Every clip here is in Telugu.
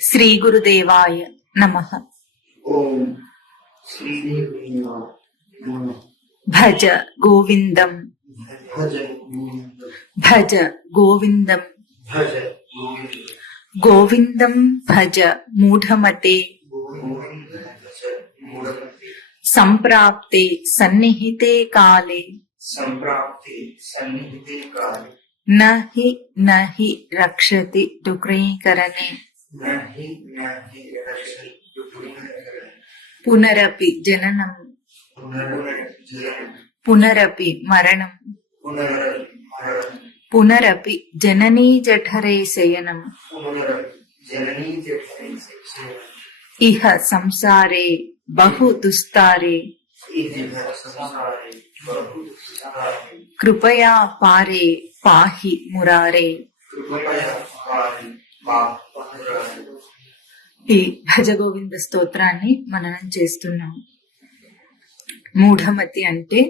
శ్రీ గురుదేవాయ నమః. ఓం శ్రీ గురుదేవాయ నమః. భజ గోవిందం భజ గోవిందం భజ గోవిందం భజ గోవిందం గోవిందం భజ మూఢమతే గోవిందం భజ మూఢమతే సంప్రాప్తే సన్నిహితే కాలే సంప్రాప్తి సన్నిహితే కాలే నహి నహి రక్షతి డుక్రీకరణే నహి నహి రక్షతి దుఃఖకరణే పునరపి జననం పునరుజ్జీవనం పునరపి మరణం పునరుజ్జీవనం పునరపి జననీ జఠరే శయనం జననీ జఠరే ఇహ సంసారే బహు దుస్తారే ఇది సంసారే బహు దుఃఖారే కృపయా పారే పాహి మురారే. కృపయా పారి పాపహరారే. ఈ భజగోవింద స్తోత్రాన్ని మననం చేస్తున్నాం. మూఢమతి అంటే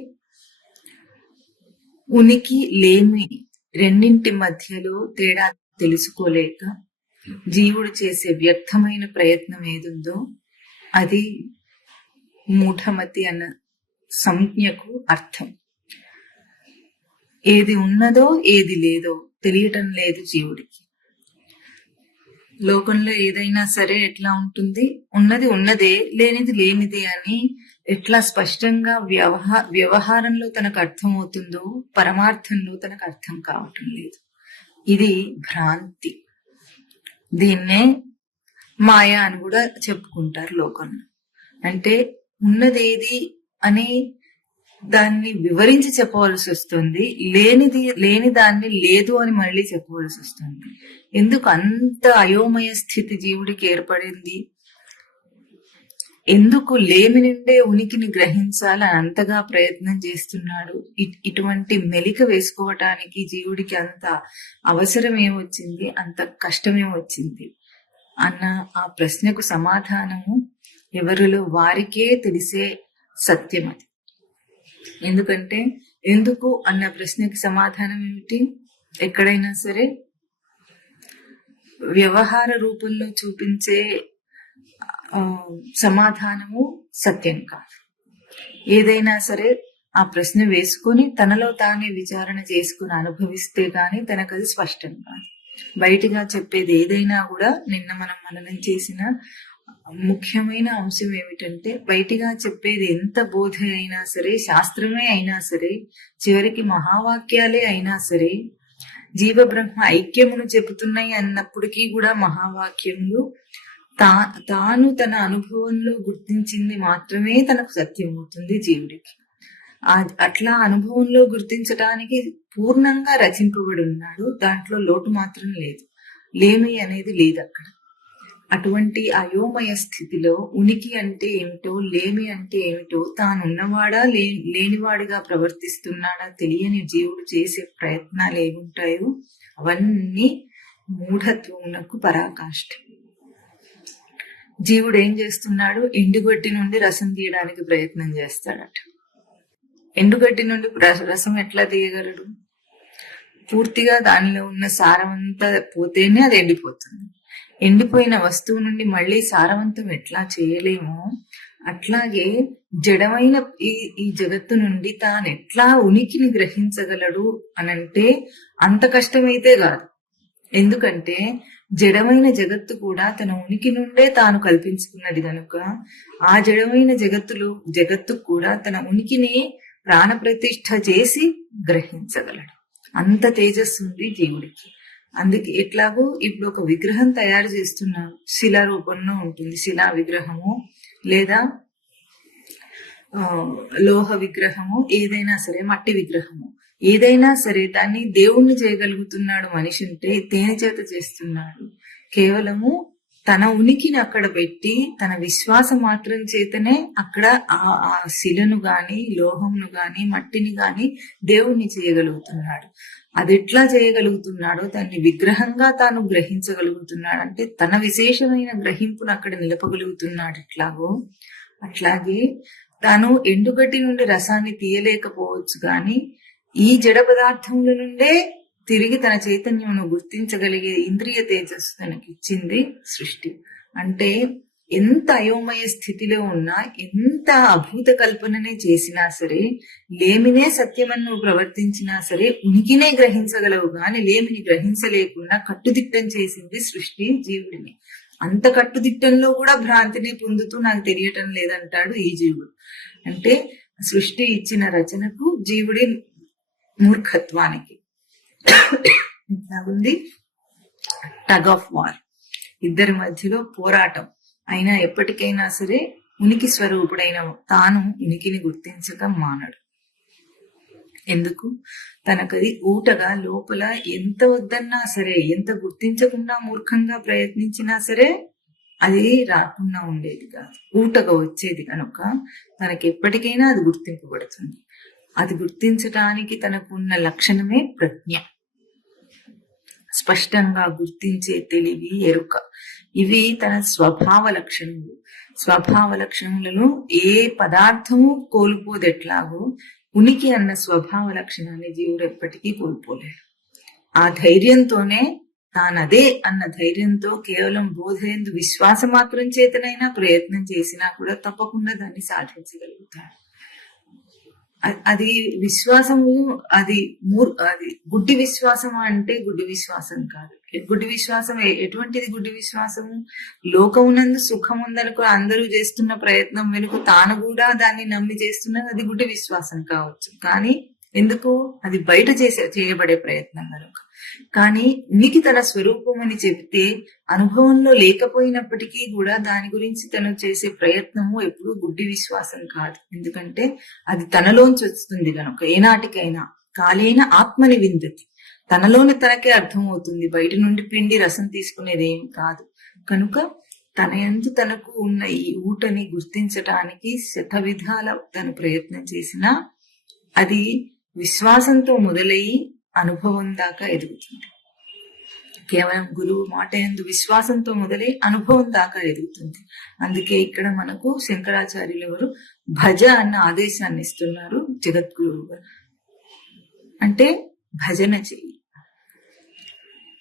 ఉనికి లేమి రెండింటి మధ్యలో తేడా తెలుసుకోలేక జీవుడు చేసే వ్యర్థమైన ప్రయత్నం ఏదుందో అది మూఢమతి అన్న సంజ్ఞకు అర్థం. ఏది ఉన్నదో ఏది లేదో తెలియటం లేదు జీవుడికి. లోకంలో ఏదైనా సరే ఎట్లా ఉంటుంది, ఉన్నది ఉన్నదే, లేనిది లేనిదే అని ఎట్లా స్పష్టంగా వ్యవహారంలో తనకు అర్థమవుతుందో పరమార్థంలో తనకు అర్థం కావటం లేదు. ఇది భ్రాంతి. దీన్నే మాయ అని కూడా చెప్పుకుంటారు లోకంలో. అంటే ఉన్నదేది అని దాన్ని వివరించి చెప్పవలసి వస్తుంది, లేని దాన్ని లేదు అని మళ్ళీ చెప్పవలసి వస్తుంది. ఎందుకు అంత అయోమయ స్థితి జీవుడికి ఏర్పడింది? ఎందుకు లేమి నుండే ఉనికిని గ్రహించాలని అంతగా ప్రయత్నం చేస్తున్నాడు? ఇటువంటి మెలిక వేసుకోవటానికి జీవుడికి అంత అవసరం ఏమొచ్చింది, అంత కష్టమేమొచ్చింది అన్న ఆ ప్రశ్నకు సమాధానము ఎవరిలో వారికే తెలిసే సత్యం అది. ఎందుకంటే ఎందుకు అన్న ప్రశ్నకి సమాధానం ఏమిటి? ఎక్కడైనా సరే వ్యవహార రూపంలో చూపించే సమాధానము సత్యం కాదు. ఏదైనా సరే ఆ ప్రశ్న వేసుకొని తనలో తానే విచారణ చేసుకుని అనుభవిస్తే గాని తనకు అది స్పష్టం కాదు. బయటిగా చెప్పేది ఏదైనా కూడా నిన్న మనం మననం చేసిన ముఖ్యమైన అంశం ఏమిటంటే, బయటిగా చెప్పేది ఎంత బోధ అయినా సరే, శాస్త్రమే అయినా సరే, చివరికి మహావాక్యాలే అయినా సరే, జీవబ్రహ్మ ఐక్యమును చెబుతున్నాయి అన్నప్పటికీ కూడా మహావాక్యములు తాను తన అనుభవంలో గుర్తించింది మాత్రమే తనకు సత్యం అవుతుంది జీవుడికి. అట్లా అనుభవంలో గుర్తించటానికి పూర్ణంగా రచింపబడి ఉన్నాడు. దాంట్లో లోటు మాత్రం లేదు, లేమి అనేది లేదు అక్కడ. అటువంటి అయోమయ స్థితిలో ఉనికి అంటే ఏమిటో, లేమి అంటే ఏమిటో, తానున్నవాడా లేనివాడిగా ప్రవర్తిస్తున్నాడా తెలియని జీవుడు చేసే ప్రయత్నాలు ఏముంటాయో అవన్నీ మూఢత్వమునకు పరాకాష్ఠ. జీవుడు ఏం చేస్తున్నాడు? ఎండుగడ్డి నుండి రసం తీయడానికి ప్రయత్నం చేస్తాడట. ఎండుగడ్డి నుండి రసం ఎట్లా తీయగలడు? పూర్తిగా దానిలో ఉన్న సారమంతా పోతేనే అది ఎండిపోతుంది. ఎండిపోయిన వస్తువు నుండి మళ్ళీ సారవంతం ఎట్లా చేయలేమో అట్లాగే జడమైన ఈ జగత్తు నుండి తాను ఎట్లా ఉనికిని గ్రహించగలడు అనంటే అంత కష్టమైతే కాదు. ఎందుకంటే జడమైన జగత్తు కూడా తన ఉనికి నుండే తాను కల్పించుకున్నది కనుక ఆ జడమైన జగత్తు కూడా తన ఉనికిని ప్రాణప్రతిష్ఠ చేసి గ్రహించగలడు. అంత తేజస్సు ఉంది జీవుడికి. అందుకే ఎట్లాగో ఇప్పుడు ఒక విగ్రహం తయారు చేస్తున్నాం, శిలా రూపంలో ఉంటుంది. శిలా విగ్రహము లేదా లోహ విగ్రహము, ఏదైనా సరే మట్టి విగ్రహము, ఏదైనా సరే దాన్ని దేవుణ్ణి చేయగలుగుతున్నాడు మనిషి అంటే దేని చేత చేస్తున్నాడు? కేవలము తన ఉనికిని అక్కడ పెట్టి తన విశ్వాస మాత్రం చేతనే అక్కడ ఆ శిలను గాని లోహమును గాని మట్టిని గాని దేవుణ్ణి చేయగలుగుతున్నాడు. అది ఎట్లా చేయగలుగుతున్నాడో దాన్ని విగ్రహంగా తాను గ్రహించగలుగుతున్నాడు. అంటే తన విశేషమైన గ్రహింపును అక్కడ నిలపగలుగుతున్నాడు. ఎట్లాగో అట్లాగే తాను ఎండుగడ్డి నుండి రసాన్ని తీయలేకపోవచ్చు గాని ఈ జడ పదార్థముల నుండే తిరిగి తన చైతన్యమును గుర్తించగలిగే ఇంద్రియ తేజస్సు తనకి ఇచ్చింది సృష్టి. అంటే ఎంత అయోమయ స్థితిలో ఉన్నా, ఎంత అభూత కల్పననే చేసినా సరే, లేమినే సత్యమని నువ్వు ప్రవర్తించినా సరే ఉనికినే గ్రహించగలవు గాని లేమిని గ్రహించలేకుండా కట్టుదిట్టం చేసింది సృష్టి జీవుడిని. అంత కట్టుదిట్టంలో కూడా భ్రాంతిని పొందుతూ నాకు తెలియటం లేదంటాడు ఈ జీవుడు. అంటే సృష్టి ఇచ్చిన రచనకు జీవుడి మూర్ఖత్వానికి ఇట్లా ఉంది. టగ్ ఆఫ్ వార్, ఇద్దరి మధ్యలో పోరాటం. అయినా ఎప్పటికైనా సరే ఉనికి స్వరూపుడైన తాను ఉనికిని గుర్తించక మానడు. ఎందుకు? తనకది ఊటగా లోపల ఎంత వద్దన్నా సరే, ఎంత గుర్తించకుండా మూర్ఖంగా ప్రయత్నించినా సరే అది రాకుండా ఉండేది కాదు, ఊటగా వచ్చేది కనుక తనకి ఎప్పటికైనా అది గుర్తింపబడుతుంది. అది గుర్తించటానికి తనకున్న లక్షణమే ప్రజ్ఞ. స్పష్టంగా గుర్తించే తెలివి, ఎరుక, ఇవి తన స్వభావ లక్షణములు. స్వభావ లక్షణములను ఏ పదార్థము కోల్పోదెట్లాగో ఉనికి అన్న స్వభావ లక్షణాన్ని జీవుడు ఎప్పటికీ కోల్పోలేడు. ఆ ధైర్యంతోనే, తానదే అన్న ధైర్యంతో కేవలం బోధయందు విశ్వాస మాత్రం చేతనైనా ప్రయత్నం చేసినా కూడా తప్పకుండా దాన్ని సాధించగలుగుతాడు. అది విశ్వాసము, అది గుడ్డి విశ్వాసం అంటే గుడ్డి విశ్వాసం కాదు. గుడ్డి విశ్వాసం ఎటువంటిది? గుడ్డి విశ్వాసము లోకమునందు సుఖం ఉందనుకో అందరూ చేస్తున్న ప్రయత్నం వెనుక తాను కూడా దాన్ని నమ్మి చేస్తున్నది, అది గుడ్డి విశ్వాసం కావచ్చు. కానీ ఎందుకు? అది బయట చేయబడే ప్రయత్నం కనుక. కానీ ఉనికి తన స్వరూపం అని చెబితే అనుభవంలో లేకపోయినప్పటికీ కూడా దాని గురించి తను చేసే ప్రయత్నము ఎప్పుడూ గుడ్డి విశ్వాసం కాదు. ఎందుకంటే అది తనలోంచి వస్తుంది కనుక. ఏనాటికైనా కాలేన ఆత్మని విందతి, తనలోని తనకే అర్థమవుతుంది, బయట నుండి పిండి రసం తీసుకునేది ఏం కాదు. కనుక తన యందు తనకు ఉన్న ఈ ఊటని గుర్తించటానికి శత విధాల తను ప్రయత్నం చేసినా అది విశ్వాసంతో మొదలయ్యి అనుభవం దాకా ఎదుగుతుంది. కేవలం గురువు మాట యందు విశ్వాసంతో మొదలై అనుభవం దాకా ఎదుగుతుంది. అందుకే ఇక్కడ మనకు శంకరాచార్యులు ఎవరు భజ అన్న ఆదేశాన్ని ఇస్తున్నారు జగద్గురువుగా. అంటే భజన చెయ్యి,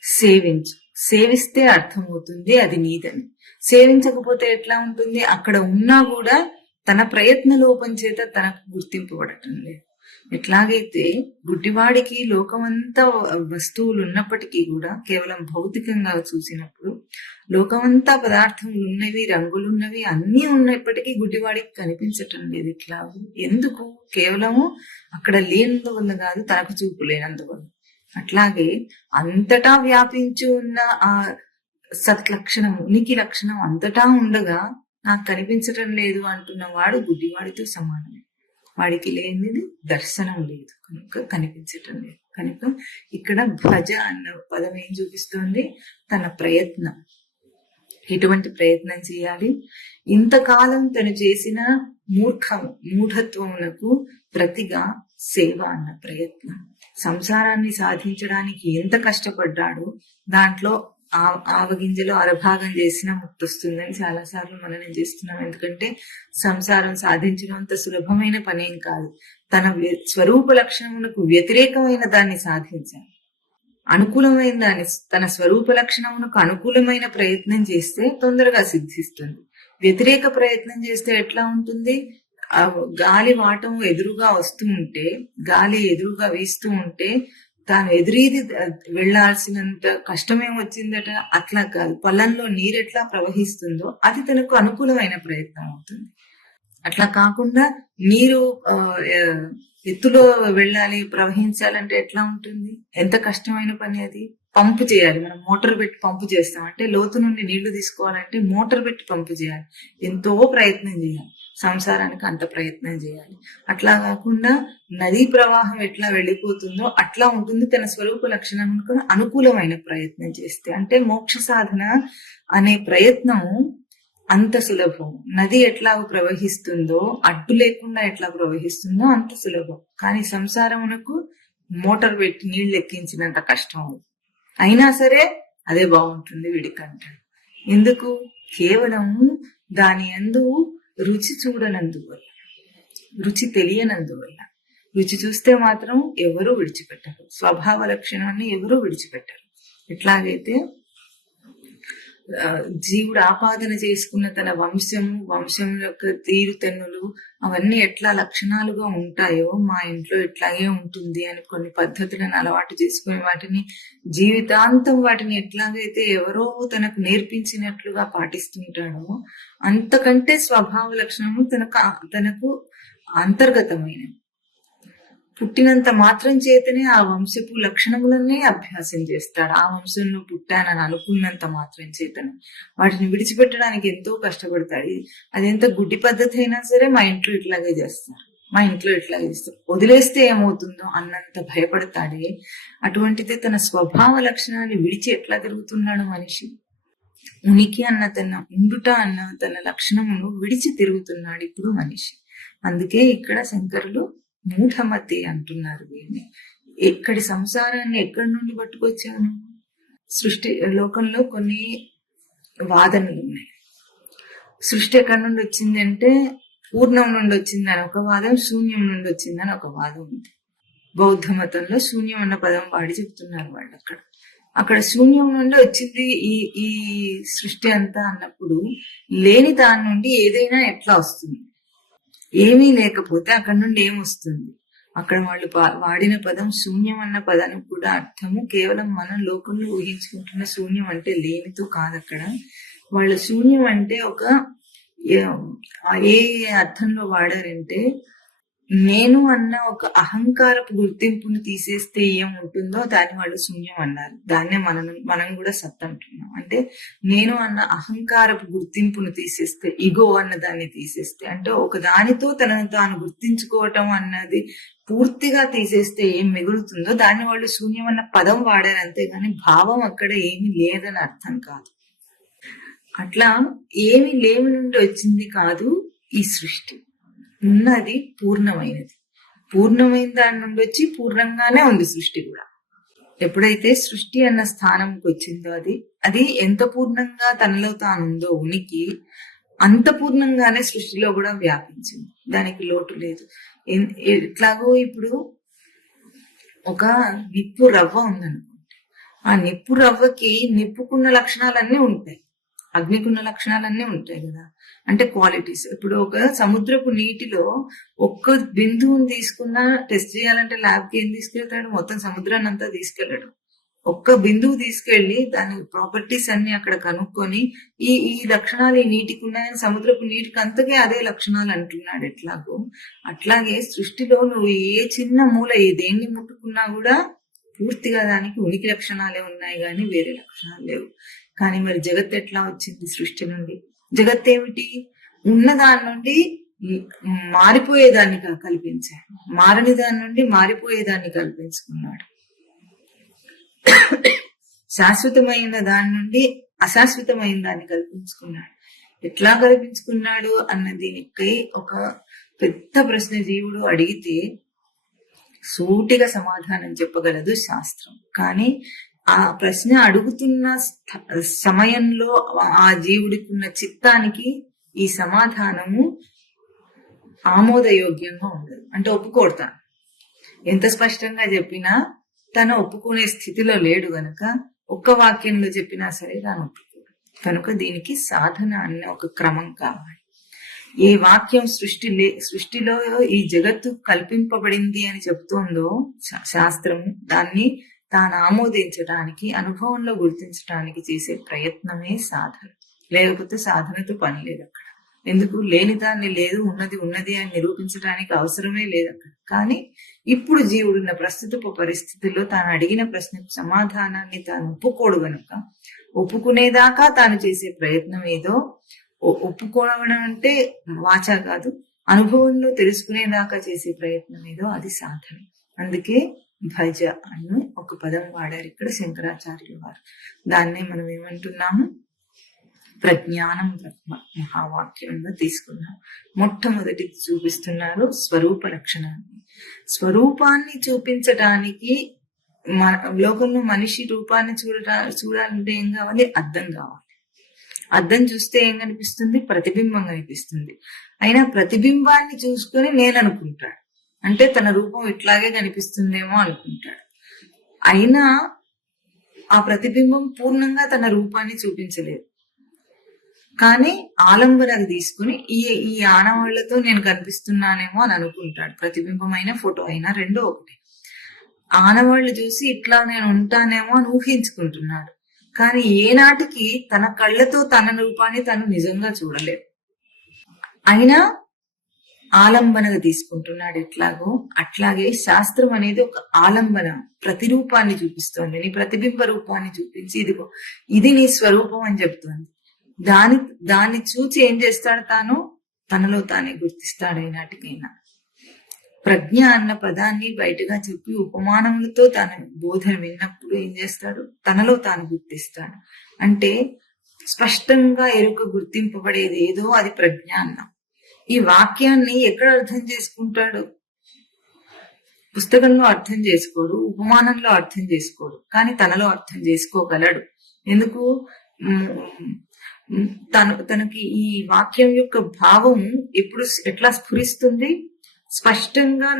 సేవించు. సేవిస్తే అర్థమవుతుంది అది నీదని. సేవించకపోతే ఎట్లా ఉంటుంది? అక్కడ ఉన్నా కూడా తన ప్రయత్న లోపం చేత తనకు గుర్తింపబడటం లేదు. ఎట్లాగైతే గుడ్డివాడికి లోకమంతా వస్తువులు ఉన్నప్పటికీ కూడా కేవలం భౌతికంగా చూసినప్పుడు లోకమంతా పదార్థములు ఉన్నవి, రంగులున్నవి, అన్నీ ఉన్నప్పటికీ గుడ్డివాడికి కనిపించటం లేదు. ఇట్లా ఎందుకు? కేవలము అక్కడ లేనందువల్ల కాదు, తనకు చూపు లేనందువల్ల. అట్లాగే అంతటా వ్యాపించి ఉన్న ఆ సత్లక్షణం, ఉనికి లక్షణం అంతటా ఉండగా నాకు కనిపించటం లేదు అంటున్న వాడు గుడ్డివాడితో సమానమే. వాడికి లేనిది దర్శనం లేదు కనుక కనిపించటం లేదు. కనుక ఇక్కడ భజ అన్న పదం ఏం చూపిస్తుంది? తన ప్రయత్నం. ఎటువంటి ప్రయత్నం చేయాలి? ఇంతకాలం తను చేసిన మూఢత్వమునకు ప్రతిగా సేవ అన్న ప్రయత్నం. సంసారాన్ని సాధించడానికి ఎంత కష్టపడ్డాడో దాంట్లో ఆవగింజలో అరభాగం చేసినా ముట్టొస్తుందని చాలా సార్లు మననం చేస్తున్నాం. ఎందుకంటే సంసారం సాధించడం అంత సులభమైన పనేం కాదు. తన స్వరూప లక్షణమునకు వ్యతిరేకమైన దాన్ని సాధించాలి. అనుకూలమైన దాన్ని, తన స్వరూప లక్షణమునకు అనుకూలమైన ప్రయత్నం చేస్తే తొందరగా సిద్ధిస్తుంది. వ్యతిరేక ప్రయత్నం చేస్తే ఎట్లా ఉంటుంది? గాలి వాటం ఎదురుగా వస్తూ ఉంటే, గాలి ఎదురుగా వీస్తూ ఉంటే తాను ఎదురీది వెళ్లాల్సినంత కష్టమేం వచ్చిందట. అట్లా కాదు, పొలంలో నీరెట్లా ప్రవహిస్తుందో అది తనకు అనుకూలమైన ప్రయత్నం అవుతుంది. అట్లా కాకుండా నీరు ఎత్తులో వెళ్ళాలి, ప్రవహించాలంటే ఎట్లా ఉంటుంది? ఎంత కష్టమైన పని అది. పంపు చేయాలి. మనం మోటార్ పెట్టి పంపు చేస్తాం. అంటే లోతు నుండి నీళ్లు తీసుకోవాలంటే మోటార్ పెట్టి పంపు చేయాలి, ఎంతో ప్రయత్నం చేయాలి. సంసారానికి అంత ప్రయత్నం చేయాలి. అట్లా కాకుండా నదీ ప్రవాహం ఎట్లా వెళ్ళిపోతుందో అట్లా ఉంటుంది తన స్వరూప లక్షణానికి అనుకూలమైన ప్రయత్నం చేస్తే. అంటే మోక్ష సాధన అనే ప్రయత్నం అంత సులభం. నది ఎట్లా ప్రవహిస్తుందో, అడ్డు లేకుండా ఎట్లా ప్రవహిస్తుందో అంత సులభం. కానీ సంసారమునకు మోటార్ పెట్టి నీళ్లు ఎక్కించినంత కష్టం. అయినా సరే అదే బాగుంటుంది వీడికంటే. ఎందుకు? కేవలం దాని యందు రుచి చూడనందువల్ల, రుచి తెలియనందువల్ల. రుచి చూస్తే మాత్రం ఎవరూ విడిచిపెట్టరు, స్వభావ లక్షణాన్ని ఎవరూ విడిచిపెట్టరు. ఎట్లాగైతే జీవుడు ఆపాదన చేసుకున్న తన వంశం యొక్క తీరుతెన్నులు అవన్నీ ఎట్లా లక్షణాలుగా ఉంటాయో మా ఇంట్లో ఎట్లాగే ఉంటుంది అని కొన్ని పద్ధతులను అలవాటు చేసుకుని వాటిని జీవితాంతం వాటిని ఎట్లాగైతే ఎవరో తనకు నేర్పించినట్లుగా పాటిస్తుంటాడో అంతకంటే స్వభావ లక్షణము తనకు అంతర్గతమైనవి. పుట్టినంత మాత్రం చేతనే ఆ వంశపు లక్షణములనే అభ్యాసం చేస్తాడు. ఆ వంశంలో పుట్టానని అనుకున్నంత మాత్రం చేతను వాటిని విడిచిపెట్టడానికి ఎంతో కష్టపడతాడు. అది ఎంత గుడ్డి పద్ధతి అయినా సరే మా ఇంట్లో ఇట్లాగే చేస్తారు, వదిలేస్తే ఏమవుతుందో అన్నంత భయపడతాడే. అటువంటిదే తన స్వభావ లక్షణాన్ని విడిచి ఎట్లా తిరుగుతున్నాడు మనిషి. ఉనికి అన్న ఉండుట అన్న తన లక్షణమును విడిచి తిరుగుతున్నాడు ఇప్పుడు మనిషి. అందుకే ఇక్కడ శంకరులు మూఢమతి అంటున్నారు వీరిని. ఎక్కడి సంసారాన్ని ఎక్కడి నుండి పట్టుకొచ్చాను? లోకంలో కొన్ని వాదనలు ఉన్నాయి. సృష్టి ఎక్కడి నుండి వచ్చింది అంటే పూర్ణం నుండి వచ్చిందని ఒక వాదం, శూన్యం నుండి వచ్చిందని ఒక వాదం ఉంది. బౌద్ధ మతంలో శూన్యం అన్న పదం వాడి చెప్తున్నారు వాళ్ళు. అక్కడ శూన్యం నుండి వచ్చింది ఈ సృష్టి అంతా అన్నప్పుడు లేని దాని నుండి ఏదైనా ఎట్లా వస్తుంది? ఏమీ లేకపోతే అక్కడ నుండి ఏమొస్తుంది? అక్కడ వాళ్ళు వాడిన పదం శూన్యం అన్న పదానికి కూడా అర్థము కేవలం మనం లోకంలో ఊహించుకుంటున్న శూన్యం అంటే లేనితో కాదు. అక్కడ వాళ్ళ శూన్యం అంటే ఒక ఏ అర్థంలో వాడారంటే నేను అన్న ఒక అహంకారపు గుర్తింపును తీసేస్తే ఏముంటుందో దాన్ని వాళ్ళు శూన్యం అన్నారు. దాన్నే మనం కూడా సత్ అంటున్నాం. అంటే నేను అన్న అహంకారపు గుర్తింపును తీసేస్తే, ఇగో అన్న దాన్ని తీసేస్తే, అంటే ఒక దానితో తనను తాను గుర్తించుకోవటం అన్నది పూర్తిగా తీసేస్తే ఏం మిగులుతుందో దాన్ని వాళ్ళు శూన్యం అన్న పదం వాడారు. అంతేగాని భావం అక్కడ ఏమి లేదని అర్థం కాదు. అట్లా ఏమి లేని నుండి వచ్చింది కాదు ఈ సృష్టి. ఉన్నది పూర్ణమైనది. పూర్ణమైన దాని నుండి వచ్చి పూర్ణంగానే ఉంది సృష్టి కూడా. ఎప్పుడైతే సృష్టి అన్న స్థానంకి వచ్చిందో అది ఎంత పూర్ణంగా తనలో తానుందో ఉనికి అంత పూర్ణంగానే సృష్టిలో కూడా వ్యాపించింది. దానికి లోటు లేదు. ఎట్లాగో ఇప్పుడు ఒక నిప్పు రవ్వ ఉందనుకోండి, ఆ నిప్పు రవ్వకి నిప్పుకున్న లక్షణాలన్నీ ఉంటాయి, అగ్నికున్న లక్షణాలన్నీ ఉంటాయి కదా, అంటే క్వాలిటీస్. ఇప్పుడు ఒక సముద్రపు నీటిలో ఒక్క బిందువుని తీసుకున్నా టెస్ట్ చేయాలంటే ల్యాబ్కి ఏం తీసుకెళ్తాడు? మొత్తం సముద్రాన్ని అంతా తీసుకెళ్ళాడు. ఒక్క బిందువు తీసుకెళ్లి దాని ప్రాపర్టీస్ అన్ని అక్కడ కనుక్కొని ఈ లక్షణాలు ఈ నీటికి ఉన్నాయని సముద్రపు నీటికి అంతకే అదే లక్షణాలు అంటున్నాడు. ఎట్లాగో అట్లాగే సృష్టిలో నువ్వు ఏ చిన్న మూల దేన్ని ముట్టుకున్నా కూడా పూర్తిగా దానికి ఉనికి లక్షణాలే ఉన్నాయి కానీ వేరే లక్షణాలు లేవు. కానీ మరి జగత్ ఎట్లా వచ్చింది? సృష్టి నుండి. జగత్ ఏమిటి? ఉన్న దాని నుండి మారిపోయేదాన్ని కల్పించాడు, మారని దాని నుండి మారిపోయేదాన్ని కల్పించుకున్నాడు, శాశ్వతమైన దాని నుండి అశాశ్వతమైన దాన్ని కల్పించుకున్నాడు. ఎట్లా కల్పించుకున్నాడు అన్న దీనికి ఒక పెద్ద ప్రశ్న జీవుడు అడిగితే సూటిగా సమాధానం చెప్పగలదు శాస్త్రం. కానీ ఆ ప్రశ్న అడుగుతున్న సమయంలో ఆ జీవుడికి ఉన్న చిత్తానికి ఈ సమాధానము ఆమోదయోగ్యంగా ఉండదు. అంటే ఒప్పుకోడతాను, ఎంత స్పష్టంగా చెప్పినా తను ఒప్పుకునే స్థితిలో లేడు గనక ఒక్క వాక్యంలో చెప్పినా సరే తాను ఒప్పుకోడు. కనుక దీనికి సాధన అనే ఒక క్రమం కావాలి. ఏ వాక్యం సృష్టిలో ఈ జగత్తు కల్పింపబడింది అని చెప్తోందో శాస్త్రము, దాన్ని తాను ఆమోదించడానికి, అనుభవంలో గుర్తించడానికి చేసే ప్రయత్నమే సాధన. లేకపోతే సాధనతో పని లేదు అక్కడ. ఎందుకు? లేని దాన్ని లేదు, ఉన్నది ఉన్నది అని నిరూపించడానికి అవసరమే లేదు అక్కడ. కానీ ఇప్పుడు జీవుడున్న ప్రస్తుత పరిస్థితుల్లో తాను అడిగిన ప్రశ్నకు సమాధానాన్ని తాను ఒప్పుకోడు గనుక ఒప్పుకునేదాకా తాను చేసే ప్రయత్నం ఏదో, ఒప్పుకోవడం అంటే వాచా కాదు, అనుభవంలో తెలుసుకునేదాకా చేసే ప్రయత్నం ఏదో అది సాధన. అందుకే భజ అని ఒక పదం వాడారు ఇక్కడ శంకరాచార్యుల వారు. దాన్నే మనం ఏమంటున్నాము? ప్రజ్ఞానం బ్రహ్మ మహావాక్యంగా తీసుకున్నాం. మొట్టమొదటి చూపిస్తున్నారు స్వరూప లక్షణాన్ని. స్వరూపాన్ని చూపించడానికి లోకంలో మనిషి రూపాన్ని చూడాలంటే ఏం కావాలి? అద్దం కావాలి. అద్దం చూస్తే ఏం కనిపిస్తుంది? ప్రతిబింబం కనిపిస్తుంది. అయినా ప్రతిబింబాన్ని చూసుకొని నేను అనుకుంటాడు. అంటే తన రూపం ఇట్లాగే కనిపిస్తుందేమో అనుకుంటాడు. అయినా ఆ ప్రతిబింబం పూర్ణంగా తన రూపాన్ని చూపించలేదు. కానీ ఆలంబనకు తీసుకుని ఈ ఆనవాళ్లతో నేను కనిపిస్తున్నానేమో అని అనుకుంటాడు. ప్రతిబింబం అయినా ఫోటో అయినా రెండో ఒకటి. ఆనవాళ్లు చూసి ఇట్లా నేను ఉంటానేమో అని ఊహించుకుంటున్నాడు. కానీ ఏనాటికి తన కళ్ళతో తన రూపాన్ని తను నిజంగా చూడలేదు. అయినా ఆలంబనగా తీసుకుంటున్నాడు. ఎట్లాగో అట్లాగే శాస్త్రం అనేది ఒక ఆలంబన, ప్రతిరూపాన్ని చూపిస్తోంది. నీ ప్రతిబింబ రూపాన్ని చూపించి ఇదిగో ఇది నీ స్వరూపం అని చెప్తోంది. దాన్ని చూచి ఏం చేస్తాడు? తనలో తానే గుర్తిస్తాడు. ఏనాటికైనా ప్రజ్ఞ అన్న పదాన్ని బయటగా చెప్పి ఉపమానములతో తన బోధన విన్నప్పుడు ఏం చేస్తాడు? తనలో తాను గుర్తిస్తాడు. అంటే స్పష్టంగా ఎరుక గుర్తింపబడేది ఏదో అది ప్రజ్ఞ అన్నాం. ఈ వాక్యాన్ని ఎక్కడ అర్థం చేసుకుంటాడు? పుస్తకంలో అర్థం చేసుకోడు, ఉపమానంలో అర్థం చేసుకోడు, కానీ తనలో అర్థం చేసుకోగలడు. ఎందుకు? తనకి ఈ వాక్యం యొక్క భావం ఎట్లా స్ఫురిస్తుంది? స్పష్టంగా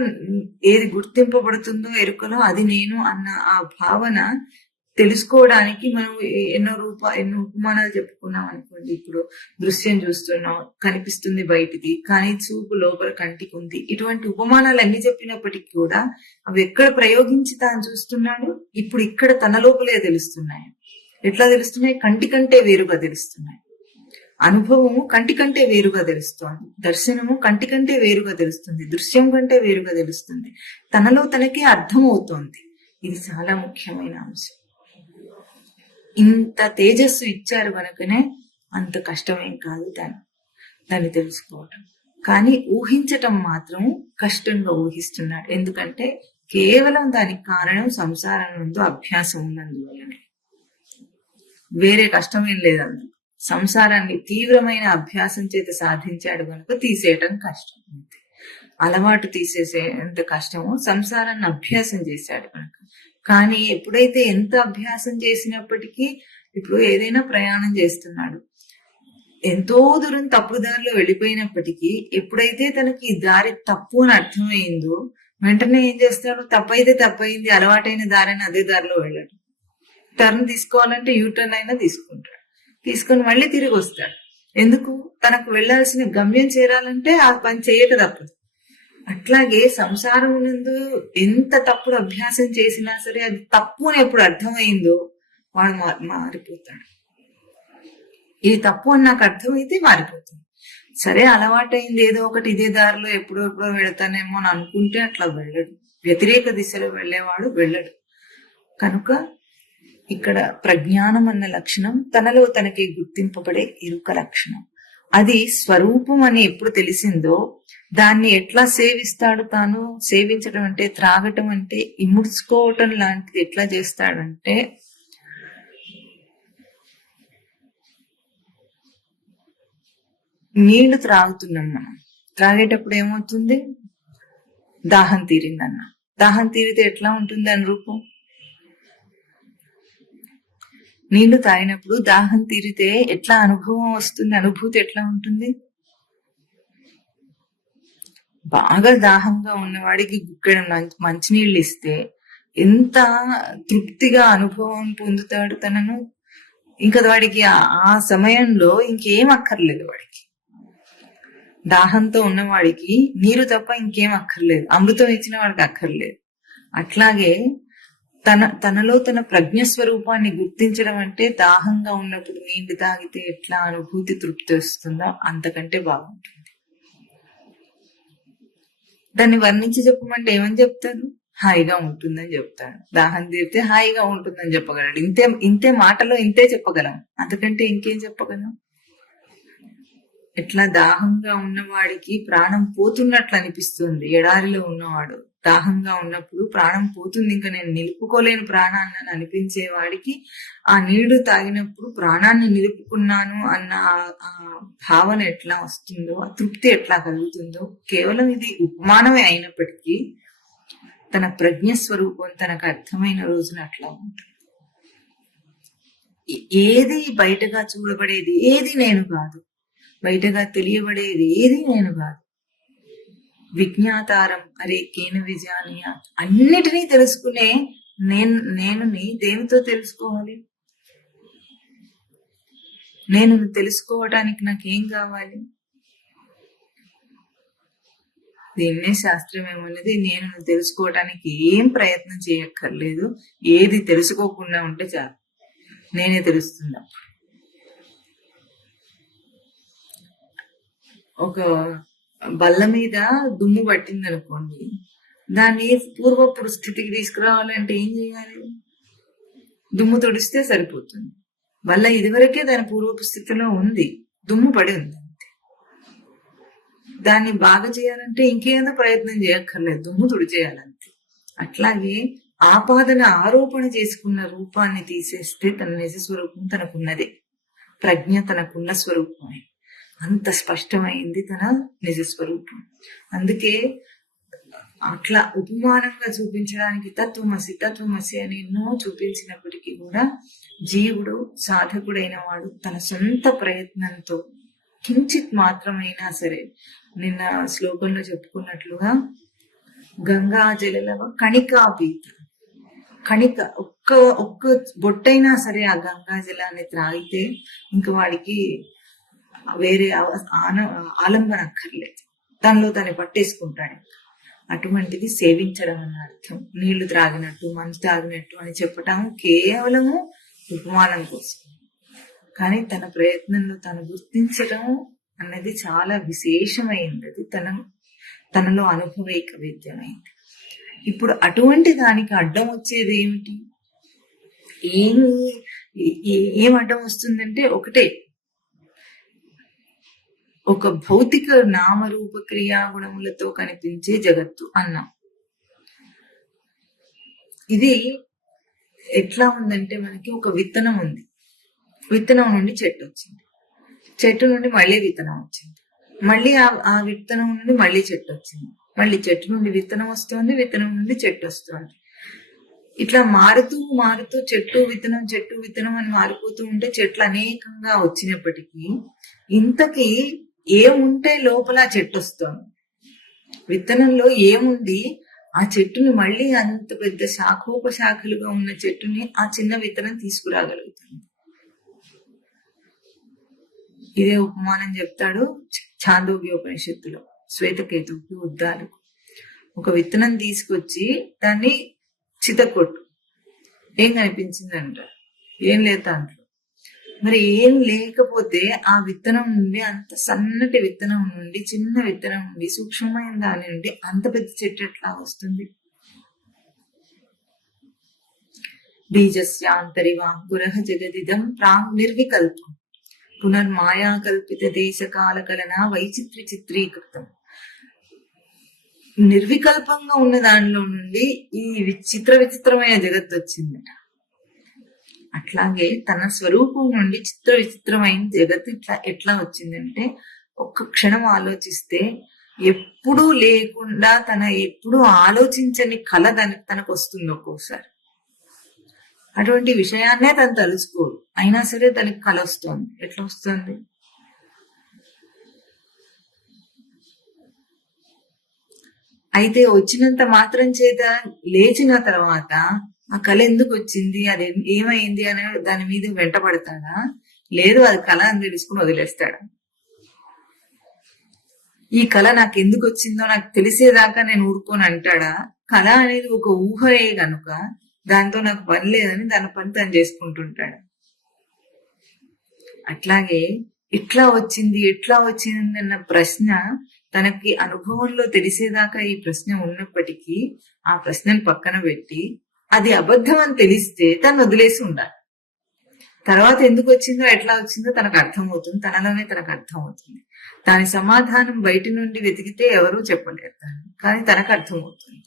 ఏది గుర్తింపబడుతుందో ఎరుకలో అది నేను అన్న ఆ భావన తెలుసుకోవడానికి మనం ఎన్నో ఉపమానాలు చెప్పుకున్నాం అనుకోండి. ఇప్పుడు దృశ్యం చూస్తున్నాం, కనిపిస్తుంది బయటిది, కానీ చూపు లోపల కంటికి ఉంది. ఇటువంటి ఉపమానాలు అన్ని చెప్పినప్పటికీ కూడా అవి ఎక్కడ ప్రయోగించి తాను చూస్తున్నాడు? ఇప్పుడు ఇక్కడ తన లోపలే తెలుస్తున్నాయి. ఎట్లా తెలుస్తున్నాయి? కంటి కంటే వేరుగా తెలుస్తున్నాయి. అనుభవము కంటి కంటే వేరుగా తెలుస్తోంది. దర్శనము కంటి కంటే వేరుగా తెలుస్తుంది. దృశ్యం కంటే వేరుగా తెలుస్తుంది. తనలో తనకే అర్థం అవుతోంది. ఇది చాలా ముఖ్యమైన అంశం. ఇంత తేజస్సు ఇచ్చారు కనుకనే అంత కష్టమేం కాదు దాన్ని తెలుసుకోవటం. కానీ ఊహించటం మాత్రం కష్టంగా ఊహిస్తున్నాడు. ఎందుకంటే కేవలం దానికి కారణం సంసారం నుండి అభ్యాసం ఉన్నందువల్లనే. వేరే కష్టమేం లేదు. అందులో సంసారాన్ని తీవ్రమైన అభ్యాసం చేత సాధించాడు కనుక తీసేయటం కష్టం. అలవాటు తీసేసే ఎంత కష్టమో సంసారాన్ని అభ్యాసం చేశాడు కనుక. కానీ ఎప్పుడైతే ఎంత అభ్యాసం చేసినప్పటికీ, ఇప్పుడు ఏదైనా ప్రయాణం చేస్తున్నాడు, ఎంతో దూరం తప్పుడు దారిలో వెళ్ళిపోయినప్పటికీ ఎప్పుడైతే తనకి ఈ దారి తప్పు అని అర్థమైందో వెంటనే ఏం చేస్తాడు? తప్పైతే తప్పైంది, అలవాటైన దారిని అదే దారిలో వెళ్ళాడు. టర్న్ తీసుకోవాలంటే యూటర్న్ అయినా తీసుకుంటాడు. తీసుకొని మళ్ళీ తిరిగి వస్తాడు. ఎందుకు? తనకు వెళ్లాల్సిన గమ్యం చేరాలంటే ఆ పని చేయక తప్పదు. అట్లాగే సంసారం నందు ఎంత తప్పుడు అభ్యాసం చేసినా సరే అది తప్పు అని ఎప్పుడు అర్థమైందో వాడు మారిపోతాడు. ఇది తప్పు అని నాకు అర్థమైతే మారిపోతుంది. సరే అలవాటైంది ఏదో ఒకటి ఇదే దారిలో ఎప్పుడో వెళతానేమో అని అనుకుంటే అట్లా వెళ్ళడు. వ్యతిరేక దిశలో వెళ్ళేవాడు వెళ్ళడు. కనుక ఇక్కడ ప్రజ్ఞానం అన్న లక్షణం తనలో తనకి గుర్తింపబడే ఎరుక లక్షణం. అది స్వరూపం అని ఎప్పుడు తెలిసిందో దాన్ని ఎట్లా సేవిస్తాడు? తాను సేవించడం అంటే త్రాగటం అంటే ఇముడ్చుకోవటం లాంటిది ఎట్లా చేస్తాడంటే, నీళ్లు త్రాగుతున్నాం మనం. త్రాగేటప్పుడు ఏమవుతుంది? దాహం తీరిందన్న. దాహం తీరితే ఎట్లా ఉంటుంది దాని రూపం? నీళ్లు తాగినప్పుడు దాహం తీరితే ఎట్లా అనుభవం వస్తుంది? అనుభూతి ఎట్లా ఉంటుంది? బాగా దాహంగా ఉన్నవాడికి గుక్కెడు మంచినీళ్ళు ఇస్తే ఎంత తృప్తిగా అనుభవం పొందుతాడు తనను. ఇంకా వాడికి ఆ సమయంలో ఇంకేం అక్కర్లేదు. వాడికి దాహంతో ఉన్నవాడికి నీరు తప్ప ఇంకేం అక్కర్లేదు. అమృతం ఇచ్చిన వాడికి అక్కర్లేదు. అట్లాగే తనలో తన ప్రజ్ఞ స్వరూపాన్ని గుర్తించడం అంటే దాహంగా ఉన్నప్పుడు నీళ్లు తాగితే ఎట్లా అనుభూతి తృప్తి వస్తుందో అంతకంటే బాగుంటుంది. దాన్ని వర్ణించి చెప్పమంటే ఏమని చెప్తాడు? హాయిగా ఉంటుందని చెప్తాడు. దాహం తీరితే హాయిగా ఉంటుందని చెప్పగలడు. ఇంతే మాటలో ఇంతే చెప్పగలం. అంతకంటే ఇంకేం చెప్పగలం? ఎట్లా దాహంగా ఉన్నవాడికి ప్రాణం పోతున్నట్లు అనిపిస్తుంది. ఎడారిలో ఉన్నవాడు దాహంగా ఉన్నప్పుడు ప్రాణం పోతుంది, ఇంకా నేను నిలుపుకోలేని ప్రాణాన్ని అని అనిపించే వాడికి ఆ నీళ్లు తాగినప్పుడు ప్రాణాన్ని నిలుపుకున్నాను అన్న ఆ భావన ఎట్లా వస్తుందో, ఆ తృప్తి ఎట్లా కలుగుతుందో, కేవలం ఇది ఉపమానమే అయినప్పటికీ తన ప్రజ్ఞ స్వరూపం తనకు అర్థమైన రోజున అట్లా ఉంటుంది. ఏది బయటగా చూడబడేది ఏది నేను కాదు, బయటగా తెలియబడేది ఏది నేను కాదు. విజ్ఞాతారం అరే కేన విజానీయ, అన్నిటినీ తెలుసుకునే నేను దేనితో తెలుసుకోవాలి? నేను తెలుసుకోవటానికి నాకేం కావాలి? దీన్నే శాస్త్రం ఏమన్నది, నేను తెలుసుకోవటానికి ఏం ప్రయత్నం చేయక్కర్లేదు, ఏది తెలుసుకోకుండా ఉంటే చాలు, నేనే తెలుస్తున్నా. ఒక బల్ల మీద దుమ్ము పట్టింది అనుకోండి, దాన్ని పూర్వపు స్థితికి తీసుకురావాలంటే ఏం చేయాలి? దుమ్ము తుడిస్తే సరిపోతుంది. బల్ల ఇదివరకే దాని పూర్వపు స్థితిలో ఉంది, దుమ్ము పడి ఉంది. దాన్ని బాగా చేయాలంటే ఇంకేదో ప్రయత్నం చేయక్కర్లేదు, దుమ్ము తుడిచేయాలంతే. అట్లాగే ఆపాదన ఆరోపణ చేసుకున్న రూపాన్ని తీసేస్తే తన నిజ స్వరూపం తనకున్నదే, ప్రజ్ఞ తనకున్న స్వరూపమే. అంత స్పష్టమైంది తన నిజ స్వరూపం. అందుకే అట్లా ఉపమానంగా చూపించడానికి తత్వమసి అని ఎన్నో చూపించినప్పటికీ కూడా జీవుడు, సాధకుడైన వాడు తన సొంత ప్రయత్నంతో కించిత్ మాత్రమైనా సరే, నిన్న శ్లోకంలో చెప్పుకున్నట్లుగా గంగా జలలవ కణికాపీత, కణిక ఒక్క బొట్టైనా సరే ఆ గంగా జలాన్ని త్రాగితే ఇంక వాడికి వేరే ఆలంబన అక్కర్లేదు, తనలో తను పట్టేసుకుంటాడు. అటువంటిది సేవించడం అన్న అర్థం. నీళ్లు త్రాగినట్టు, మంచు తాగినట్టు అని చెప్పటం కేవలము ఉపమానం కోసం. కానీ తన ప్రయత్నంలో తను గుర్తించడం అన్నది చాలా విశేషమైంది. అది తనలో అనుభవైక వేద్యమైంది. ఇప్పుడు అటువంటి దానికి అడ్డం వచ్చేది ఏమిటి? ఏం అడ్డం వస్తుందంటే ఒకటే, ఒక భౌతిక నామరూప క్రియాగుణములతో కనిపించే జగత్తు అన్నాం. ఇది ఎట్లా ఉందంటే, మనకి ఒక విత్తనం ఉంది, విత్తనం నుండి చెట్టు వచ్చింది, చెట్టు నుండి మళ్ళీ విత్తనం వచ్చింది, మళ్ళీ ఆ విత్తనం నుండి మళ్ళీ చెట్టు వచ్చింది, మళ్ళీ చెట్టు నుండి విత్తనం వస్తుంది, విత్తనం నుండి చెట్టు వస్తుంది. ఇట్లా మారుతూ మారుతూ చెట్టు విత్తనం అని మారిపోతూ ఉంటే చెట్లు అనేకంగా వచ్చినప్పటికీ ఇంతకీ ఏముంటే లోపల చెట్టు వస్తుంది? విత్తనంలో ఏముంది? ఆ చెట్టుని మళ్ళీ అంత పెద్ద శాఖోపశాఖలుగా ఉన్న చెట్టుని ఆ చిన్న విత్తనం తీసుకురాగలుగుతుంది. ఇదే ఉపమానం చెప్తాడు ఛాందోగ్యోపనిషత్తులో శ్వేతకేతువుకి, ఉద్దాలకు. ఒక విత్తనం తీసుకొచ్చి దాన్ని చితకొట్టు, ఏం కనిపించిందంట? ఏం లేదు దాంట్లో. మరి ఏం లేకపోతే ఆ విత్తనం నుండి, అంత సన్నటి విత్తనం నుండి, చిన్న విత్తనం నుండి, సూక్ష్మమైన దాని నుండి అంత పెద్ద చెట్టు ఎట్లా వస్తుంది? బీజస్యాంతరివాంకురః జగదిదం ప్రాంగ్ నిర్వికల్పం పునర్మాయా కల్పిత దేశ కాల కలన వైచిత్రి చిత్రీకృతం. నిర్వికల్పంగా ఉన్న దానిలో నుండి ఈ విచిత్రమైన జగత్తు వచ్చిందట. అట్లాగే తన స్వరూపం నుండి విచిత్రమైన జగత్తు ఎట్లా వచ్చిందంటే, ఒక్క క్షణం ఆలోచిస్తే ఎప్పుడూ లేకుండా ఎప్పుడూ ఆలోచించని కళ తనకు వస్తుంది ఒక్కోసారి. అటువంటి విషయాన్నే తను తలుసుకోడు, అయినా సరే తనకి కళ వస్తుంది. ఎట్లా వస్తుంది? అయితే వచ్చినంత మాత్రం చేత లేచిన తర్వాత ఆ కళ ఎందుకు వచ్చింది, అది ఏమైంది అనే దాని మీద వెంటబడతాడా? లేదు, అది కళ అని తెలుసుకుని వదిలేస్తాడా? ఈ కళ నాకు ఎందుకు వచ్చిందో నాకు తెలిసేదాకా నేను ఊరుకొని అంటాడా? కళ అనేది ఒక ఊహయే కనుక దాంతో నాకు పని లేదని దాని పని తను చేసుకుంటుంటాడు. అట్లాగే ఎట్లా వచ్చింది అన్న ప్రశ్న తనకి అనుభవంలో తెలిసేదాకా ఈ ప్రశ్న ఉన్నప్పటికీ ఆ ప్రశ్నను పక్కన పెట్టి అది అబద్ధం అని తెలిస్తే తను వదిలేసి ఉండాలి. తర్వాత ఎందుకు వచ్చిందో ఎట్లా వచ్చిందో తనకు అర్థమవుతుంది, తనలోనే తనకు అర్థమవుతుంది. దాని సమాధానం బయట నుండి వెతికితే ఎవరూ చెప్పలేరు దాన్ని, కానీ తనకు అర్థమవుతుంది.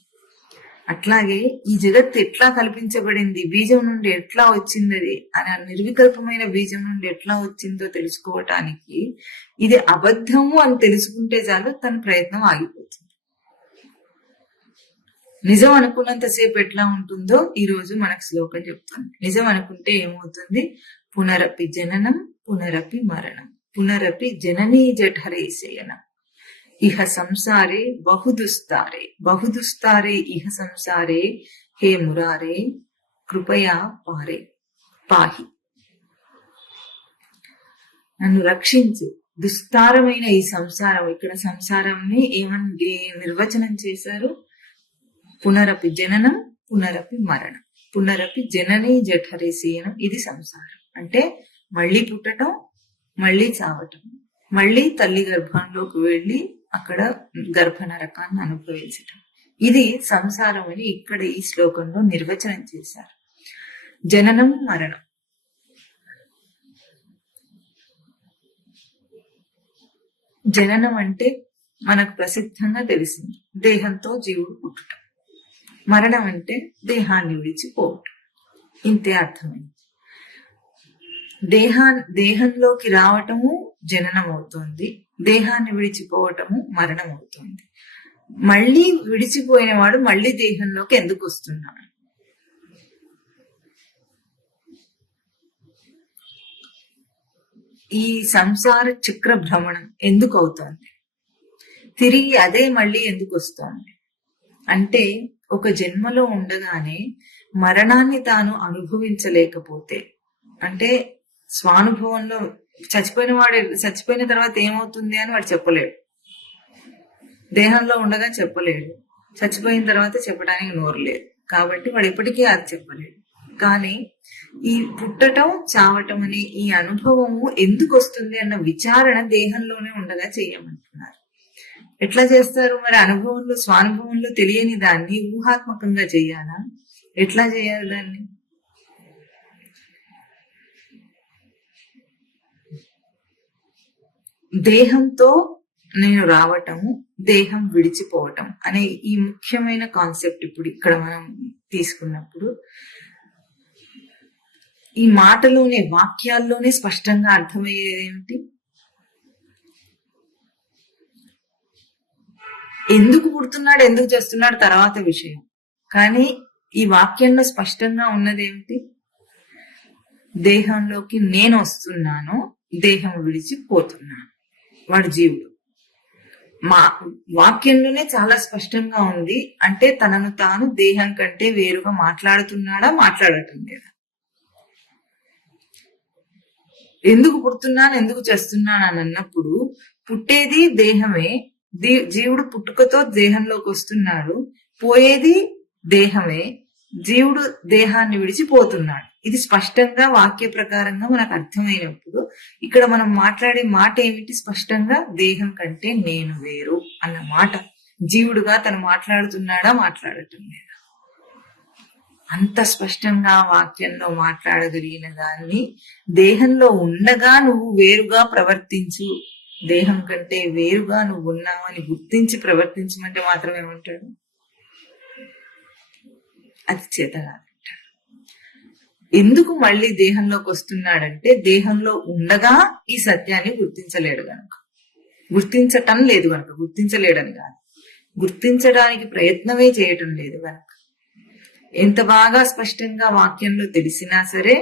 అట్లాగే ఈ జగత్తు ఎట్లా కల్పించబడింది, బీజం నుండి ఎట్లా వచ్చింది అని, నిర్వికల్పమైన బీజం నుండి ఎట్లా వచ్చిందో తెలుసుకోవటానికి ఇది అబద్ధము అని తెలుసుకుంటే చాలు తన ప్రయత్నం ఆగిపోతుంది. నిజం అనుకున్నంతసేపు ఎట్లా ఉంటుందో ఈ రోజు మనకు శ్లోకం చెప్తుంది. నిజం అనుకుంటే ఏమవుతుంది? పునరపి జననం పునరపి మరణం పునరపి జననీ జఠరే శయనం. ఇహ సంసారే బహుదుస్తారే, బహుదుస్తారే ఇహ సంసారే, హే మురారే కృపయా పారే పాహి. నన్ను రక్షించు, దుస్తారమైన ఈ సంసారం. ఇక్కడ సంసారంని ఏమని నిర్వచనం చేశారు? పునరపి జననం, పునరపి మరణం, పునరపి జనని జఠరేసీయనం. ఇది సంసారం అంటే మళ్ళీ పుట్టటం, మళ్ళీ చావటం, మళ్ళీ తల్లి గర్భంలోకి వెళ్ళి అక్కడ గర్భ నరకాన్ని అనుభవించటం. ఇది సంసారం అని ఇక్కడ ఈ శ్లోకంలో నిర్వచనం చేశారు. జననం, మరణం. జననం అంటే మనకు ప్రసిద్ధంగా తెలిసింది, దేహంతో జీవుడు పుట్టడం. మరణం అంటే దేహాన్ని విడిచిపోవటం. ఇంతే అర్థమైంది. దేహంలోకి రావటము జననం అవుతుంది, దేహాన్ని విడిచిపోవటము మరణం అవుతుంది. మళ్ళీ విడిచిపోయిన వాడు మళ్ళీ దేహంలోకి ఎందుకు వస్తున్నాడు? ఈ సంసార చక్ర భ్రమణం ఎందుకు అవుతోంది? తిరిగి అదే మళ్ళీ ఎందుకు వస్తోంది అంటే, ఒక జన్మలో ఉండగానే మరణాన్ని తాను అనుభవించలేకపోతే, అంటే స్వానుభవంలో చచ్చిపోయిన తర్వాత ఏమవుతుంది అని వాడు చెప్పలేడు. దేహంలో ఉండగా చెప్పలేడు, చచ్చిపోయిన తర్వాత చెప్పడానికి నోరు లేదు, కాబట్టి వాడు ఎప్పటికీ అది చెప్పలేడు. కానీ ఈ పుట్టటం, చావటం అనే ఈ అనుభవము ఎందుకు వస్తుంది అన్న విచారణ దేహంలోనే ఉండగా చేయమంటున్నారు. ఎట్లా చేస్తారు మరి? అనుభవంలో, స్వానుభవంలో తెలియని దాన్ని ఊహాత్మకంగా చెయ్యాలా? ఎట్లా చేయాలి దాన్ని? దేహంతో నేను రావటము, దేహం విడిచిపోవటం అనే ఈ ముఖ్యమైన కాన్సెప్ట్ ఇప్పుడు ఇక్కడ మనం తీసుకున్నప్పుడు ఈ మాటలోనే, వాక్యాల్లోనే స్పష్టంగా అర్థమయ్యేది ఏమిటి? ఎందుకు పుడుతున్నాడు, ఎందుకు చేస్తున్నాడు తర్వాత విషయం. కానీ ఈ వాక్యంలో స్పష్టంగా ఉన్నది ఏమిటి? దేహంలోకి నేను వస్తున్నాను, దేహం విడిచిపోతున్నాను. వాడు జీవుడు. మా వాక్యంలోనే చాలా స్పష్టంగా ఉంది. అంటే తనను తాను దేహం కంటే వేరుగా మాట్లాడుతున్నాడా, మాట్లాడటం లేదా? ఎందుకు పుడుతున్నాను, ఎందుకు చేస్తున్నాను అని అన్నప్పుడు పుట్టేది దేహమే, జీవుడు పుట్టుకతో దేహంలోకి వస్తున్నాడు, పోయేది దేహమే, జీవుడు దేహాన్ని విడిచిపోతున్నాడు. ఇది స్పష్టంగా వాక్య ప్రకారంగా మనకు అర్థమైనప్పుడు ఇక్కడ మనం మాట్లాడే మాట ఏమిటి? స్పష్టంగా దేహం కంటే నేను వేరు అన్న మాట. జీవుడుగా తను మాట్లాడుతున్నాడా, మాట్లాడటం లేదా? అంత స్పష్టంగా వాక్యంలో మాట్లాడగలిగిన దాన్ని దేహంలో ఉండగా నువ్వు వేరుగా ప్రవర్తించు, దేహం కంటే వేరుగా నువ్వు ఉన్నావని గుర్తించి ప్రవర్తించమంటే మాత్రం ఏమంటాడు? అది చేతగాదంటాడు. ఎందుకు మళ్ళీ దేహంలోకి వస్తున్నాడంటే, దేహంలో ఉండగా ఈ సత్యాన్ని గుర్తించలేడు గనుక, గుర్తించటం లేదు గనుక, గుర్తించలేడని కాదు, గుర్తించడానికి ప్రయత్నమే చేయటం లేదు గనుక. ఎంత బాగా స్పష్టంగా వాక్యంలో తెలిసినా సరే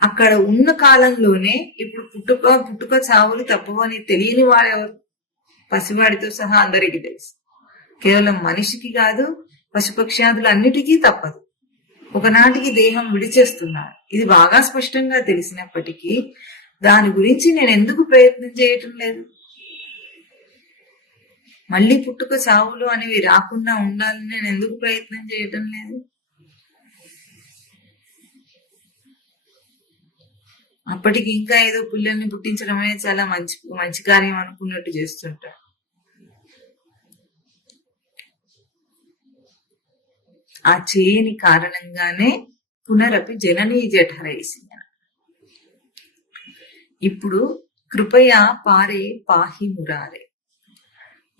అక్కడ ఉన్న కాలంలోనే ఇప్పుడు పుట్టుక చావులు తప్పవని తెలియని వాడెవరు? పసివాడితో సహా అందరికీ తెలుసు. కేవలం మనిషికి కాదు, పశుపక్ష్యాదులు అన్నిటికీ తప్పదు. ఒకనాటికి దేహం విడిచేస్తున్నాడు. ఇది బాగా స్పష్టంగా తెలిసినప్పటికీ దాని గురించి నేను ఎందుకు ప్రయత్నం చేయటం లేదు? మళ్ళీ పుట్టుక చావులు అనేవి రాకుండా ఉండాలని నేను ఎందుకు ప్రయత్నం చేయటం లేదు? అప్పటికి ఇంకా ఏదో పిల్లల్ని పుట్టించడం అనేది చాలా మంచి కార్యం అనుకున్నట్టు చేస్తుంటాడు. ఆ చేయని కారణంగానే పునరపి జననీ జఠరేసి. ఇప్పుడు కృపయా పారే పాహి మురారే,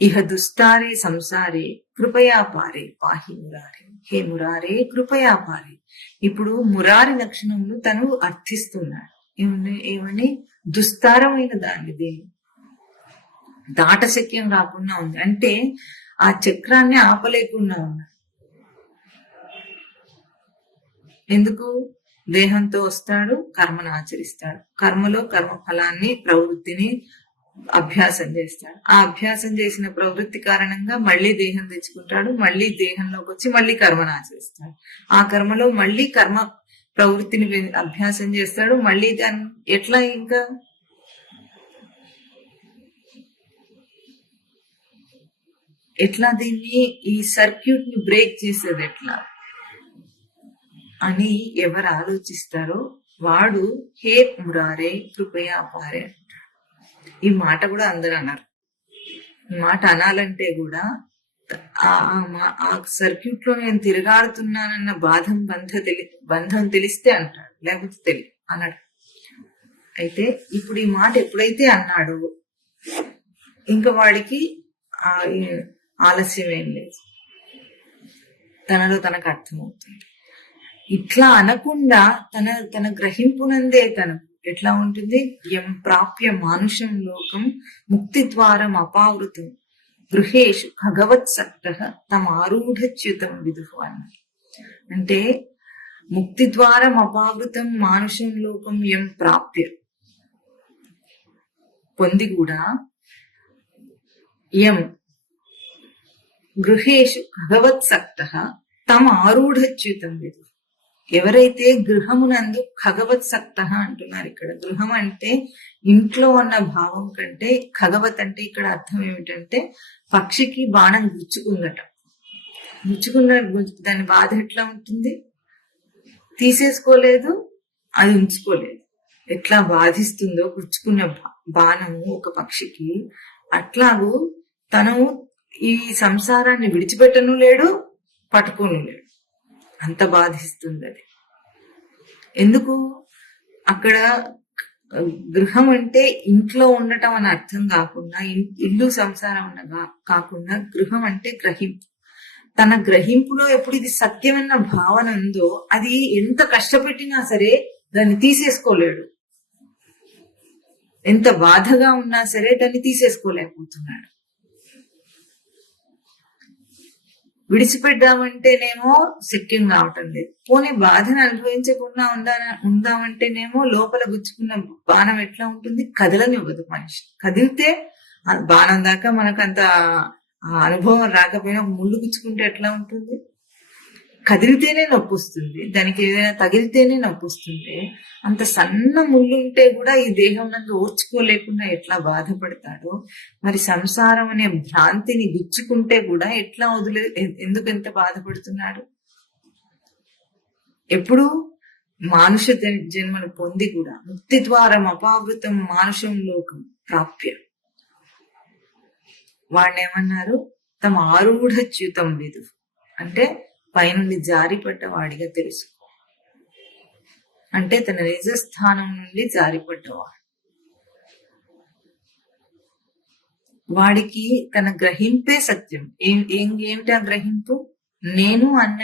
ఇహ దుస్తారే సంసారే కృపయా పారే పాహి మురారే, హే మురారే కృపయా పారే. ఇప్పుడు మురారి లక్షణములు తను అర్థిస్తున్నాడు. ఏమని? దుస్తారమైన దానిది, దాటశక్యం కాకుండా ఉంది. అంటే ఆ చక్రాన్ని ఆపలేకుండా ఉన్నాడు. ఎందుకు? దేహంతో వస్తాడు, కర్మను ఆచరిస్తాడు, కర్మలో కర్మ ఫలాన్ని, ప్రవృత్తిని అభ్యాసం చేస్తాడు. ఆ అభ్యాసం చేసిన ప్రవృత్తి కారణంగా మళ్ళీ దేహం తెచ్చుకుంటాడు. మళ్ళీ దేహంలోకి వచ్చి మళ్ళీ కర్మను ఆచరిస్తాడు. ఆ కర్మలో మళ్ళీ కర్మ ప్రవృత్తిని అభ్యాసం చేస్తాడు. మళ్ళీ దాన్ని ఎట్లా ఇంకా ఎట్లా దీన్ని ఈ సర్క్యూట్ ని బ్రేక్ చేసేది ఎట్లా అని ఎవరు ఆలోచిస్తారో వాడు హే మురారే కృపయా పారే అంటాడు. ఈ మాట కూడా అందరూ అన్నారు. ఈ మాట అనాలంటే కూడా ఆ సర్క్యూట్ లో నేను తిరగాడుతున్నానన్న బంధం తెలిస్తే అంటాడు, లేకపోతే తెలియదు అన్నాడు. అయితే ఇప్పుడు ఈ మాట ఎప్పుడైతే అన్నాడో ఇంకా వాడికి ఆలస్యం ఏం లేదు, తనలో తనకు అర్థమవుతుంది. ఇట్లా అనకుండా తన గ్రహింపునందే తనకు ఎట్లా ఉంటుంది, ఎం ప్రాప్య మానుషం లోకం ముక్తి ద్వారం అపావృతం గృహేషు భగవత్సక్త తమారూఢచ్యుతం విదుహు అన్నారు. అంటే ముక్తి ద్వారం అపావృతం మానుషం లోకం ఎం ప్రాప్య పొంది కూడా ఎం గృహేషు భగవత్సక్త తమ ఆరూఢచ్యుతం విదు. ఎవరైతే గృహమునందు ఖగవత్సక్త అంటున్నారు. ఇక్కడ గృహం అంటే ఇంట్లో అన్న భావం కంటే ఖగవత్ అంటే ఇక్కడ అర్థం ఏమిటంటే పక్షికి బాణం గుచ్చుకుందట. దాని బాధ ఎట్లా ఉంటుంది, తీసేసుకోలేదు, అది ఉంచుకోలేదు. ఎట్లా బాధిస్తుందో గుచ్చుకున్న బాణము ఒక పక్షికి, అట్లాగూ తను ఈ సంసారాన్ని విడిచిపెట్టను లేడు, పట్టుకోను లేడు. అంత బాధిస్తుంది అది. ఎందుకు అక్కడ గృహం అంటే ఇంట్లో ఉండటం అని అర్థం కాకుండా, ఇల్లు సంసారం కాకుండా గృహం అంటే గ్రహింపు. తన గ్రహింపులో ఎప్పుడు ఇది సత్యమన్న భావన ఉందో అది ఎంత కష్టపెట్టినా సరే దాన్ని తీసేసుకోలేడు. ఎంత బాధగా ఉన్నా సరే దాన్ని తీసేసుకోలేకపోతున్నాడు. విడిచిపెట్టామంటేనేమో శక్యం కావటం లేదు. పోనీ బాధను అనుభవించకుండా ఉందామంటేనేమో లోపల గుచ్చుకున్న బాణం ఎట్లా ఉంటుంది, కదలనివ్వదు మనిషి. కదిలితే బాణం దాకా మనకంత అనుభవం రాకపోయినా ముళ్ళు గుచ్చుకుంటే ఎట్లా ఉంటుంది, కదిలితేనే నొప్పి వస్తుంది. దానికి ఏదైనా తగిలితేనే నొప్పి వస్తుంది. అంత సన్న ముళ్ళు ఉంటే కూడా ఈ దేహం నందు ఓర్చుకోలేకుండా ఎట్లా బాధపడతాడో, మరి సంసారం అనే భ్రాంతిని గుచ్చుకుంటే కూడా ఎట్లా ఎందుకు ఎంత బాధపడుతున్నాడు. ఎప్పుడు మానుష జన్మను పొంది కూడా ముక్తి ద్వారం అపావృతం మానుషం లోకం ప్రాప్య వాడినేమన్నారు, తమ ఆరూఢచ్యుతం విదు అంటే పైనుండి జారిపడ్డ వాడిగా తెలుసు. అంటే తన నిజస్థానం నుండి జారిపడ్డవాడు. వాడికి తన గ్రహింపే సత్యం. ఏమిటి ఆ గ్రహింపు, నేను అన్న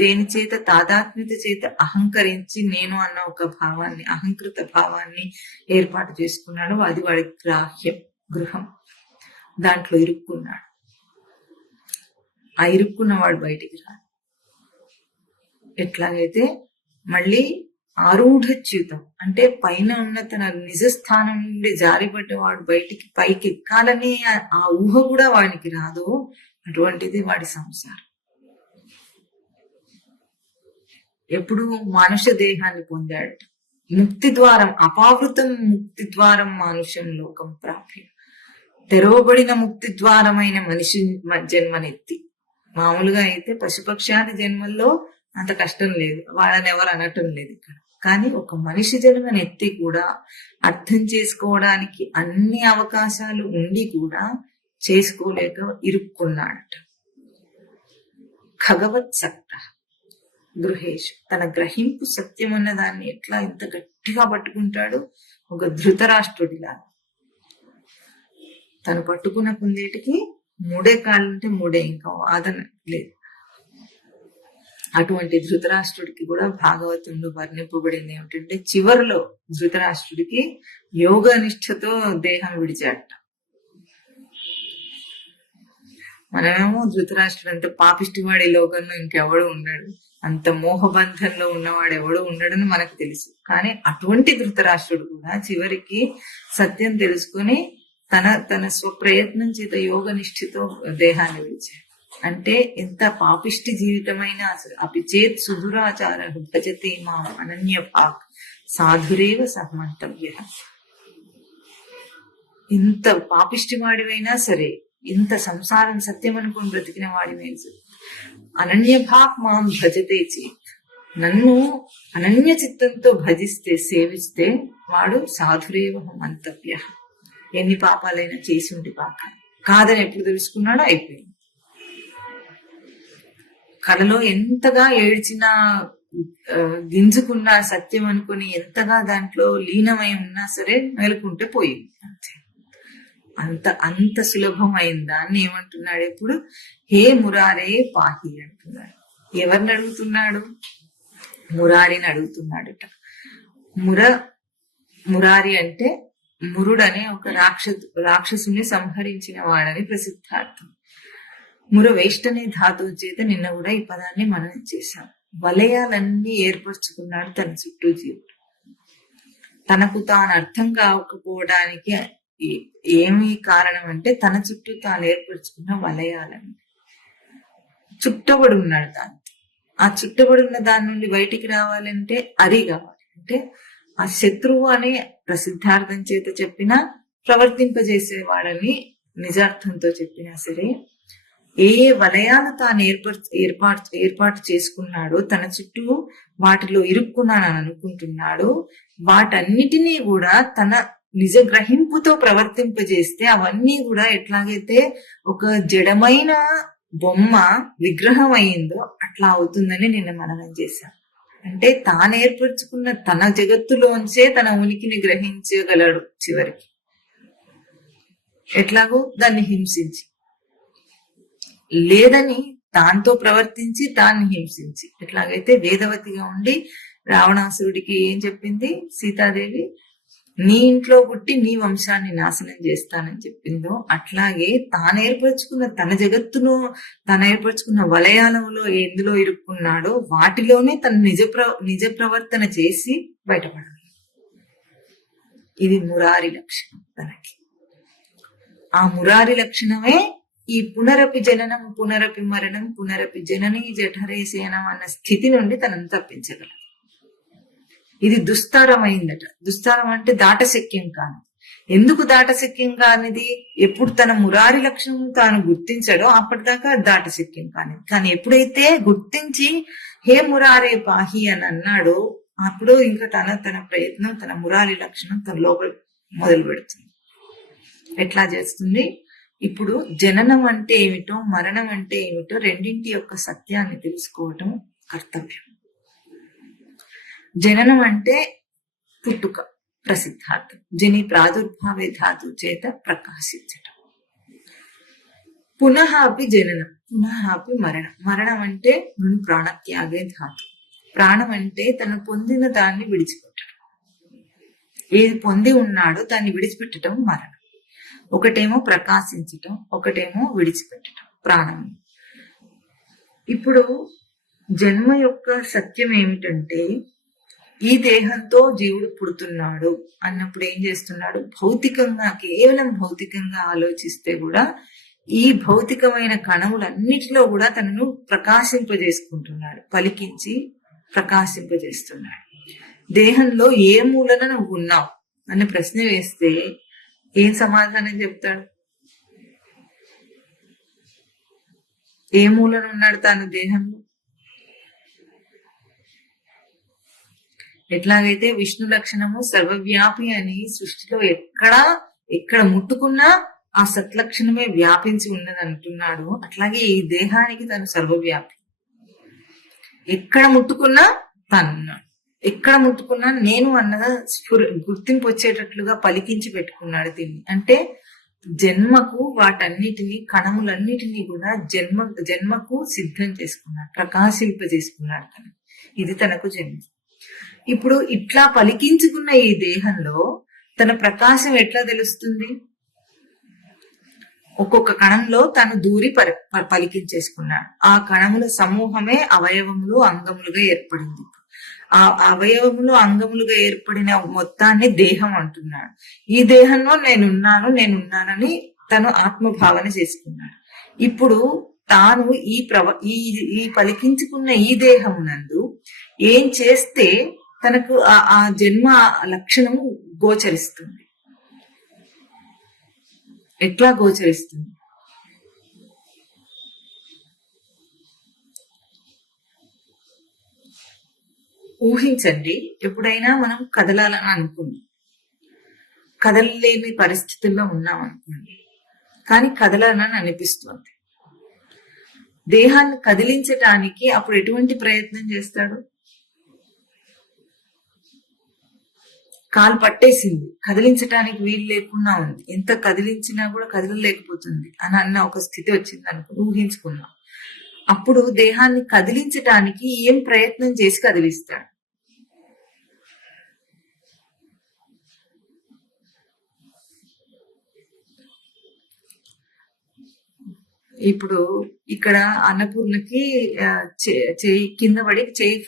దేని చేత తాదాత్మ్యత చేత అహంకరించి నేను అన్న ఒక భావాన్ని, అహంకృత భావాన్ని ఏర్పాటు చేసుకున్నాడు. అది వాడి గ్రాహ్యం, గృహం. దాంట్లో ఇరుక్కున్నాడు. ఆ ఇరుక్కున్నవాడు బయటికి రాడు. ఎట్లాగైతే మళ్ళీ ఆరూఢచ్యుతం అంటే పైన ఉన్న తన నిజస్థానం నుండి జారిపడ్డవాడు పైకి ఎక్కాలని ఆ ఊహ కూడా వాడికి రాదు. అటువంటిది వాడి సంసారం. ఎప్పుడు మనుష దేహాన్ని పొందాడు. ముక్తి ద్వారం అపావృతం ముక్తి ద్వారం మానుషం లోకం ప్రాప్య. తెరవబడిన ముక్తి ద్వారమైన మనిషి జన్మనెత్తి, మామూలుగా అయితే పశుపక్షాది జన్మల్లో అంత కష్టం లేదు, వాళ్ళని ఎవరు అనటం లేదు ఇక్కడ. కానీ ఒక మనిషి జన్మనెత్తి కూడా అర్థం చేసుకోవడానికి అన్ని అవకాశాలు ఉండి కూడా చేసుకోలేక ఇరుక్కున్నాడట. ఖగవత్సక్త గృహేష్ తన గ్రహింపు సత్యం అన్న దాన్ని ఎట్లా ఇంత గట్టిగా పట్టుకుంటాడు, ఒక ధృతరాష్ట్రుడిలాగా. తను పట్టుకున్న కుందేటికి మూడే కాళ్ళంటే మూడే, ఇంకా వాదన లేదు. అటువంటి ధృతరాష్ట్రుడికి కూడా భాగవతంలో వర్ణింపబడింది ఏమిటంటే, చివరిలో ధృతరాష్ట్రుడికి యోగ నిష్ఠతో దేహం విడిచాట. మనమేమో ధృతరాష్ట్రుడు అంత పాపిష్టివాడు ఈ లోకంలో ఇంకెవడు ఉండడు, అంత మోహబంధంలో ఉన్నవాడు ఎవడు ఉండడని మనకు తెలుసు. కానీ అటువంటి ధృతరాష్ట్రుడు కూడా చివరికి సత్యం తెలుసుకుని తన స్వప్రయత్నం చేత యోగ నిష్ఠతో దేహాన్ని విడిచాడు. అంటే ఎంత పాపిష్టి జీవితమైనా అసలు అపిచేత్ సుదురాచార భజతే మా అనన్య పాక్ సాధురేవ సహమంతవ్య. ఇంత పాపిష్టి వాడివైనా సరే, ఇంత సంసారం సత్యం అనుకుని బ్రతికిన వాడివైనా సరే, అనన్య భాక్ మాం భజతే చేత్, నన్ను అనన్య చిత్తంతో భజిస్తే సేవిస్తే వాడు సాధురేవ మంతవ్య. ఎన్ని పాపాలైనా చేసి ఉండి పాప కాదని ఎప్పుడు తెలుసుకున్నాడో అయిపోయింది. కళలో ఎంతగా ఏడ్చినా గింజుకున్నా సత్యం అనుకుని ఎంతగా దాంట్లో లీనమై ఉన్నా సరే మేలుకుంటే పోయింది అంతే. అంత సులభమైన దాన్ని ఏమంటున్నాడు ఇప్పుడు? హే మురారే పాహి అంటున్నాడు. ఎవరిని అడుగుతున్నాడు? మురారిని అడుగుతున్నాడట. మురారి అంటే మురుడనే ఒక రాక్షసుని సంహరించిన వాడని ప్రసిద్ధార్థం. మురవేష్టనే ధాతువు చేత నిన్న కూడా ఈ పదాన్ని మననం చేశాం. వలయాలన్నీ ఏర్పరచుకున్నాడు తన చుట్టూ జీవుడు. తనకు తాను అర్థం కాకపోవడానికి ఏమి కారణం అంటే తన చుట్టూ తాను ఏర్పరచుకున్న వలయాలని. చుట్టబడి ఉన్నాడు దాంతో. ఆ చుట్టబడి ఉన్న దాని నుండి బయటికి రావాలంటే అరి కావాలి. అంటే ఆ శత్రువు అనే ప్రసిద్ధార్థం చేత చెప్పినా, ప్రవర్తింపజేసేవాడని నిజార్థంతో చెప్పినా సరే, ఏ వలయాలు తాను ఏర్పాటు చేసుకున్నాడో, తన చుట్టూ వాటిలో ఇరుక్కున్నానని అనుకుంటున్నాడు, వాటన్నిటినీ కూడా తన నిజ గ్రహింపుతో ప్రవర్తింపజేస్తే అవన్నీ కూడా ఎట్లాగైతే ఒక జడమైన బొమ్మ విగ్రహం అయిందో అట్లా అవుతుందని నిన్న మననం చేశాం. అంటే తాను ఏర్పరచుకున్న తన జగత్తులోంచే తన ఉనికిని గ్రహించగలడు చివరికి. ఎట్లాగో దాన్ని హింసించి, లేదని దాంతో ప్రవర్తించి దాన్ని హింసించి, ఎట్లాగైతే వేదవతిగా ఉండి రావణాసురుడికి ఏం చెప్పింది సీతాదేవి? నీ ఇంట్లో పుట్టి నీ వంశాన్ని నాశనం చేస్తానని చెప్పిందో, అట్లాగే తాను ఏర్పరచుకున్న తన జగత్తును, తాను ఏర్పరచుకున్న వలయాలలో ఎందులో ఇరుక్కున్నాడో వాటిలోనే తన నిజ ప్రవర్తన చేసి బయటపడాలి. ఇది మురారి లక్షణం తనకి. ఆ మురారి లక్షణమే ఈ పునరపి జననం పునరపి మరణం పునరపి జననీ జఠరే శయనం అన్న స్థితి నుండి తనను తప్పించగలదు. ఇది దుస్తరమైందట. దుస్తరం అంటే దాటశక్యం కాని. ఎందుకు దాటశక్యం కానిది? ఎప్పుడు తన మురారి లక్షణం తాను గుర్తించాడో అప్పటిదాకా దాటశక్యం కానిది. కానీ ఎప్పుడైతే గుర్తించి హే మురారే పాహి అని అన్నాడో అప్పుడు ఇంకా తన ప్రయత్నం, తన మురారి లక్షణం తన లోపల మొదలు పెడుతుంది. ఎట్లా చేస్తుంది? ఇప్పుడు జననం అంటే ఏమిటో, మరణం అంటే ఏమిటో రెండింటి యొక్క సత్యాన్ని తెలుసుకోవటం కర్తవ్యం. జననం అంటే పుట్టుక, ప్రసిద్ధార్థం. జని ప్రాదుర్భావే ధాతు చేత ప్రకాశించటం. పునః అపి జననం, పునః అపి మరణం. మరణం అంటే ప్రాణత్యాగే ధాతు. ప్రాణం అంటే తను పొందిన దాన్ని విడిచిపెట్టడం. ఏది పొంది ఉన్నాడో దాన్ని విడిచిపెట్టడం మరణం. ఒకటేమో ప్రకాశించటం, ఒకటేమో విడిచిపెట్టడం, ప్రాణం. ఇప్పుడు జన్మ యొక్క సత్యం ఏమిటంటే, ఈ దేహంతో జీవుడు పుడుతున్నాడు అన్నప్పుడు ఏం చేస్తున్నాడు? భౌతికంగా, కేవలం భౌతికంగా ఆలోచిస్తే కూడా ఈ భౌతికమైన కణములన్నిటిలో కూడా తనను ప్రకాశింపజేసుకుంటున్నాడు, పలికించి ప్రకాశింపజేస్తున్నాడు. దేహంలో ఏ మూలన నువ్వు ఉన్నావు అనే ప్రశ్న వేస్తే ఏం సమాధానం చెప్తాడు? ఏ మూలన ఉన్నాడు తాను దేహంలో? ఎట్లాగైతే విష్ణు లక్షణము సర్వవ్యాపి అని సృష్టిలో ఎక్కడ ముట్టుకున్నా ఆ సత్లక్షణమే వ్యాపించి ఉన్నది అంటున్నాడు, అట్లాగే ఈ దేహానికి తను సర్వవ్యాపి. ఎక్కడ ముట్టుకున్నా తానున్నాడు. ఎక్కడ ముట్టుకున్నా నేను అన్నగా గుర్తింపు వచ్చేటట్లుగా పలికించి పెట్టుకున్నాడు దీన్ని. అంటే జన్మకు వాటన్నిటిని, కణములన్నిటినీ కూడా జన్మకు సిద్ధం చేసుకున్నాడు, ప్రకాశింపజేసుకున్నాడు తను. ఇది తనకు జన్మ. ఇప్పుడు ఇట్లా పలికించుకున్న ఈ దేహంలో తన ప్రకాశం ఎట్లా తెలుస్తుంది? ఒక్కొక్క కణంలో తను దూరి పలికించేసుకున్నాడు. ఆ కణముల సమూహమే అవయవములు అంగములుగా ఏర్పడింది. ఆ అవయవములు అంగములుగా ఏర్పడిన మొత్తాన్ని దేహం అంటున్నాడు. ఈ దేహంలో నేనున్నానని తను ఆత్మభావన చేసుకున్నాడు. ఇప్పుడు తాను ఈ పలికించుకున్న ఈ దేహమునందు ఏం చేస్తే తనకు ఆ జన్మ లక్షణము గోచరిస్తుంది. ఎట్లా గోచరిస్తుంది? ఊహించండి, ఎప్పుడైనా మనం కదలాలని అనుకుంది, కదలలేని పరిస్థితుల్లో ఉన్నాం అనుకోండి, కానీ కదలాలని అనిపిస్తుంది. దేహాన్ని కదిలించటానికి అప్పుడు ఎటువంటి ప్రయత్నం చేస్తాడు? కాలు పట్టేసింది, కదిలించటానికి వీలు లేకుండా ఉంది, ఎంత కదిలించినా కూడా కదలలేకపోతుంది అని అన్న ఒక స్థితి వచ్చింది అనుకో, ఊహించుకున్నాం. అప్పుడు దేహాన్ని కదిలించటానికి ఏం ప్రయత్నం చేసి కదిలిస్తాడు? ఇప్పుడు ఇక్కడ అన్నపూర్ణకి చెయ్యి కింద పడి చెయ్యి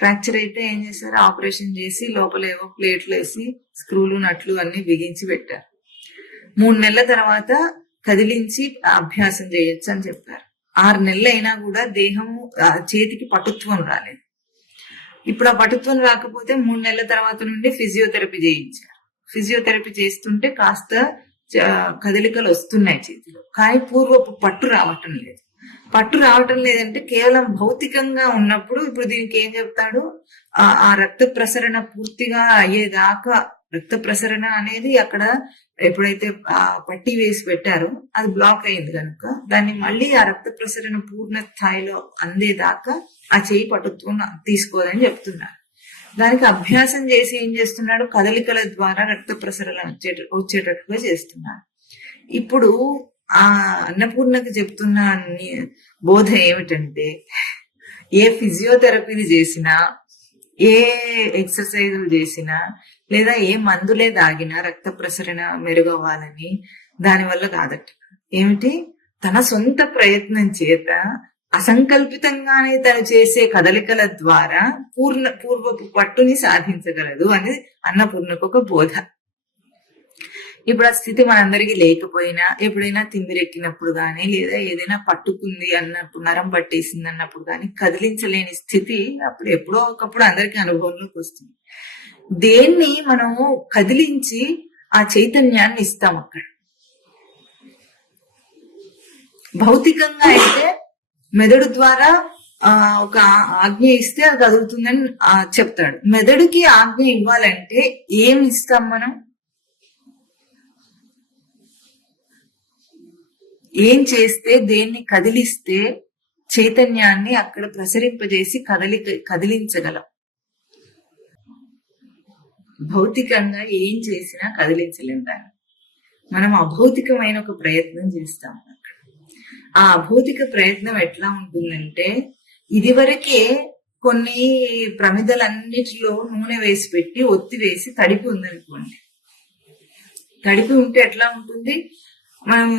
ఫ్రాక్చర్ అయితే ఏం చేశారు? ఆపరేషన్ చేసి లోపల ఏవో ప్లేట్లు వేసి స్క్రూలు నట్లు అన్ని బిగించి పెట్టారు. 3 నెలల తర్వాత కదిలించి అభ్యాసం చేయొచ్చు అని చెప్పారు. 6 నెలలు అయినా కూడా దేహము చేతికి పటుత్వం రాలేదు. ఇప్పుడు ఆ పటుత్వం రాకపోతే 3 నెలల తర్వాత నుండి ఫిజియోథెరపీ చేయించారు. ఫిజియోథెరపీ చేస్తుంటే కాస్త కదలికలు వస్తున్నాయి చేతిలో, కానీ పూర్వపు పట్టు రావటం లేదంటే కేవలం భౌతికంగా ఉన్నప్పుడు ఇప్పుడు దీనికి ఏం చెప్తాడు? ఆ రక్త ప్రసరణ పూర్తిగా అయ్యేదాకా, రక్త ప్రసరణ అనేది అక్కడ ఎప్పుడైతే పట్టి వేసి పెట్టారో అది బ్లాక్ అయింది కనుక దాన్ని మళ్ళీ ఆ రక్త ప్రసరణ పూర్ణ స్థాయిలో అందేదాకా ఆ చేయి పటుత్వం తీసుకోదని చెప్తున్నారు. దానికి అభ్యాసం చేసి ఏం చేస్తున్నాడు? కదలికల ద్వారా రక్త ప్రసరణ వచ్చేటట్టుగా చేస్తున్నాడు. ఇప్పుడు ఆ అన్నపూర్ణకి చెప్తున్న బోధ ఏమిటంటే, ఏ ఫిజియోథెరపీని చేసినా, ఏ ఎక్సర్సైజులు చేసినా, లేదా ఏ మందులే దాగినా రక్త ప్రసరణ మెరుగవ్వాలని దానివల్ల కాదట. ఏమిటి? తన సొంత ప్రయత్నం చేత అసంకల్పితంగానే తను చేసే కదలికల ద్వారా పూర్వపు పట్టుని సాధించగలదు అని అన్నపూర్ణకు ఒక బోధ. ఇప్పుడు ఆ స్థితి మనందరికీ లేకపోయినా, ఎప్పుడైనా తిమ్మిరెక్కినప్పుడు కానీ, లేదా ఏదైనా పట్టుకుంది అన్నప్పుడు, నరం పట్టేసింది అన్నప్పుడు కానీ కదిలించలేని స్థితి అప్పుడు ఎప్పుడో ఒకప్పుడు అందరికీ అనుభవంలోకి వస్తుంది. దేన్ని మనము కదిలించి ఆ చైతన్యాన్ని ఇస్తాం అక్కడ. భౌతికంగా అయితే మెదడు ద్వారా ఒక ఆజ్ఞ ఇస్తే అది కదులుతుందని చెప్తాడు. మెదడుకి ఆజ్ఞ ఇవ్వాలంటే ఏం ఇస్తాం మనం? ఏం చేస్తే, దేన్ని కదిలిస్తే చైతన్యాన్ని అక్కడ ప్రసరింపజేసి కదిలించగలం? భౌతికంగా ఏం చేసినా కదిలించలేం దాన్ని. మనం అభౌతికమైన ఒక ప్రయత్నం చేస్తాం. ఆ అభౌతిక ప్రయత్నం ఎట్లా ఉంటుందంటే, ఇదివరకే కొన్ని ప్రమిదలన్నిటిలో నూనె వేసి పెట్టి ఒత్తి వేసి తడిపి ఉందనుకోండి. తడిపి ఉంటే ఎట్లా ఉంటుంది? మనం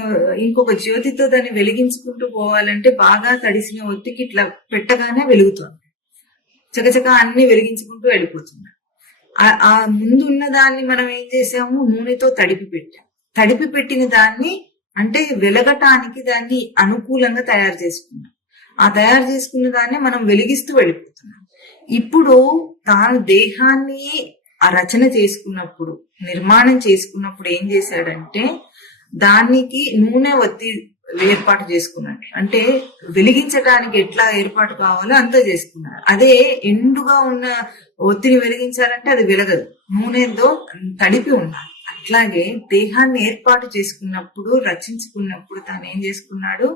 ఇంకొక జ్యోతితో దాన్ని వెలిగించుకుంటూ పోవాలంటే బాగా తడిసిన ఒత్తికి ఇట్లా పెట్టగానే వెలుగుతుంది, చకచక అన్ని వెలిగించుకుంటూ వెళ్ళిపోతుంది. ఆ ముందు ఉన్న దాన్ని మనం ఏం చేసాము? నూనెతో తడిపి పెట్టాం. తడిపి పెట్టిన దాన్ని అంటే వెలగటానికి దాన్ని అనుకూలంగా తయారు చేసుకున్నాం. ఆ తయారు చేసుకున్న దాన్ని మనం వెలిగిస్తూ వెళ్ళిపోతున్నాం. ఇప్పుడు తాను దేహాన్ని ఆ రచన చేసుకున్నప్పుడు, నిర్మాణం చేసుకున్నప్పుడు ఏం చేశాడంటే, దానికి నూనె ఒత్తి ఏర్పాటు చేసుకున్నాడు. అంటే వెలిగించడానికి ఎట్లా ఏర్పాటు కావాలో అంతా చేసుకున్నాడు. అదే ఎండుగా ఉన్న ఒత్తిని వెలిగించాలంటే అది వెలగదు, నూనెతో తడిపి ఉండాలి. అట్లాగే దేహాన్ని ఏర్పాటు చేసుకున్నప్పుడు, రచించుకున్నప్పుడు తాను ఏం చేసుకున్నాడు?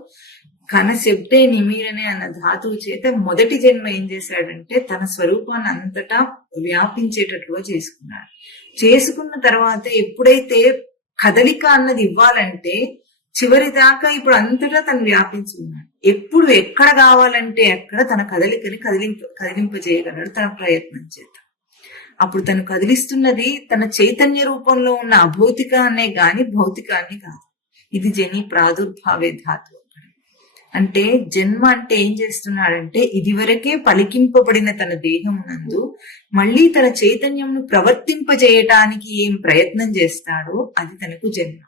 కనశబ్దే నిమీరనే అన్న ధాతువు చేత మొదటి జన్మ ఏం చేశాడంటే తన స్వరూపాన్ని అంతటా వ్యాపించేటట్లుగా చేసుకున్నాడు. చేసుకున్న తర్వాత ఎప్పుడైతే కదలిక అన్నది ఇవ్వాలంటే చివరి దాకా ఇప్పుడు అంతటా తను వ్యాపించి ఉన్నాడు. ఎప్పుడు ఎక్కడ కావాలంటే అక్కడ తన కదలికని కదిలింపజేయగలడు తన ప్రయత్నం చేత. అప్పుడు తను కదిలిస్తున్నది తన చైతన్య రూపంలో ఉన్న అభౌతికాన్నే గాని భౌతికాన్ని కాదు. ఇది జని ప్రాదుర్భావే ధాతు. అంటే జన్మ అంటే ఏం చేస్తున్నాడంటే ఇదివరకే పలికింపబడిన తన దేహమునందు మళ్ళీ తన చైతన్యంను ప్రవర్తింపజేయటానికి ఏం ప్రయత్నం చేస్తాడో అది తనకు జన్మ.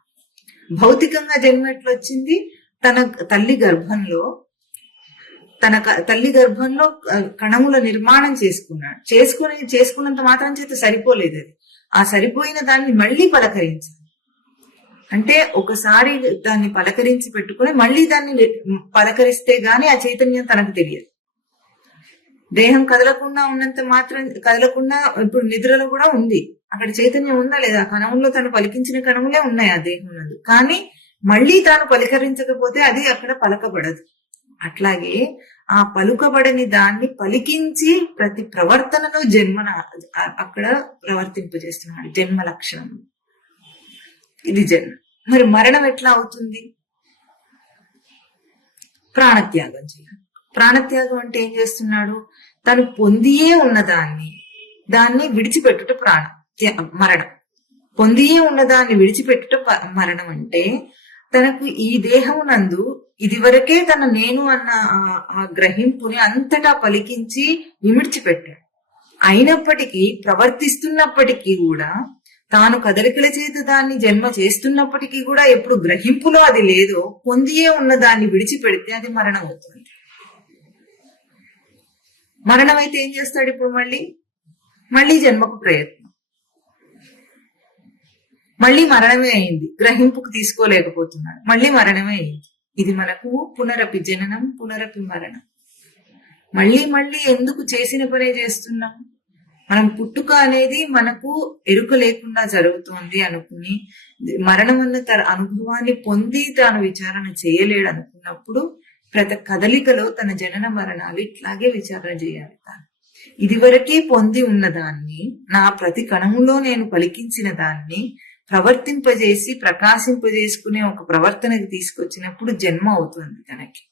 భౌతికంగా జన్మ ఎట్లొచ్చింది? తన తల్లి గర్భంలో కణముల నిర్మాణం చేసుకున్నాడు. చేసుకున్నంత మాత్రం చేత సరిపోలేదు. అది ఆ సరిపోయిన దాన్ని మళ్ళీ పలకరించాలి. అంటే ఒకసారి దాన్ని పలకరించి పెట్టుకుని మళ్ళీ దాన్ని పలకరిస్తే గాని ఆ చైతన్యం తనకు తెలియదు. దేహం కదలకుండా ఉన్నంత మాత్రం కదలకుండా ఇప్పుడు నిద్రలో కూడా ఉంది, అక్కడ చైతన్యం ఉందా లేదా? కణంలో తను పలికించిన కణములే ఉన్నాయి ఆ దేహం నందు, కానీ మళ్ళీ తాను పలకరించకపోతే అది అక్కడ పలకబడదు. అట్లాగే ఆ పలుకబడని దాన్ని పలికించి ప్రతి ప్రవర్తనలో జన్మన అక్కడ ప్రవర్తింపజేస్తున్నాడు. జన్మ లక్షణం ఇది జన్మ. మరి మరణం ఎట్లా అవుతుంది? ప్రాణత్యాగం చేయాలి. ప్రాణత్యాగం అంటే ఏం చేస్తున్నాడు? తను పొందియే దాన్ని విడిచిపెట్టుట మరణం. పొందియే ఉన్నదాన్ని విడిచిపెట్టుట మరణం. అంటే తనకు ఈ దేహమునందు ఇదివరకే తన నేను అన్న ఆ గ్రహింపుని అంతటా పలికించి విమిడ్చిపెట్టాడు. అయినప్పటికీ ప్రవర్తిస్తున్నప్పటికీ కూడా, తాను కదలికల చేత దాన్ని జన్మ చేస్తున్నప్పటికీ కూడా ఎప్పుడు గ్రహింపులో అది లేదో పొందియే ఉన్న దాన్ని విడిచిపెడితే అది మరణం అవుతుంది. మరణం అయితే ఏం చేస్తాడు? ఇప్పుడు మళ్ళీ జన్మకు ప్రయత్నం. మళ్ళీ మరణమే అయింది, గ్రహింపుకు తీసుకోలేకపోతున్నాడు, మళ్ళీ మరణమే అయింది. ఇది మనకు పునరపి జననం పునరపి మరణం. మళ్ళీ ఎందుకు చేసిన పనే చేస్తున్నాం? మనం పుట్టుక అనేది మనకు ఎరుక లేకుండా జరుగుతోంది అనుకుని మరణం అన్న తన అనుభవాన్ని పొంది తాను విచారణ చేయలేడు అనుకున్నప్పుడు ప్రతి కదలికలో తన జనన మరణాలు ఇట్లాగే విచారణ చేయాలి. తాను ఇదివరకే పొంది ఉన్నదాన్ని, నా ప్రతి కణములో నేను పలికించిన దాన్ని ప్రవర్తింపజేసి ప్రకాశింపజేసుకునే ఒక ప్రవర్తనకి తీసుకొచ్చినప్పుడు జన్మ అవుతుంది తనకి.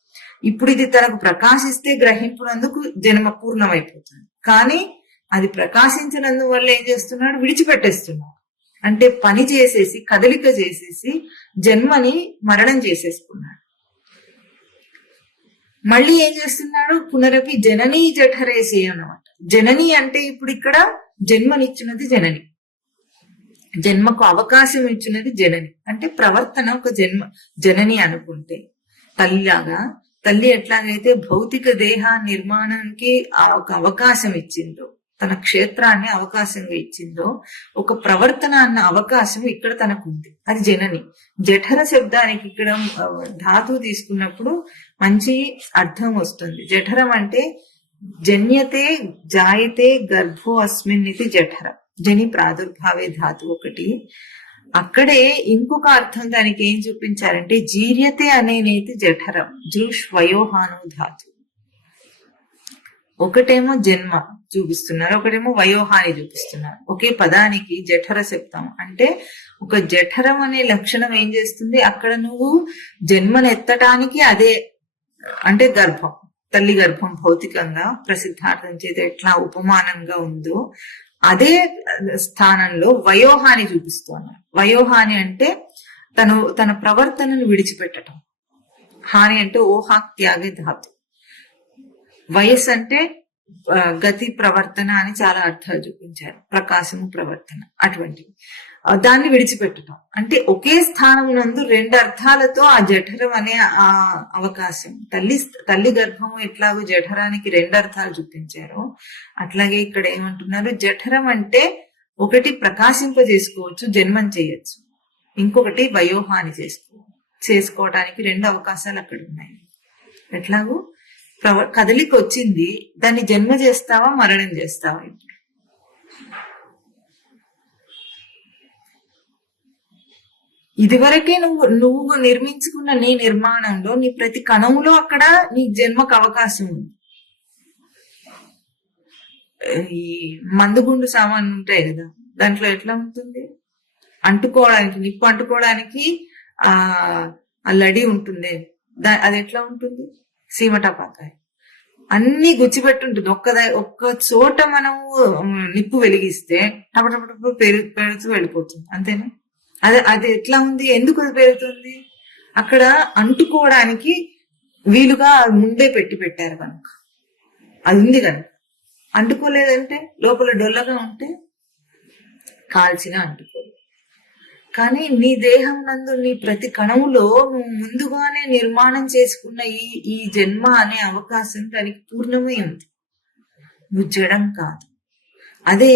ఇప్పుడు ఇది తనకు ప్రకాశిస్తే గ్రహింపునందుకు జన్మ పూర్ణమైపోతుంది. కానీ అది ప్రకాశించినందువల్ల ఏం చేస్తున్నాడు? విడిచిపెట్టేస్తున్నాడు. అంటే పని చేసేసి కదలిక చేసేసి జన్మని మరణం చేసేసుకున్నాడు. మళ్ళీ ఏం చేస్తున్నాడు? పునరపి జననీ జఠరేసి అన్నమాట. జనని అంటే ఇప్పుడు ఇక్కడ జన్మనిచ్చినది జనని, జన్మకు అవకాశం ఇచ్చినది జనని. అంటే ప్రవర్తన ఒక జనని అనుకుంటే తల్లిలాగా, తల్లి ఎట్లాగైతే భౌతిక దేహ నిర్మాణానికి ఒక అవకాశం ఇచ్చిందో, తన క్షేత్రాన్ని అవకాశంగా ఇచ్చిందో, ఒక ప్రవర్తన అన్న అవకాశం ఇక్కడ తనకు ఉంది. అది జనని. జఠర శబ్దానికి ఇక్కడ ధాతువు తీసుకున్నప్పుడు మంచి అర్థం వస్తుంది. జఠరం అంటే జన్యతే జాయతే గర్భో అస్మిన్ ఇది జఠరం. జని ప్రాదుర్భావే ధాతు ఒకటి. అక్కడే ఇంకొక అర్థం దానికి ఏం చూపించారంటే జీర్యతే అనేనేది జఠరం, జూష్వయోహాను ధాతు. ఒకటేమో జన్మ చూపిస్తున్నారు, ఒకటేమో వయోహాని చూపిస్తున్నారు. ఒకే పదానికి జఠర శబ్దం అంటే ఒక జఠరం అనే లక్షణం ఏం చేస్తుంది? అక్కడ నువ్వు జన్మనెత్తటానికి అదే అంటే గర్భం, తల్లి గర్భం భౌతికంగా ప్రసిద్ధార్థం చేత ఎట్లా ఉపమానంగా ఉందో అదే స్థానంలో వయోహాని చూపిస్తున్నారు. వయోహాని అంటే తన ప్రవర్తనను విడిచిపెట్టడం. హాని అంటే ఓహాత్యాగే ధాతు. వయస్సు అంటే గతి ప్రవర్తన అని చాలా అర్థాలు చూపించారు. ప్రకాశము ప్రవర్తన అటువంటివి. దాన్ని విడిచిపెట్టడం అంటే ఒకే స్థానమునందు రెండు అర్థాలతో ఆ జఠరం అనే ఆ అవకాశం. తల్లి గర్భము ఎట్లాగో జఠరానికి రెండు అర్థాలు చూపించారో అట్లాగే ఇక్కడ ఏమంటున్నారు? జఠరం అంటే ఒకటి ప్రకాశింపజేసుకోవచ్చు, జన్మం చేయొచ్చు, ఇంకొకటి వయోహాని చేసుకోవడానికి రెండు అవకాశాలు అక్కడ ఉన్నాయి. ఎట్లాగో కదలిక వచ్చింది, దాన్ని జన్మ చేస్తావా మరణం చేస్తావా? ఇప్పుడు ఇదివరకే నువ్వు నిర్మించుకున్న నీ నిర్మాణంలో నీ ప్రతి కణంలో అక్కడ నీ జన్మకు అవకాశం ఉంది. ఈ మందుగుండు సామాన్లు ఉంటాయి కదా, దాంట్లో ఎట్లా ఉంటుంది? అంటుకోవడానికి, నిప్పు అంటుకోవడానికి ఆ లడి ఉంటుంది, అది ఎట్లా ఉంటుంది? సీమటపాకాయ అన్ని గుచ్చిపెట్టుంటుంది. ఒక్క చోట మనము నిప్పు వెలిగిస్తే టపటపటప్పుడు పెరుగుతూ వెళ్ళిపోతుంది, అంతేనా? అది ఎట్లా ఉంది? ఎందుకు అది పెరుగుతుంది? అక్కడ అంటుకోవడానికి వీలుగా ముందే పెట్టారు కనుక, అది ఉంది కనుక. అంటుకోలేదంటే లోపల డొల్లగా ఉంటే కాల్చిన అంటుకోదు. కానీ నీ దేహం నందు నీ ప్రతి కణములో నువ్వు ముందుగానే నిర్మాణం చేసుకున్న ఈ జన్మ అనే అవకాశం దానికి పూర్ణమై ఉంది. నువ్వు జడం కాదు. అదే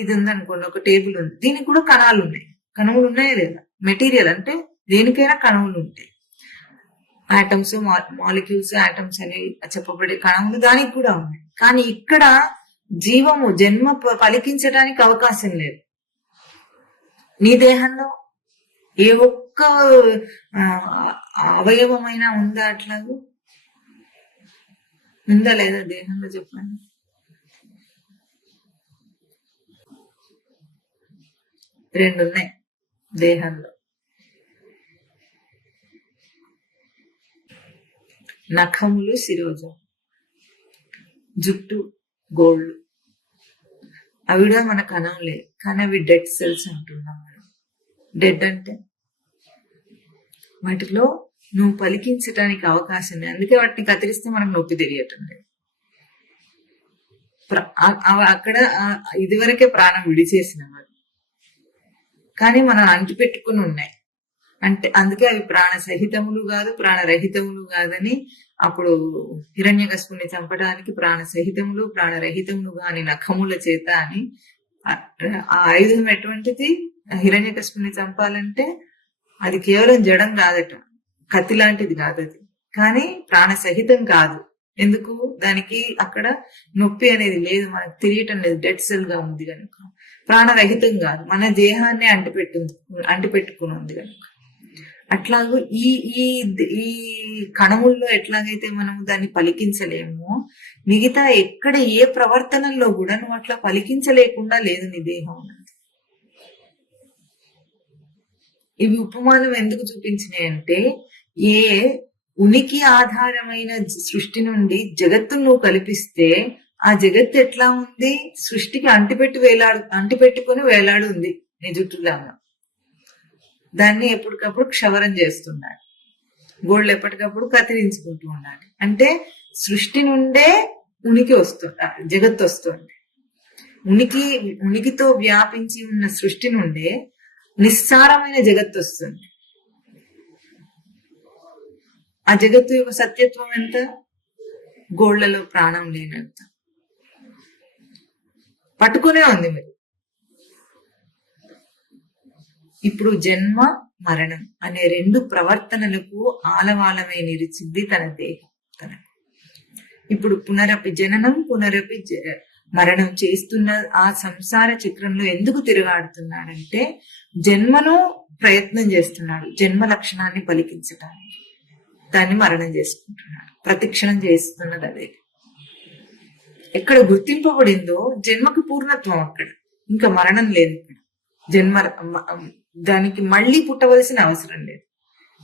ఇది ఉందనుకోండి, ఒక టేబుల్ ఉంది, దీనికి కూడా కణాలు ఉన్నాయి. కణములు ఉన్నాయా లేదా? మెటీరియల్ అంటే దేనికైనా కణములు ఉంటాయి. ఆటమ్స్, మాలిక్యూల్స్, ఆటమ్స్ అని చెప్పబడే కణములు దానికి కూడా ఉన్నాయి. కానీ ఇక్కడ జీవము జన్మ పలికించడానికి అవకాశం లేదు. నీ దేహంలో ఏ ఒక్క అవయవమైనా ఉందా? అట్లాగూ ఉందా లేదా దేహంలో? చెప్పండి. రెండు ఉన్నాయి దేహంలో. నఖములు, శిరోజం, జుట్టు, గోళ్ళు. అవి కూడా మన కణంలే, కానీ అవి డెడ్ సెల్స్ అంటున్నాం మనం. డెడ్ అంటే వాటిలో నువ్వు పలికించడానికి అవకాశం లేదు. అందుకే వాటిని కత్తిరిస్తే మనకు నొప్పి తెలియటం లేదు. అక్కడ ఇదివరకే ప్రాణం విడిచేసిన వాడు, కానీ మనం అంటిపెట్టుకుని ఉన్నాయి. అంటే అందుకే అవి ప్రాణ సహితములు కాదు, ప్రాణరహితములు కాదని అప్పుడు హిరణ్యకశిపుని చంపడానికి ప్రాణ సహితములు ప్రాణరహితములు కాని నఖముల చేత అని. ఆ ఆయుధం ఎటువంటిది? హిరణ్యకశిపుని చంపాలంటే అది కేవలం జడం కాదట, కత్తి లాంటిది కాదు అది, కానీ ప్రాణ సహితం కాదు. ఎందుకు? దానికి అక్కడ నొప్పి అనేది లేదు, మనకు తెలియటం లేదు, డెడ్ సెల్ గా ఉంది కనుక. ప్రాణరహితం కాదు, మన దేహాన్ని అంటిపెట్టుకుని ఉంది కనుక. అట్లాగూ ఈ ఈ కణముల్లో ఎట్లాగైతే మనం దాన్ని పలికించలేమో, మిగతా ఎక్కడ ఏ ప్రవర్తనల్లో కూడా నువ్వు అట్లా పలికించలేకుండా లేదు నీ దేహం. ఇవి ఉపమానం ఎందుకు చూపించినాయి అంటే, ఏ ఉనికి ఆధారమైన సృష్టి నుండి జగత్తును నువ్వు కల్పిస్తే ఆ జగత్తు ఎట్లా ఉంది? సృష్టికి అంటిపెట్టుకుని వేలాడు ఉంది నీ జుట్టులాగా. దాన్ని ఎప్పటికప్పుడు క్షవరం చేస్తున్నాడు. గోళ్ళు ఎప్పటికప్పుడు కత్తిరించుకుంటూ ఉండాలి. అంటే సృష్టి నుండే ఉనికి వస్తుంది, జగత్తు వస్తుంది. ఉనికితో వ్యాపించి ఉన్న సృష్టి నుండే నిస్సారమైన జగత్తు వస్తుంది. ఆ జగత్తు యొక్క సత్యత్వం ఎంత? గోళ్లలో ప్రాణం లేనంత. పట్టుకునే ఉంది మీరు. ఇప్పుడు జన్మ మరణం అనే రెండు ప్రవర్తనలకు ఆలవాలమై నిలిచింది తన దేహం. ఇప్పుడు పునరపి జననం పునరపి మరణం చేస్తున్న ఆ సంసార చక్రంలో ఎందుకు తిరుగాడుతున్నాడంటే, జన్మను ప్రయత్నం చేస్తున్నాడు, జన్మ లక్షణాన్ని పలికించడానికి. దాన్ని మరణం చేసుకుంటున్నాడు, ప్రతిక్షణం చేస్తున్నది అదే. ఎక్కడ గుర్తింపబడిందో జన్మకు పూర్ణత్వం, అక్కడ ఇంకా మరణం లేదు. ఇక్కడ జన్మ దానికి మళ్ళీ పుట్టవలసిన అవసరం లేదు.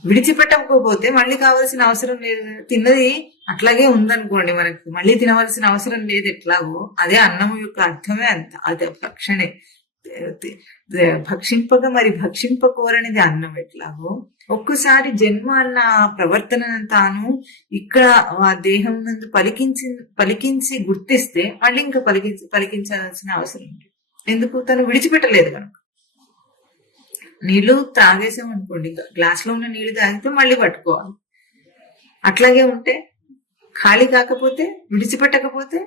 విడిచిపెట్టకపోతే మళ్ళీ కావాల్సిన అవసరం లేదు. తిన్నది అట్లాగే ఉందనుకోండి, మనకి మళ్ళీ తినవలసిన అవసరం లేదు. ఎట్లాగో అదే అన్నము యొక్క అర్థమే అంత, అదే భక్షణే. భక్షింపక మరి భక్షింపకోరనిది అన్నం. ఎట్లాగో ఒక్కసారి జన్మ అన్న ప్రవర్తన తాను ఇక్కడ ఆ దేహం నందు పలికించి గుర్తిస్తే మళ్ళీ ఇంకా పలికించాల్సిన అవసరం లేదు. ఎందుకు? తను విడిచిపెట్టలేదు కనుక. నీళ్లు తాగేసాం అనుకోండి, గ్లాస్ లో ఉన్న నీళ్లు తాగితే మళ్ళీ పట్టుకోవాలి. అట్లాగే ఉంటే ఖాళీ కాకపోతే, విడిచిపెట్టకపోతే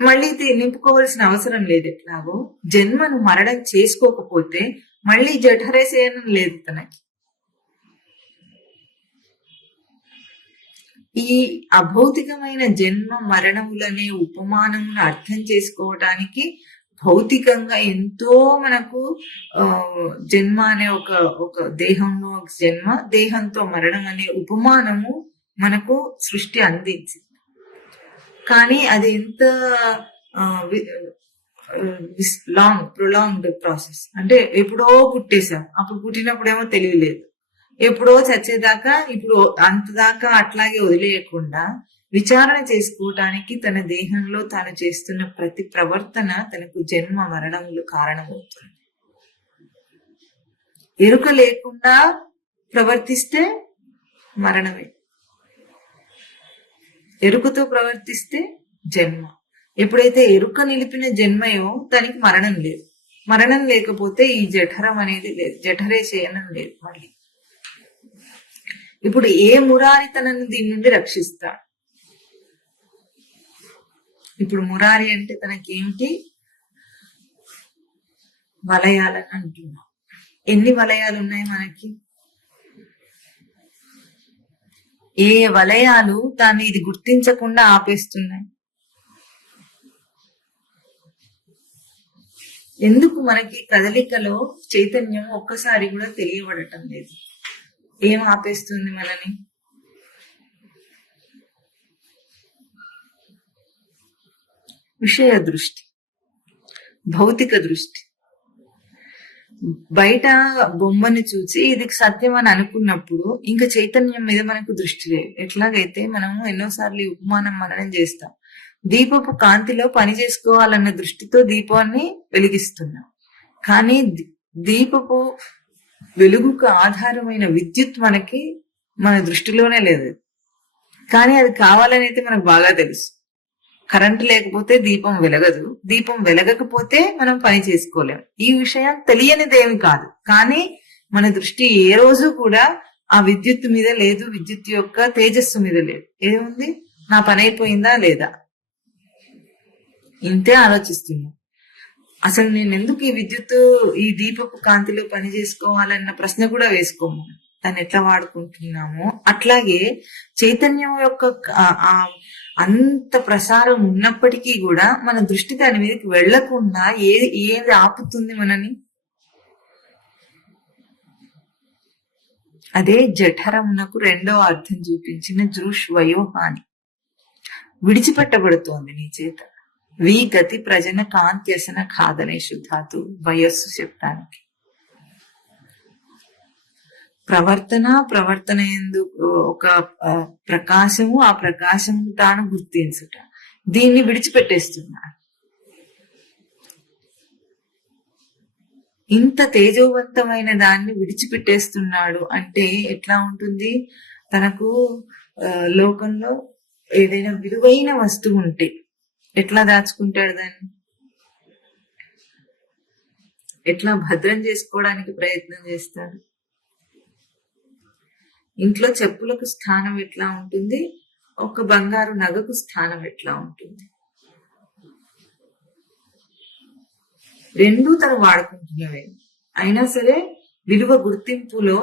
మళ్ళీ నింపుకోవాల్సిన అవసరం లేదు. ఎట్లాగో జన్మను మరణం చేసుకోకపోతే మళ్ళీ జఠరేసేయడం లేదు తనకి. ఈ అభౌతికమైన జన్మ మరణములనే ఉపమానమును అర్థం చేసుకోవటానికి భౌతికంగా ఎంతో మనకు జన్మ అనే ఒక దేహంలో జన్మ, దేహంతో మరణం అనే ఉపమానము మనకు సృష్టి అందించింది. కానీ అది ఎంత ప్రొలాంగ్డ్ ప్రాసెస్ అంటే, ఎప్పుడో పుట్టేశాం, అప్పుడు పుట్టినప్పుడేమో తెలియలేదు, ఎప్పుడో చచ్చేదాకా ఇప్పుడు అంతదాకా అట్లాగే వదిలేయకుండా విచారణ చేసుకోవటానికి తన దేహంలో తాను చేస్తున్న ప్రతి ప్రవర్తన తనకు జన్మ మరణములు కారణమవుతుంది. ఎరుక లేకుండా ప్రవర్తిస్తే మరణమే. ఎరుకతో ప్రవర్తిస్తే జన్మ. ఎప్పుడైతే ఎరుక నిలిపిన జన్మయో దానికి మరణం లేదు. మరణం లేకపోతే ఈ జఠరం అనేది లేదు, జఠరే శయనం లేదు. మళ్ళీ ఇప్పుడు ఏ మురారి తనను దీని నుండి రక్షిస్తాడు? ఇప్పుడు మురారి అంటే తనకేమిటి? వలయాలని అంటున్నాం. ఎన్ని వలయాలు ఉన్నాయి మనకి? ఏ వలయాలు దాన్ని ఇది గుర్తించకుండా ఆపేస్తున్నాయి? ఎందుకు మనకి కదలికలో చైతన్యం ఒక్కసారి కూడా తెలియబడటం లేదు? ఏం ఆపేస్తుంది మనని? విషయ దృష్టి, భౌతిక దృష్టి. బయట బొమ్మని చూసి ఇది సత్యం అని అనుకున్నప్పుడు ఇంకా చైతన్యం మీద మనకు దృష్టి లేదు. ఎట్లాగైతే మనము ఎన్నోసార్లు ఈ ఉపమానం మననం చేస్తాం. దీపపు కాంతిలో పని చేసుకోవాలన్న దృష్టితో దీపాన్ని వెలిగిస్తున్నాం. కానీ దీపపు వెలుగుకు ఆధారమైన విద్యుత్ మనకి మన దృష్టిలోనే లేదు. కానీ అది కావాలని అయితే మనకు బాగా తెలుసు. కరెంటు లేకపోతే దీపం వెలగదు, దీపం వెలగకపోతే మనం పని చేసుకోలేం. ఈ విషయం తెలియనిదేమి కాదు. కానీ మన దృష్టి ఏ రోజు కూడా ఆ విద్యుత్ మీద లేదు, విద్యుత్ యొక్క తేజస్సు మీద లేదు. ఏముంది? నా పని అయిపోయిందా లేదా, ఇంతే ఆలోచిస్తున్నాం. అసలు నేను ఎందుకు ఈ విద్యుత్ ఈ దీపపు కాంతిలో పని చేసుకోవాలన్న ప్రశ్న కూడా వేసుకోము. దాన్ని ఎట్లా వాడుకుంటున్నామో అట్లాగే చైతన్యం యొక్క అంత ప్రసారం ఉన్నప్పటికీ కూడా మన దృష్టి దాని మీదకి వెళ్లకుండా ఏది ఆపుతుంది మనని? అదే జఠరమునకు రెండో అర్థం చూపించిన జృష్వయోహాని. విడిచిపెట్టబడుతోంది నీ చేత. వి గతి ప్రజన కాంత్యసన ఖాదనే శుద్ధాతు వయస్సు శబ్దానికి. ప్రవర్తన ఎందు ఒక ప్రకాశము, ఆ ప్రకాశము తాను గుర్తించుట, దీన్ని విడిచిపెట్టేస్తున్నాడు. ఇంత తేజోవంతమైన దాన్ని విడిచిపెట్టేస్తున్నాడు అంటే ఎట్లా ఉంటుంది? తనకు లోకంలో ఏదైనా విలువైన వస్తువు ఉంటే ఎట్లా దాచుకుంటాడు? దాన్ని ఎట్లా భద్రం చేసుకోవడానికి ప్రయత్నం చేస్తాడు? ఇంట్లో చెప్పులకు స్థానం ఎట్లా ఉంటుంది? ఒక బంగారు నగకు స్థానం ఎట్లా ఉంటుంది? రెండూ తను వాడుకుంటున్నవే. అయినా సరే విలువ గుర్తింపులో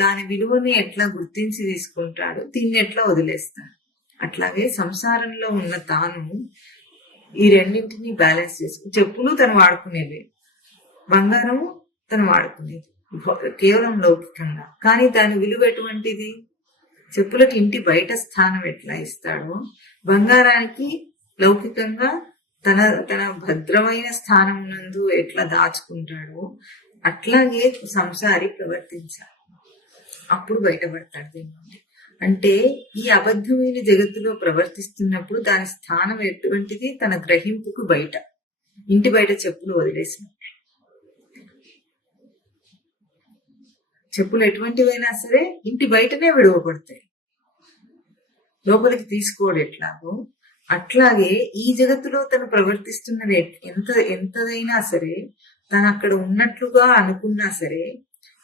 దాని విలువని ఎట్లా గుర్తించి తీసుకుంటాడు, దీన్ని ఎట్లా వదిలేస్తాడు. అట్లాగే సంసారంలో ఉన్న తాను ఈ రెండింటిని బ్యాలెన్స్ చేసుకుని, చెప్పులు తను వాడుకునేవి, బంగారము తను వాడుకునేది కేవలం లౌకికంగా. కానీ దాని విలువ ఎటువంటిది? చెప్పులకి ఇంటి బయట స్థానం ఎట్లా ఇస్తాడో, బంగారానికి లౌకికంగా తన భద్రమైన స్థానం నందు ఎట్లా దాచుకుంటాడో, అట్లాగే సంసారి ప్రవర్తించాలి. అప్పుడు బయటపడతాడు దీని నుండి. అంటే ఈ అబద్ధమైన జగత్తులో ప్రవర్తిస్తున్నప్పుడు దాని స్థానం ఎటువంటిది? తన గ్రహింపుకు బయట, ఇంటి బయట చెప్పులు వదిలేసిన. చెప్పులు ఎటువంటివైనా సరే ఇంటి బయటనే విడవబడతాయి, లోపలికి తీసుకోవడం ఎట్లాగో అట్లాగే ఈ జగత్తులో తను ప్రవర్తిస్తున్నది ఎంతదైనా సరే, తను అక్కడ ఉన్నట్లుగా అనుకున్నా సరే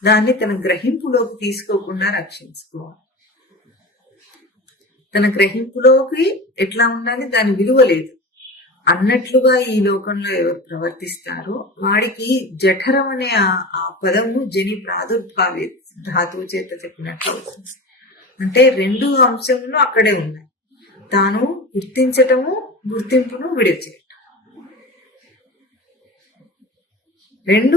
దాన్ని తన గ్రహింపులోకి తీసుకోకుండా రక్షించుకోవాలి. తన గ్రహింపులోకి ఎట్లా ఉండాలి? దాని విలువ లేదు అన్నట్లుగా ఈ లోకంలో ఎవరు ప్రవర్తిస్తారో వాడికి జఠరం అనే ఆ పదము జని ప్రాదుర్భావే ధాతువు చేత చెప్పినట్లు అవుతుంది. అంటే రెండు అంశములు అక్కడే ఉన్నాయి. తాను గుర్తించటము, గుర్తింపును విడిచేయటం, రెండు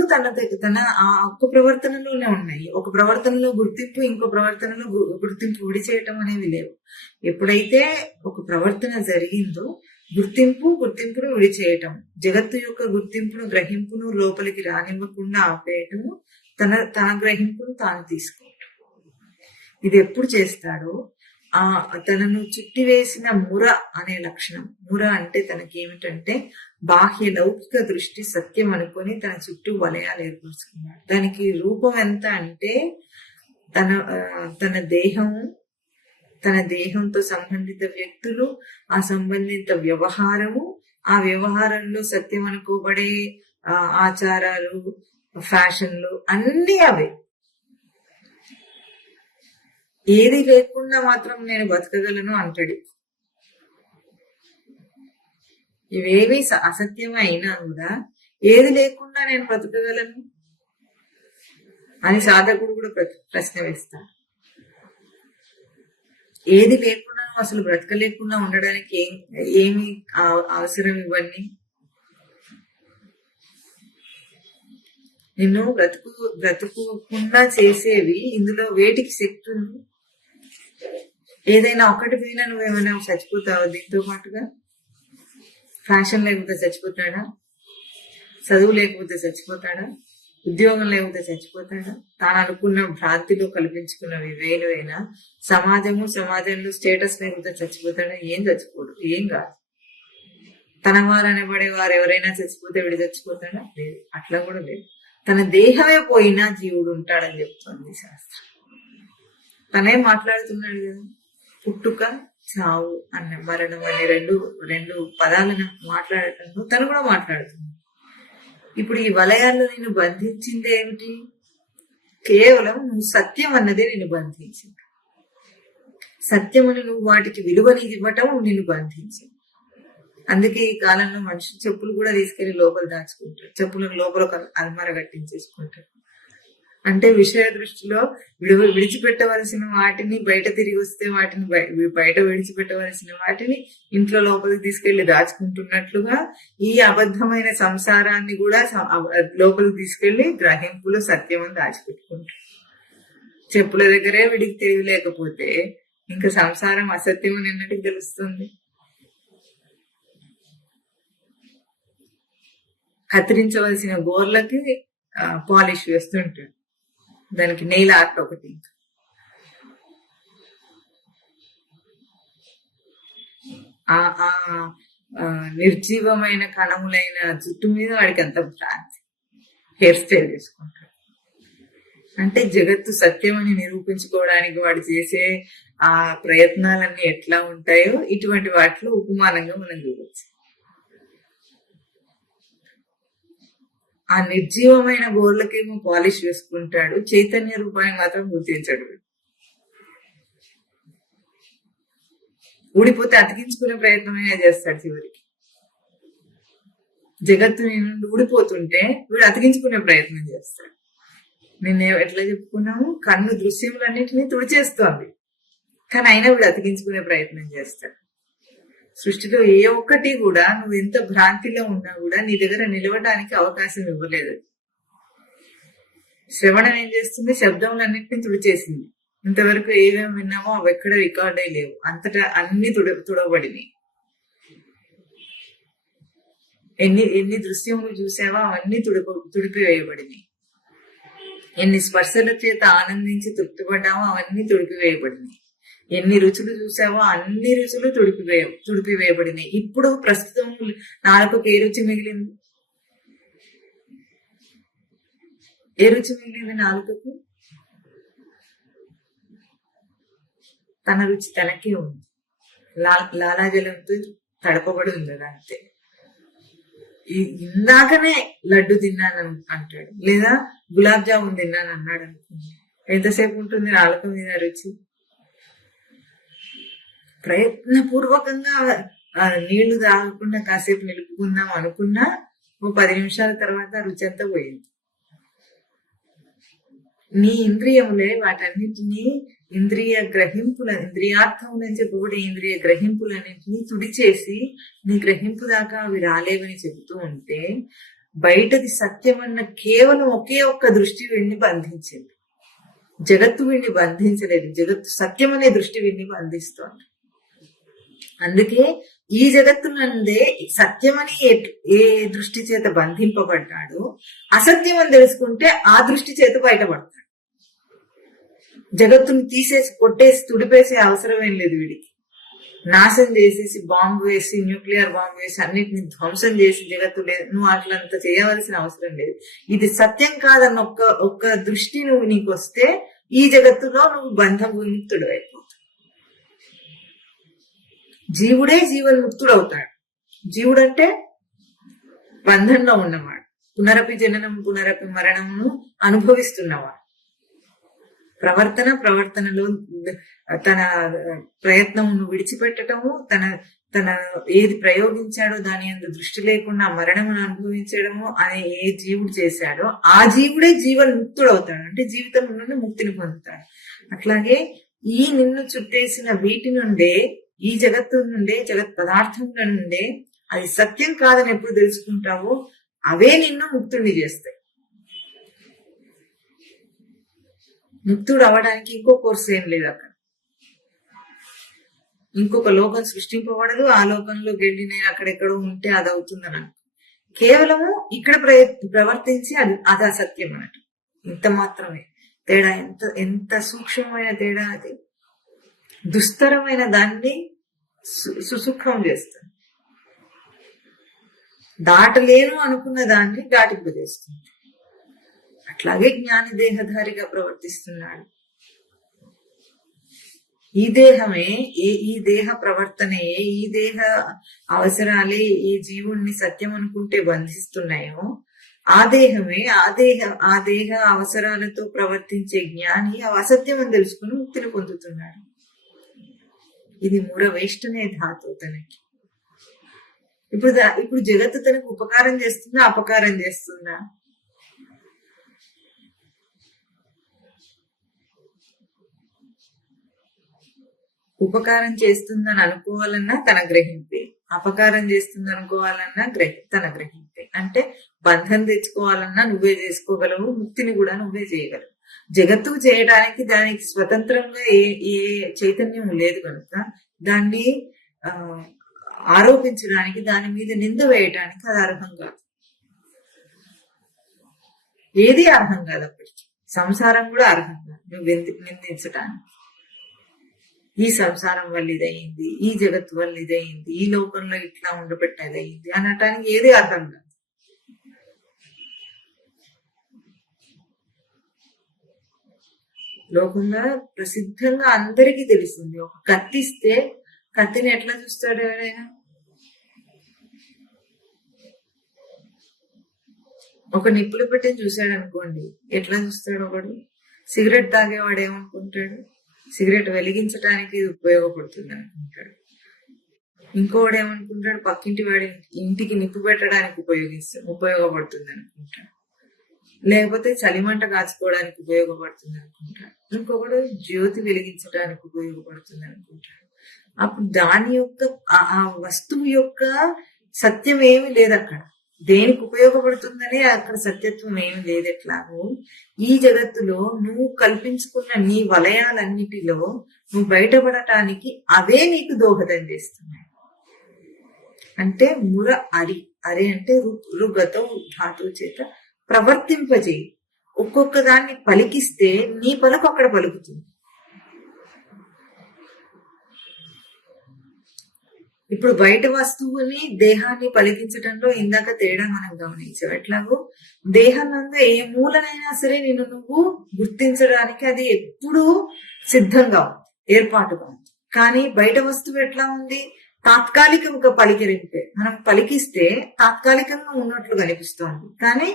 తన ఆ ఒక్క ప్రవర్తనలోనే ఉన్నాయి. ఒక ప్రవర్తనలో గుర్తింపు, ఇంకో ప్రవర్తనలో గుర్తింపు విడిచేయటం అనేవి లేవు. ఎప్పుడైతే ఒక ప్రవర్తన జరిగిందో గుర్తింపును విడిచేయటం, జగత్తు యొక్క గుర్తింపును గ్రహింపును లోపలికి రానివ్వకుండా ఆపేయటము, తన గ్రహింపును తాను తీసుకోవటం. ఇది ఎప్పుడు చేస్తాడో తనను చుట్టివేసిన ముర అనే లక్షణం. ముర అంటే తనకి ఏమిటంటే బాహ్య లౌకిక దృష్టి సత్యం అనుకొని తన చుట్టూ వలయాలు ఏర్పరుచుకున్నాడు. దానికి రూపం ఎంత అంటే తన దేహము, తన దేహంతో సంబంధిత వ్యక్తులు, ఆ సంబంధిత వ్యవహారము, ఆ వ్యవహారంలో సత్యం అనుకోబడే ఆచారాలు, ఫ్యాషన్లు అన్నీ అవే. ఏది లేకుండా మాత్రం నేను బతకగలను అంటాడు. ఇవేవి అసత్యం అయినా కూడా ఏది లేకుండా నేను బ్రతకగలను అని సాధకుడు కూడా ప్రశ్న వేస్తాడు. ఏది లేకుండా అసలు బ్రతకలేకుండా ఉండడానికి ఏమి అవసరం ఇవన్నీ? నిన్ను బ్రతుకోకుండా చేసేవి ఇందులో వేటికి శక్తి ఉంది? ఏదైనా ఒకటి పోయినా నువ్వేమైనా చచ్చిపోతావు దీంతో పాటుగా? ఫ్యాషన్ లేకపోతే చచ్చిపోతాడా? చదువు లేకపోతే చచ్చిపోతాడా? ఉద్యోగం లేకపోతే చచ్చిపోతాడా? తాను అనుకున్న భ్రాంతిలో కల్పించుకున్నవి వేలువైనా సమాజంలో స్టేటస్ లేకపోతే చచ్చిపోతాడా? ఏం చచ్చిపోడు, ఏం కాదు. తన వారనబడే వారు ఎవరైనా చచ్చిపోతే వీడు చచ్చిపోతాడా? లేదు, అట్లా కూడా లేదు. తన దేహమే పోయినా జీవుడు ఉంటాడని చెప్తుంది శాస్త్రం. తనే మాట్లాడుతున్నాడు కదా, పుట్టుక చావు అన్న మరణం అనే రెండు పదాలను మాట్లాడటంలో తను కూడా మాట్లాడుతుంది. ఇప్పుడు ఈ వలయాల్లో నిన్ను బంధించింది ఏమిటి? కేవలం నువ్వు సత్యం అన్నదే నిన్ను బంధించింది. సత్యమని నువ్వు వాటికి విలువని ఇవ్వటం నిన్ను బంధించింది. అందుకే ఈ కాలంలో మనుషులు చెప్పులు కూడా తీసుకెళ్లి లోపల దాచుకుంటారు, చెప్పులను లోపల అల్మార కట్టించేసుకుంటారు. అంటే విషయ దృష్టిలో విడిచిపెట్టవలసిన వాటిని బయట తిరిగి వస్తే వాటిని బయట విడిచిపెట్టవలసిన వాటిని ఇంట్లో లోపలికి తీసుకెళ్లి దాచుకుంటున్నట్లుగా ఈ అబద్ధమైన సంసారాన్ని కూడా లోపలికి తీసుకెళ్లి గ్రహింపులో సత్యం అని దాచిపెట్టుకుంటారు. చెప్పుల దగ్గరే వీడికి తెలివి లేకపోతే ఇంకా సంసారం అసత్యం అని ఎన్నటికి తెలుస్తుంది? కత్తిరించవలసిన గోర్లకి పాలిష్ వేస్తుంటాడు, దానికి నెయిల్ ఆర్ట్ ఒకటి. నిర్జీవమైన కణములైన జుట్టు మీద వాడికి అంత భ్రాంతి, హెయిర్ స్టైల్ చేసుకుంటాడు. అంటే జగత్తు సత్యం అని నిరూపించుకోవడానికి వాడు చేసే ఆ ప్రయత్నాలన్నీ ఎట్లా ఉంటాయో ఇటువంటి వాటిలో ఉపమానంగా మనం చూడవచ్చు. ఆ నిర్జీవమైన గోర్లకేమో పాలిష్ వేసుకుంటాడు, చైతన్య రూపాన్ని మాత్రం గుర్తించాడు. ఊడిపోతే అతికించుకునే ప్రయత్నమైనా చేస్తాడు. చివరికి జగత్తు నుండి ఊడిపోతుంటే వీడు అతికించుకునే ప్రయత్నం చేస్తాడు. నిన్న ఎట్లా చెప్పుకున్నాము, కన్ను దృశ్యములన్నింటినీ తుడిచేస్తోంది, కానీ అయినా వీడు అతికించుకునే ప్రయత్నం చేస్తాడు. సృష్టిలో ఏ ఒక్కటి కూడా నువ్వు ఎంత భ్రాంతిలో ఉన్నా కూడా నీ దగ్గర నిలవడానికి అవకాశం ఇవ్వలేదు. శ్రవణం ఏం చేస్తుంది? శబ్దములన్నింటినీ తుడిచేసింది. ఇంతవరకు ఏమేమి విన్నామో అవి ఎక్కడ రికార్డ్ అయి లేవు, అంతటా అన్ని తుడవబడినాయి. ఎన్ని దృశ్యములు చూసావో అవన్నీ తుడిపివేయబడినాయి. ఎన్ని స్పర్శల చేత ఆనందించి తృప్తిపడ్డామో అవన్నీ తుడిపివేయబడినాయి. ఎన్ని రుచులు చూసావో అన్ని రుచులు తుడిపివేయబడినాయి. ఇప్పుడు ప్రస్తుతం నాలుగుకి ఏ రుచి మిగిలింది? ఏ రుచి మిగిలింది నాలుకకు? తన రుచి తనకే ఉంది. లాలాజలంతో తడపబడి ఉంది కదా, అంతే. ఇందాకనే లడ్డు తిన్నాను అంటాడు, లేదా గులాబ్ జామున్ తిన్నాను అన్నాడు అనుకోండి, ఎంతసేపు ఉంటుంది నాలుక మీద రుచి? ప్రయత్నపూర్వకంగా నీళ్లు తాగకుండా కాసేపు నిలుపుకుందాం అనుకున్నా ఓ 10 నిమిషాల తర్వాత రుచి అంతా పోయింది. నీ ఇంద్రియములే వాటన్నిటినీ ఇంద్రియార్థములని చెప్పబడే ఇంద్రియ గ్రహింపులన్నింటినీ తుడిచేసి నీ గ్రహింపు దాకా అవి రాలేవని చెబుతూ ఉంటే బయటది సత్యమన్న కేవలం ఒకే ఒక్క దృష్టి వీడిని బంధించింది. జగత్తు వీడిని బంధించలేదు, జగత్తు సత్యం అనే దృష్టి వీడిని బంధిస్తోంది. అందుకే ఈ జగత్తునందే సత్యమని ఏ దృష్టి చేత బంధింపబడ్డాడో అసత్యం అని తెలుసుకుంటే ఆ దృష్టి చేత బయటపడతాడు. జగత్తుని తీసేసి కొట్టేసి తుడిపేసే అవసరం ఏం లేదు వీడికి. నాశనం చేసేసి బాంబు వేసి, న్యూక్లియర్ బాంబు వేసి అన్నిటిని ధ్వంసం చేసి జగత్తు లేదు, నువ్వు అట్లంతా చేయవలసిన అవసరం లేదు. ఇది సత్యం కాదన్న ఒక్క దృష్టి నీకు వస్తే ఈ జగత్తులో నువ్వు బంధ విముక్తుడు అయిపోతావు. జీవుడే జీవన్ముక్తుడు అవుతాడు. జీవుడు అంటే బంధంలో ఉన్నవాడు, పునరపి జననం పునరపి మరణమును అనుభవిస్తున్నవాడు. ప్రవర్తనలో తన ప్రయత్నమును విడిచిపెట్టడము, తన ఏది ప్రయోగించాడో దాని అందు దృష్టి లేకుండా మరణమును అనుభవించడము అనే ఏ జీవుడు చేశాడో ఆ జీవుడే జీవన్ముక్తుడు అవుతాడు, అంటే జీవితం నుండి ముక్తిని పొందుతాడు. అట్లాగే ఈ నిన్ను చుట్టేసిన వీటి నుండే, ఈ జగత్తు నుండే, జగత్ పదార్థముల నుండే అది సత్యం కాదని ఎప్పుడు తెలుసుకుంటావో అవే నిన్ను ముక్తుడిని చేస్తాయి. ముక్తుడు అవడానికి ఇంకో కోర్సు ఏం లేదు అక్కడ. ఇంకొక లోకం సృష్టింపబడదు, ఆ లోకంలో వెళ్ళి నేను అక్కడెక్కడో ఉంటే అది అవుతుందని కేవలము ఇక్కడ ప్రవర్తించి అది అసత్యం అన్నట్టు. ఇంత మాత్రమే తేడా. ఎంత సూక్ష్మమైన తేడా అది. దుస్తరమైన దాన్ని సుసుఖం చేస్తుంది, దాటలేను అనుకున్న దాన్ని దాటింపజేస్తుంది. అట్లాగే జ్ఞాని దేహధారిగా ప్రవర్తిస్తున్నాడు. ఈ దేహమే, ఈ దేహ ప్రవర్తనే, ఈ దేహ అవసరాలే ఈ జీవుణ్ణి సత్యం అనుకుంటే బంధిస్తున్నాయో ఆ దేహమే, ఆ దేహ అవసరాలతో ప్రవర్తించే జ్ఞాని అసత్యం అని తెలుసుకుని ముక్తిని పొందుతున్నాడు. ఇది మూరవేష్టనే ధాతు తనకి. ఇప్పుడు జగత్తు తనకు ఉపకారం చేస్తుందా, అపకారం చేస్తుందా? ఉపకారం చేస్తుందని అనుకోవాలన్నా తన గ్రహింపే, అపకారం చేస్తుంది అనుకోవాలన్నా తన గ్రహింపే. అంటే బంధం తెచ్చుకోవాలన్నా నువ్వే చేసుకోగలవు, ముక్తిని కూడా నువ్వే చేయగలవు. జగత్తుకు చేయడానికి దానికి స్వతంత్రంగా ఏ చైతన్యం లేదు కనుక దాన్ని ఆరోపించడానికి, దాని మీద నింద వేయటానికి అది అర్హం కాదు. ఏది అర్హం కాదు. అప్పటికి సంసారం కూడా అర్హం కాదు నువ్వు నిందించటానికి. ఈ సంసారం వల్ల ఇదయింది, ఈ జగత్తు వల్ల ఇదయింది, ఈ లోకంలో ఇట్లా ఉండబెట్టేదయింది అనటానికి ఏది అర్థం కాదు. లోకంలో ప్రసిద్ధంగా అందరికీ తెలిసింది, ఒక కత్తి ఇస్తే కత్తిని ఎట్లా చూస్తాడు ఎవరైనా? ఒక నిప్పులు పెట్టని చూశాడు అనుకోండి, ఎట్లా చూస్తాడు? ఒకడు సిగరెట్ తాగేవాడు ఏమనుకుంటాడు? సిగరెట్ వెలిగించడానికి ఇది ఉపయోగపడుతుంది అనుకుంటాడు. ఇంకోవాడు ఏమనుకుంటాడు? పక్కింటి వాడి ఇంటికి నిప్పు పెట్టడానికి ఉపయోగపడుతుంది అనుకుంటాడు. లేకపోతే చలిమంట కాచుకోవడానికి ఉపయోగపడుతుంది అనుకుంటాడు. ఇంకొకడు జ్యోతి వెలిగించడానికి ఉపయోగపడుతుంది అనుకుంటాడు. అప్పుడు దాని యొక్క ఆ వస్తువు యొక్క సత్యం ఏమి లేదు అక్కడ. దేనికి ఉపయోగపడుతుందని అక్కడ సత్యత్వం ఏమి లేదు. ఎట్లాగో ఈ జగత్తులో నువ్వు కల్పించుకున్న నీ వలయాలన్నిటిలో నువ్వు బయటపడటానికి అవే నీకు దోహదం చేస్తున్నాయి. అంటే ముర అరి అంటే రుగతో ధాతువు చేత ప్రవర్తింపజేయి. ఒక్కొక్క దాన్ని పలికిస్తే నీ పలుకు అక్కడ పలుకుతుంది. ఇప్పుడు బయట వస్తువుని దేహాన్ని పలికించడంలో ఇందాక తేడా మనం గమనించాం. ఎట్లాగో దేహం నందు ఏ మూలనైనా సరే నిన్ను నువ్వు గుర్తించడానికి అది ఎప్పుడూ సిద్ధంగా ఉంది, ఏర్పాటుగా ఉంది. కానీ బయట వస్తువు ఎట్లా ఉంది? తాత్కాలికంగా పలికిరింపే. మనం పలికిస్తే తాత్కాలికంగా ఉన్నట్లు కనిపిస్తోంది, కానీ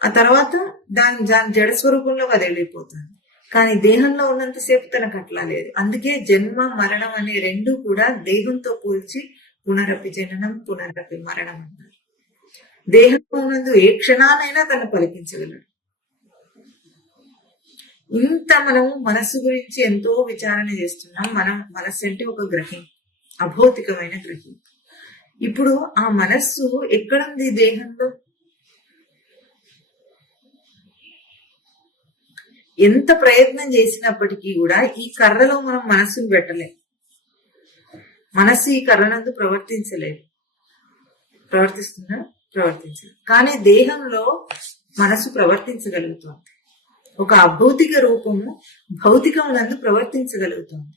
ఆ తర్వాత దాని జడ స్వరూపంలో అది వెళ్ళిపోతుంది. కానీ దేహంలో ఉన్నంతసేపు తనకు అట్లా లేదు. అందుకే జన్మ మరణం అనే రెండు కూడా దేహంతో పోల్చి పునరపి జననం పునరపి మరణం అన్నారు. దేహంలో ఉన్నందు ఏ క్షణానైనా తను పలికించగలడు. ఇంత మనము మనస్సు గురించి ఎంతో విచారణ చేస్తున్నాం. మనస్సు అంటే ఒక గ్రహింపు, అభౌతికమైన గ్రహింపు. ఇప్పుడు ఆ మనస్సు ఎక్కడుంది దేహంలో? ఎంత ప్రయత్నం చేసినప్పటికీ కూడా ఈ కర్రలో మనం మనస్సును పెట్టలేం. మనస్సు ఈ కర్రనందు ప్రవర్తించలేదు. ప్రవర్తించలేదు. కానీ దేహంలో మనస్సు ప్రవర్తించగలుగుతుంది. ఒక అభౌతిక రూపము భౌతికం నందు ప్రవర్తించగలుగుతుంది.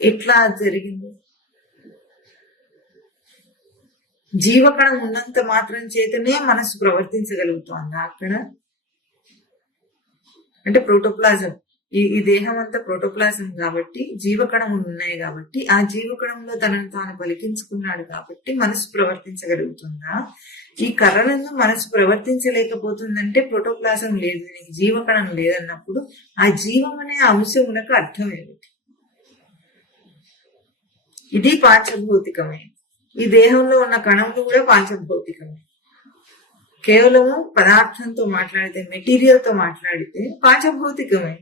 ఎట్లా జరిగింది? జీవకణం ఉన్నంత మాత్రం చేతనే మనస్సు ప్రవర్తించగలుగుతుంది అక్కడ. అంటే ప్రోటోప్లాజం, ఈ దేహం అంతా ప్రోటోప్లాజం కాబట్టి జీవకణములు ఉన్నాయి కాబట్టి ఆ జీవకణంలో తనను తాను పలికించుకున్నాడు కాబట్టి మనసు ప్రవర్తించగలుగుతుందా? ఈ కర్రలను మనసు ప్రవర్తించలేకపోతుందంటే ప్రోటోప్లాజం లేదు, నీకు జీవకణం లేదన్నప్పుడు ఆ జీవం అనే అంశములకు అర్థం ఏమిటి? ఇది పాంచభౌతికమే. ఈ దేహంలో ఉన్న కణములు కూడా పాంచభౌతికమే. కేవలము పదార్థంతో మాట్లాడితే, మెటీరియల్ తో మాట్లాడితే పాంచభౌతికమే,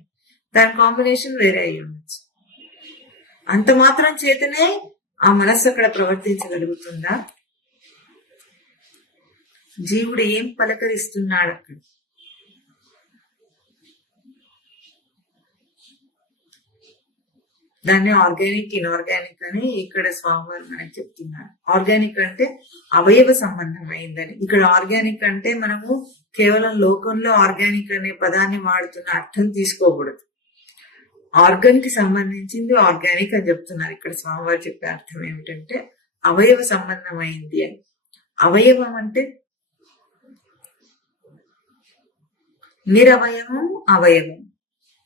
దాని కాంబినేషన్ వేరే అయ్యి ఉండొచ్చు. అంత మాత్రం చేతనే ఆ మనస్సు అక్కడ ప్రవర్తించగలుగుతుందా? జీవుడు ఏం పలకరిస్తున్నాడు అక్కడ? దాన్ని ఆర్గానిక్, ఇన్ఆర్గానిక్ అని ఇక్కడ స్వామివారు మనకి చెప్తున్నారు. ఆర్గానిక్ అంటే అవయవ సంబంధమైందని, ఇక్కడ ఆర్గానిక్ అంటే మనము కేవలం లోకంలో ఆర్గానిక్ అనే పదాన్ని వాడుతున్న అర్థం తీసుకోకూడదు. ఆర్గన్ కి సంబంధించింది ఆర్గానిక్ అని చెప్తున్నారు. ఇక్కడ స్వామివారు చెప్పే అర్థం ఏమిటంటే అవయవ సంబంధమైంది అని. అవయవం అంటే నిరవయవం, అవయవం.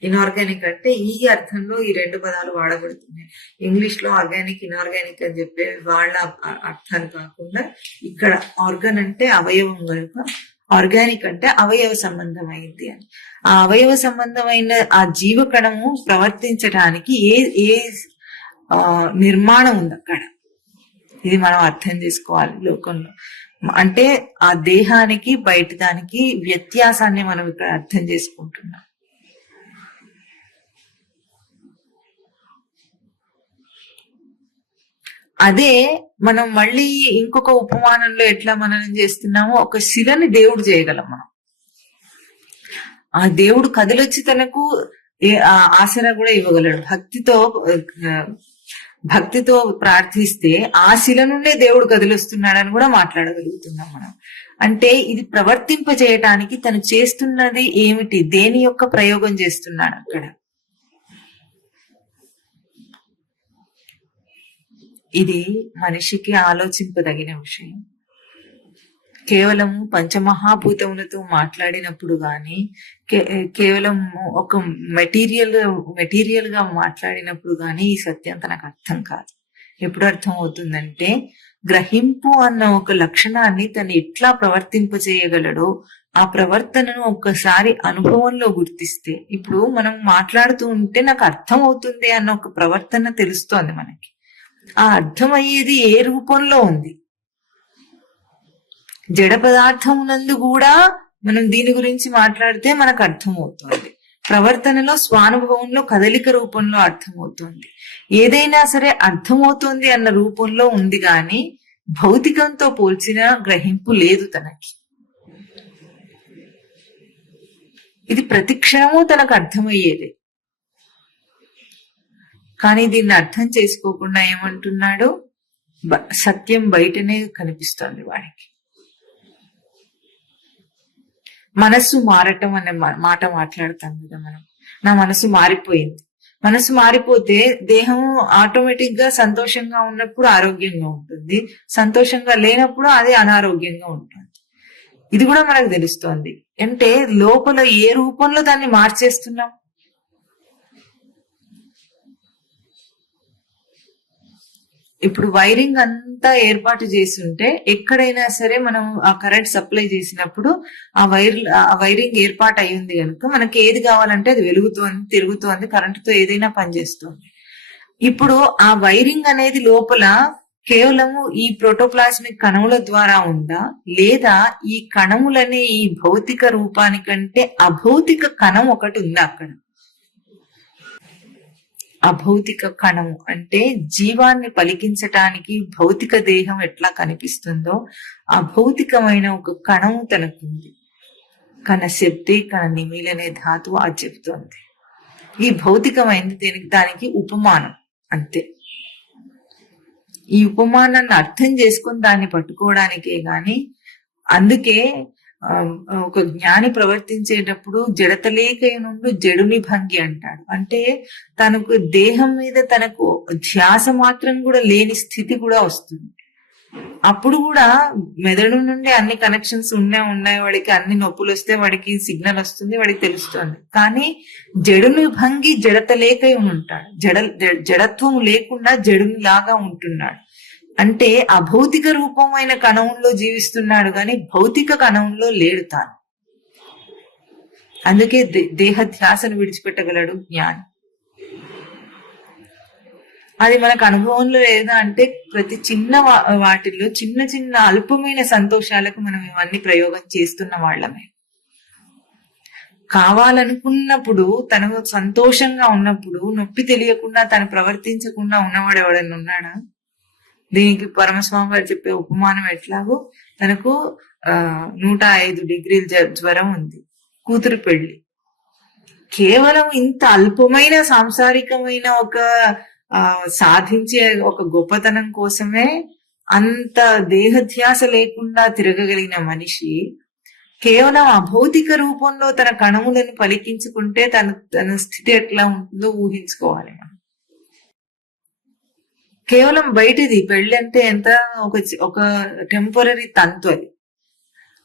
ఇన్ఆర్గానిక్ అంటే ఈ అర్థంలో ఈ రెండు పదాలు వాడబడుతున్నాయి. ఇంగ్లీష్ లో ఆర్గానిక్, ఇన్ఆర్గానిక్ అని చెప్పే వాళ్ళ అర్థాలు కాకుండా ఇక్కడ ఆర్గన్ అంటే అవయవం కనుక ఆర్గానిక్ అంటే అవయవ సంబంధమైంది అని. ఆ అవయవ సంబంధమైన ఆ జీవకణము ప్రవర్తించడానికి ఏ ఏ నిర్మాణం ఉంది అక్కడ, ఇది మనం అర్థం చేసుకోవాలి. లోకంలో అంటే ఆ దేహానికి బయట దానికి వ్యత్యాసాన్ని మనం ఇక్కడ అర్థం చేసుకుంటున్నాం. అదే మనం మళ్ళీ ఇంకొక ఉపమానంలో ఎట్లా మననం చేస్తున్నామో, ఒక శిలని దేవుడు చేయగలం మనం. ఆ దేవుడు కదిలొచ్చి తనకు ఆసరా కూడా ఇవ్వగలడు. భక్తితో ప్రార్థిస్తే ఆ శిల నుండే దేవుడు కదిలొస్తున్నాడని కూడా మాట్లాడగలుగుతున్నాం మనం. అంటే ఇది ప్రవర్తింపజేయటానికి తను చేస్తున్నది ఏమిటి, దేని యొక్క ప్రయోగం చేస్తున్నాడు అక్కడ. ఇది మనిషికి ఆలోచింపదగిన విషయం. కేవలం పంచమహాభూతములతో మాట్లాడినప్పుడు గాని, కేవలం ఒక మెటీరియల్ గా మాట్లాడినప్పుడు గాని ఈ సత్యం తనకు అర్థం కాదు. ఎప్పుడు అర్థం అవుతుందంటే, గ్రహింపు అన్న ఒక లక్షణాన్ని తను ఎట్లా ప్రవర్తింపజేయగలడో ఆ ప్రవర్తనను ఒక్కసారి అనుభవంలో గుర్తిస్తే, ఇప్పుడు మనం మాట్లాడుతూ ఉంటే నాకు అర్థం అవుతుంది అన్న ఒక ప్రవర్తన తెలుస్తోంది మనకి. ఆ అర్థమయ్యేది ఏ రూపంలో ఉంది? జడ పదార్థమునందు కూడా మనం దీని గురించి మాట్లాడితే మనకు అర్థమవుతుంది. ప్రవర్తనలో, స్వానుభవంలో, కదలిక రూపంలో అర్థమవుతుంది. ఏదైనా సరే అర్థమవుతుంది అన్న రూపంలో ఉంది గాని భౌతికంతో పోల్చిన గ్రహింపు లేదు తనకి. ఇది ప్రతి క్షణము తనకు అర్థమయ్యేది. కానీ దీన్ని అర్థం చేసుకోకుండా ఏమంటున్నాడు, సత్యం బయటనే కనిపిస్తోంది వాడికి. మనస్సు మారటం అనే మాట మాట్లాడతాం కదా మనం. నా మనసు మారిపోయింది. మనసు మారిపోతే దేహం ఆటోమేటిక్ గా సంతోషంగా ఉన్నప్పుడు ఆరోగ్యంగా ఉంటుంది, సంతోషంగా లేనప్పుడు అది అనారోగ్యంగా ఉంటుంది. ఇది కూడా మనకు తెలుస్తోంది. అంటే లోపల ఏ రూపంలో దాన్ని మార్చేస్తున్నాం. ఇప్పుడు వైరింగ్ అంతా ఏర్పాటు చేస్తుంటే ఎక్కడైనా సరే మనం ఆ కరెంట్ సప్లై చేసినప్పుడు ఆ వైరింగ్ ఏర్పాటు అయ్యింది కనుక మనకి ఏది కావాలంటే అది వెలుగుతోంది, తిరుగుతోంది, కరెంటుతో ఏదైనా పనిచేస్తోంది. ఇప్పుడు ఆ వైరింగ్ అనేది లోపల కేవలము ఈ ప్రోటోప్లాస్మిక్ కణముల ద్వారా ఉందా, లేదా ఈ కణములనే ఈ భౌతిక రూపానికంటే అభౌతిక కణం ఒకటి ఉందా అక్కడ? అభౌతిక కణము అంటే జీవాన్ని పలికించటానికి భౌతిక దేహం ఎట్లా కనిపిస్తుందో అభౌతికమైన ఒక కణము తనకుంది. కణ శబ్దే కణ నిమిలనే ధాతువు అది చెప్తోంది. ఈ భౌతికమైనది దానికి ఉపమానం అంతే. ఈ ఉపమానాన్ని అర్థం చేసుకుని దాన్ని పట్టుకోవడానికే గాని, అందుకే ఒక జ్ఞాని ప్రవర్తించేటప్పుడు జడతలేక నుండి జడుని భంగి అంటాడు. అంటే తనకు దేహం మీద తనకు ధ్యాస మాత్రం కూడా లేని స్థితి కూడా వస్తుంది. అప్పుడు కూడా మెదడు నుండి అన్ని కనెక్షన్స్ ఉన్నాయి, వాడికి అన్ని నొప్పులు వస్తే వాడికి సిగ్నల్ వస్తుంది, వాడికి తెలుస్తుంది. కానీ జడుని భంగి జడత లేక ఉంటాడు, జడత్వం లేకుండా జడుని లాగా ఉంటున్నాడు. అంటే అభౌతిక రూపమైన కణంలో జీవిస్తున్నాడు కానీ భౌతిక కణంలో లేడు తాను. అందుకే దేహ ధ్యాసను విడిచిపెట్టగలడు జ్ఞాని. అది మనకు అనుభవంలో లేదా అంటే ప్రతి చిన్న వాటిల్లో చిన్న చిన్న అల్పమైన సంతోషాలకు మనం ఇవన్నీ ప్రయోగం చేస్తున్న వాళ్ళమే. కావాలనుకున్నప్పుడు తను సంతోషంగా ఉన్నప్పుడు నొప్పి తెలియకుండా తను ప్రవర్తించకుండా ఉన్నవాడు ఎవడన్నా ఉన్నాడా? దీనికి పరమస్వామి గారు చెప్పే ఉపమానం ఎట్లాగో, తనకు 105 డిగ్రీల జ్వరం ఉంది, కూతురు పెళ్లి. కేవలం ఇంత అల్పమైన సాంసారికమైన ఒక సాధించే ఒక గొప్పతనం కోసమే అంత దేహధ్యాస లేకుండా తిరగగలిగిన మనిషి కేవలం అభౌతిక రూపంలో తన కణములను పలికించుకుంటే తన స్థితి ఎట్లా ఉంటుందో ఊహించుకోవాలి మనం. కేవలం బయటిది పెళ్లి అంటే ఎంత ఒక టెంపరీ తంతు అది.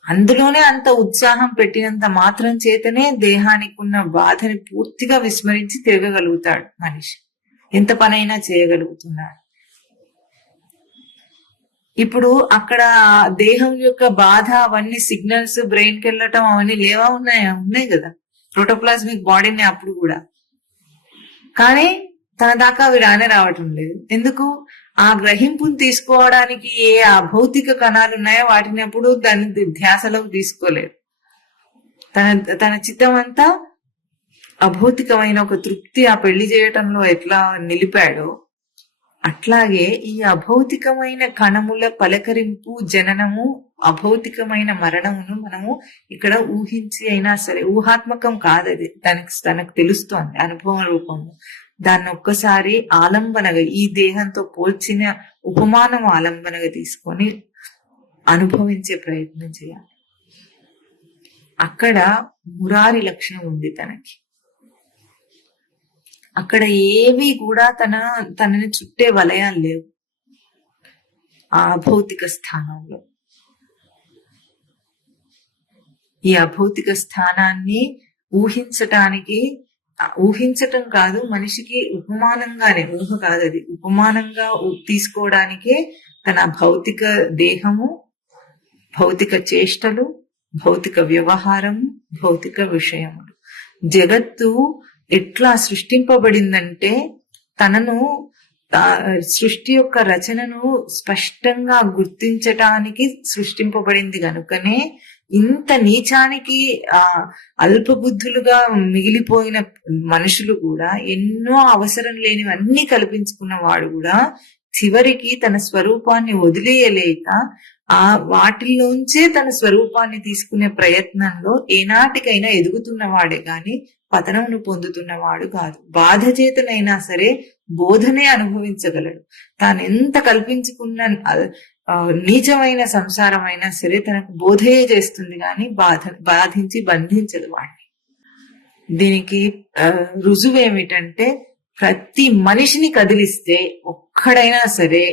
అందులోనే అంత ఉత్సాహం పెట్టినంత మాత్రం చేతనే దేహానికి ఉన్న బాధని పూర్తిగా విస్మరించి తిరగగలుగుతాడు మనిషి, ఎంత పనైనా చేయగలుగుతున్నాడు. ఇప్పుడు అక్కడ దేహం యొక్క బాధ అవన్నీ సిగ్నల్స్ బ్రెయిన్ కి వెళ్ళటం అవన్నీ లేవా? ఉన్నాయి కదా, ప్రోటోప్లాస్మిక్ బాడీని అప్పుడు కూడా. కానీ తన దాకా అవి రావటం లేదు. ఎందుకు? ఆ గ్రహింపుని తీసుకోవడానికి ఏ అభౌతిక కణాలు ఉన్నాయో వాటిని అప్పుడు దాని ధ్యాసలోకి తీసుకోలేదు. తన చిత్తం అంతా అభౌతికమైన ఒక తృప్తి ఆ పెళ్లి చేయటంలో ఎట్లా నిలిపాడో అట్లాగే ఈ అభౌతికమైన కణముల పలకరింపు, జననము, అభౌతికమైన మరణమును మనము ఇక్కడ ఊహించి అయినా సరే, ఊహాత్మకం కాదది, తనకు తెలుస్తోంది అనుభవం రూపంలో. దాన్ని ఒక్కసారి ఆలంబనగా ఈ దేహంతో పోల్చిన ఉపమానం ఆలంబనగా తీసుకొని అనుభవించే ప్రయత్నం చేయాలి. అక్కడ మురారి లక్షణం ఉంది తనకి. అక్కడ ఏవి కూడా తనని చుట్టే వలయాలు లేవు ఆ అభౌతిక స్థానంలో. ఈ అభౌతిక స్థానాన్ని ఊహించటం కాదు, మనిషికి ఉపమానంగానే, ఊహ కాదు అది, ఉపమానంగా తీసుకోవడానికే తన భౌతిక దేహము, భౌతిక చేష్టలు, భౌతిక వ్యవహారము, భౌతిక విషయములు. జగత్తు ఎట్లా సృష్టింపబడిందంటే తనను సృష్టి యొక్క రచనను స్పష్టంగా గుర్తించటానికి సృష్టింపబడింది కనుకనే ఇంత నీచానికి అల్పబుద్ధులుగా మిగిలిపోయిన మనుషులు కూడా, ఎన్నో అవసరం లేనివన్నీ కల్పించుకున్న వాడు కూడా చివరికి తన స్వరూపాన్ని వదిలేయలేక వాటిల్లోంచే తన స్వరూపాన్ని తీసుకునే ప్రయత్నంలో ఏనాటికైనా ఎదుగుతున్నవాడే గాని పతనమును పొందుతున్నవాడు కాదు. బాధ చేతనైనా సరే బోధనే అనుభవించగలడు. తాను ఎంత కల్పించుకున్న నీచమైన సంసారం అయినా సరే తనకు బోధయే చేస్తుంది కానీ బాధించి బంధించదు వాడిని. దీనికి రుజువు ఏమిటంటే, ప్రతి మనిషిని కదిలిస్తే ఒక్కడైనా సరే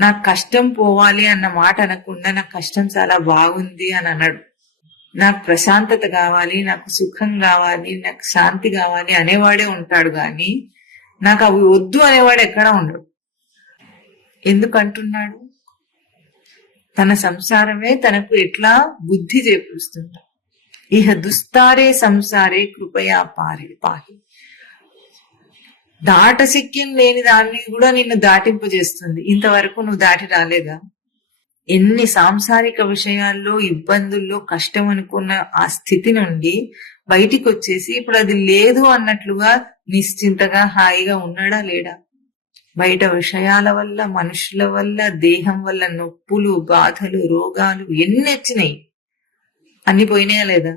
నాకు కష్టం పోవాలి అన్న మాట అనకుండా నాకు కష్టం చాలా బాగుంది అని అన్నాడు. నాకు ప్రశాంతత కావాలి, నాకు సుఖం కావాలి, నాకు శాంతి కావాలి అనేవాడే ఉంటాడు గాని నాకు అవి వద్దు అనేవాడు ఎక్కడా ఉండడు. ఎందుకంటున్నాడు? తన సంసారమే తనకు ఎట్లా బుద్ధి చేకూరుస్తుంది. ఇహ దుస్తారే సంసారే కృపయా పాహి. దాటశక్యం లేని దాన్ని కూడా నిన్ను దాటింపజేస్తుంది. ఇంతవరకు నువ్వు దాటి రాలేదా? ఎన్ని సాంసారిక విషయాల్లో, ఇబ్బందుల్లో కష్టం అనుకున్న ఆ స్థితి నుండి బయటికి వచ్చేసి ఇప్పుడు అది లేదు అన్నట్లుగా నిశ్చింతగా హాయిగా ఉన్నాడా లేడా? బయట విషయాల వల్ల, మనుషుల వల్ల, దేహం వల్ల నొప్పులు, బాధలు, రోగాలు ఎన్ని వచ్చినాయి, అన్ని పోయినాయా లేదా?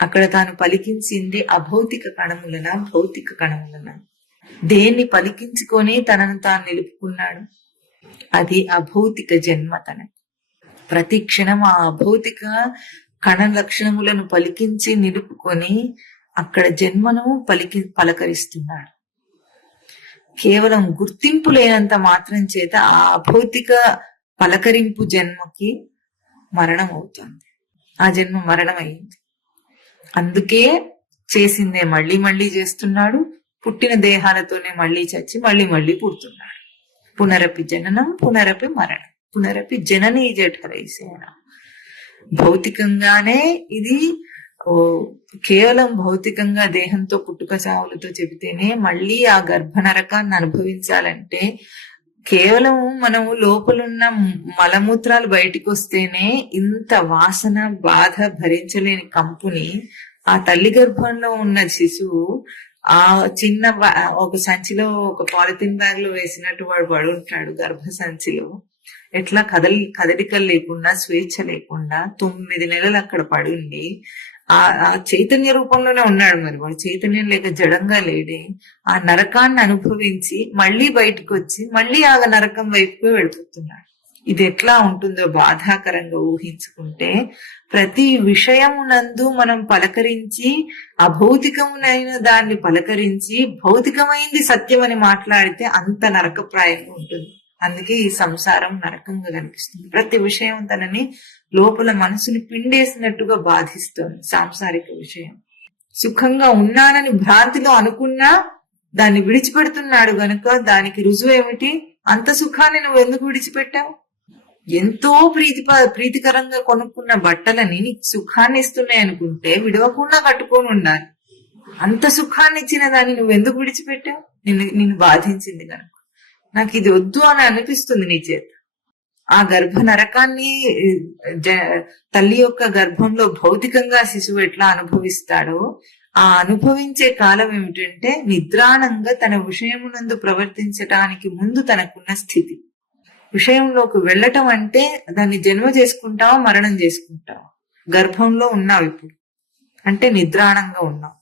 అక్కడ తాను పలికించింది అభౌతిక కణములన, భౌతిక కణములన? దేన్ని పలికించుకొని తనను తాను నిలుపుకున్నాడు? అది అభౌతిక జన్మ. తన ప్రతి క్షణం ఆ అభౌతిక కణ లక్షణములను పలికించి నిలుపుకొని అక్కడ జన్మను పలకరిస్తున్నాడు. కేవలం గుర్తింపు లేనంత మాత్రం చేత ఆ అభౌతిక పలకరింపు జన్మకి మరణం అవుతుంది. ఆ జన్మ మరణం అయింది. అందుకే చేసిందే మళ్ళీ మళ్ళీ చేస్తున్నాడు. పుట్టిన దేహాలతోనే మళ్ళీ చచ్చి మళ్ళీ మళ్ళీ పుడుతున్నాడు. పునరపి జననం పునరపి మరణం పునరపి జననీ జఠరైసేన. భౌతికంగానే ఇది కేవలం భౌతికంగా దేహంతో పుట్టుక చావులతో చెబితేనే మళ్ళీ ఆ గర్భ నరకాన్ని అనుభవించాలంటే కేవలం మనము లోపలున్న మలమూత్రాలు బయటికి వస్తేనే ఇంత వాసన బాధ భరించలేని కంపుని ఆ తల్లి గర్భంలో ఉన్న శిశువు ఆ చిన్న ఒక సంచిలో ఒక పాలిథిన్ బ్యాగ్ లో వేసినట్టు వాడు పడుంటాడు గర్భ సంచిలో. ఎట్లా కదలికలు లేకుండా స్వేచ్ఛ లేకుండా 9 నెలలు అక్కడ పడుండి ఆ చైతన్య రూపంలోనే ఉన్నాడు. మరి వాడు చైతన్యం లేక జడంగా లేడే. ఆ నరకాన్ని అనుభవించి మళ్ళీ బయటకు వచ్చి మళ్ళీ ఆ నరకం వైపుకు వెళ్ళిపోతున్నాడు. ఇది ఎట్లా ఉంటుందో బాధాకరంగా ఊహించుకుంటే ప్రతి విషయమునందు మనం పలకరించి అభౌతికమునైన దాన్ని పలకరించి భౌతికమైంది సత్యం అని మాట్లాడితే అంత నరకప్రాయంగా ఉంటుంది. అందుకే ఈ సంసారం నరకంగా కనిపిస్తుంది. ప్రతి విషయం తనని లోపల మనసుని పిండేసినట్టుగా బాధిస్తుంది. సాంసారిక విషయం సుఖంగా ఉన్నానని భ్రాంతిలో అనుకున్నా దాన్ని విడిచిపెడుతున్నాడు గనుక దానికి రుజువు ఏమిటి? అంత సుఖాన్ని నువ్వు ఎందుకు విడిచిపెట్టావు? ఎంతో ప్రీతికరంగా కొనుక్కున్న బట్టలని నీకు సుఖాన్ని ఇస్తున్నాయి అనుకుంటే విడవకుండా కట్టుకొని ఉండాలి. అంత సుఖాన్ని ఇచ్చిన దాన్ని నువ్వు ఎందుకు విడిచిపెట్టావు? నిన్ను బాధించింది కనుక నాకు ఇది వద్దు అని అనిపిస్తుంది నీ చేత. ఆ గర్భ నరకాన్ని తల్లి యొక్క గర్భంలో భౌతికంగా శిశువు ఎట్లా అనుభవిస్తాడో ఆ అనుభవించే కాలం ఏమిటంటే నిద్రాణంగా తన విషయమునందు ప్రవర్తించటానికి ముందు తనకున్న స్థితి. విషయంలోకి వెళ్ళటం అంటే దాన్ని జన్మ చేసుకుంటావా మరణం చేసుకుంటావా? గర్భంలో ఉన్నావు ఇప్పుడు అంటే నిద్రాణంగా ఉన్నావు.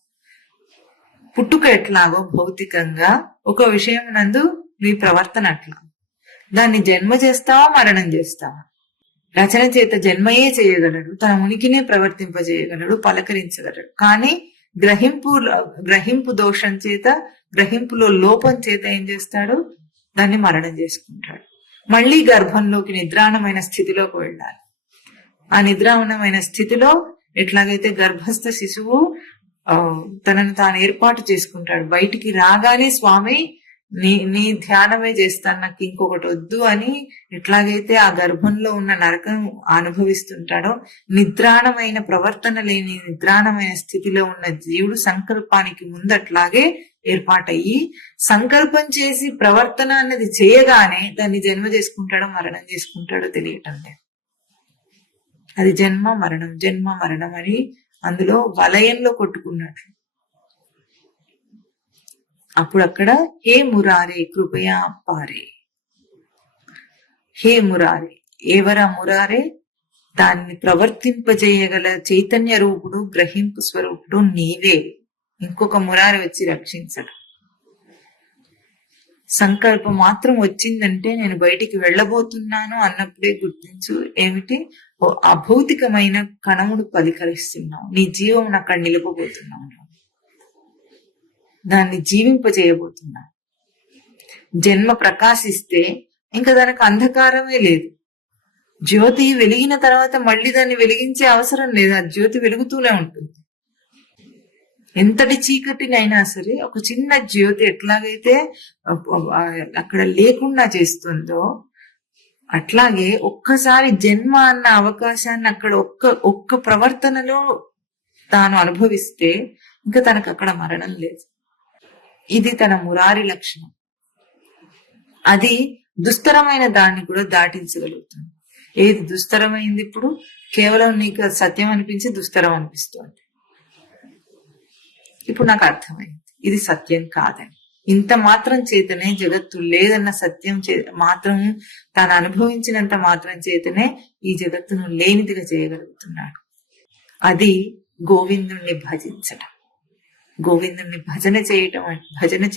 పుట్టుక ఎట్లాగో భౌతికంగా ఒక విషయం నందు నీ ప్రవర్తన అట్లా. దాన్ని జన్మ చేస్తావా మరణం చేస్తావా? రచన చేత జన్మయే చేయగలడు, తన ఉనికినే ప్రవర్తింపజేయగలడు, పలకరించగలడు. కానీ గ్రహింపు దోషం చేత గ్రహింపులో లోపం చేత ఏం చేస్తాడు? దాన్ని మరణం చేసుకుంటాడు. మళ్ళీ గర్భంలోకి నిద్రాణమైన స్థితిలోకి వెళ్ళాలి. ఆ నిద్రాణమైన స్థితిలో ఎట్లాగైతే గర్భస్థ శిశువు తనను తాను ఏర్పాటు చేసుకుంటాడు. బయటికి రాగానే స్వామి నీ ధ్యానమే చేస్తాను, నాకు ఇంకొకటి వద్దు అని ఎట్లాగైతే ఆ గర్భంలో ఉన్న నరకం అనుభవిస్తుంటాడో నిద్రాణమైన ప్రవర్తన లేని నిద్రాణమైన స్థితిలో ఉన్న జీవుడు సంకల్పానికి ముందు అట్లాగే ఏర్పాటయ్యి సంకల్పం చేసి ప్రవర్తన అన్నది చేయగానే దాన్ని జన్మ చేసుకుంటాడో మరణం చేసుకుంటాడో తెలియటం లేదు. అది జన్మ మరణం అని అందులో వలయంలో కొట్టుకున్నట్లు. అప్పుడు అక్కడ హే మురారే కృపయా పారే. హే మురారే, ఎవరా మురారే? దాన్ని ప్రవర్తింపజేయగల చైతన్య రూపుడు గ్రహింపు స్వరూపుడు నీవే. ఇంకొక మురారి వచ్చి రక్షించడు. సంకల్పం మాత్రం వచ్చిందంటే నేను బయటికి వెళ్ళబోతున్నాను అన్నప్పుడే గుర్తించు ఏమిటి? అభౌతికమైన కణమును పలికరిస్తున్నావు. నీ జీవం అక్కడ నిలపబోతున్నావు, దాన్ని జీవింపజేయబోతున్నావు. జన్మ ప్రకాశిస్తే ఇంకా దానికి అంధకారమే లేదు. జ్యోతి వెలిగిన తర్వాత మళ్ళీ దాన్ని వెలిగించే అవసరం లేదు. ఆ జ్యోతి వెలుగుతూనే ఉంటుంది. ఎంతటి చీకటినైనా సరే ఒక చిన్న జ్యోతి ఎట్లాగైతే అక్కడ లేకుండా చేస్తుందో అట్లాగే ఒక్కసారి జన్మ అన్న అవకాశాన్ని అక్కడ ఒక్క ప్రవర్తనలో తాను అనుభవిస్తే ఇంకా తనకు అక్కడ మరణం లేదు. ఇది తన మురారి లక్షణం. అది దుస్తరమైన దాన్ని కూడా దాటించగలుగుతుంది. ఏది దుస్తరమైంది? ఇప్పుడు కేవలం నీకు సత్యం అనిపించి దుస్తరం అనిపిస్తుంది. ఇప్పుడు నాకు అర్థమైంది ఇది సత్యం కాదని. ఇంత మాత్రం చేతనే జగత్తు లేదన్న సత్యం మాత్రం తాను అనుభవించినంత మాత్రం చేతనే ఈ జగత్తును లేనిదిగా చేయగలుగుతున్నాడు. అది గోవిందుణ్ణి భజించటం. గోవిందుణ్ణి భజన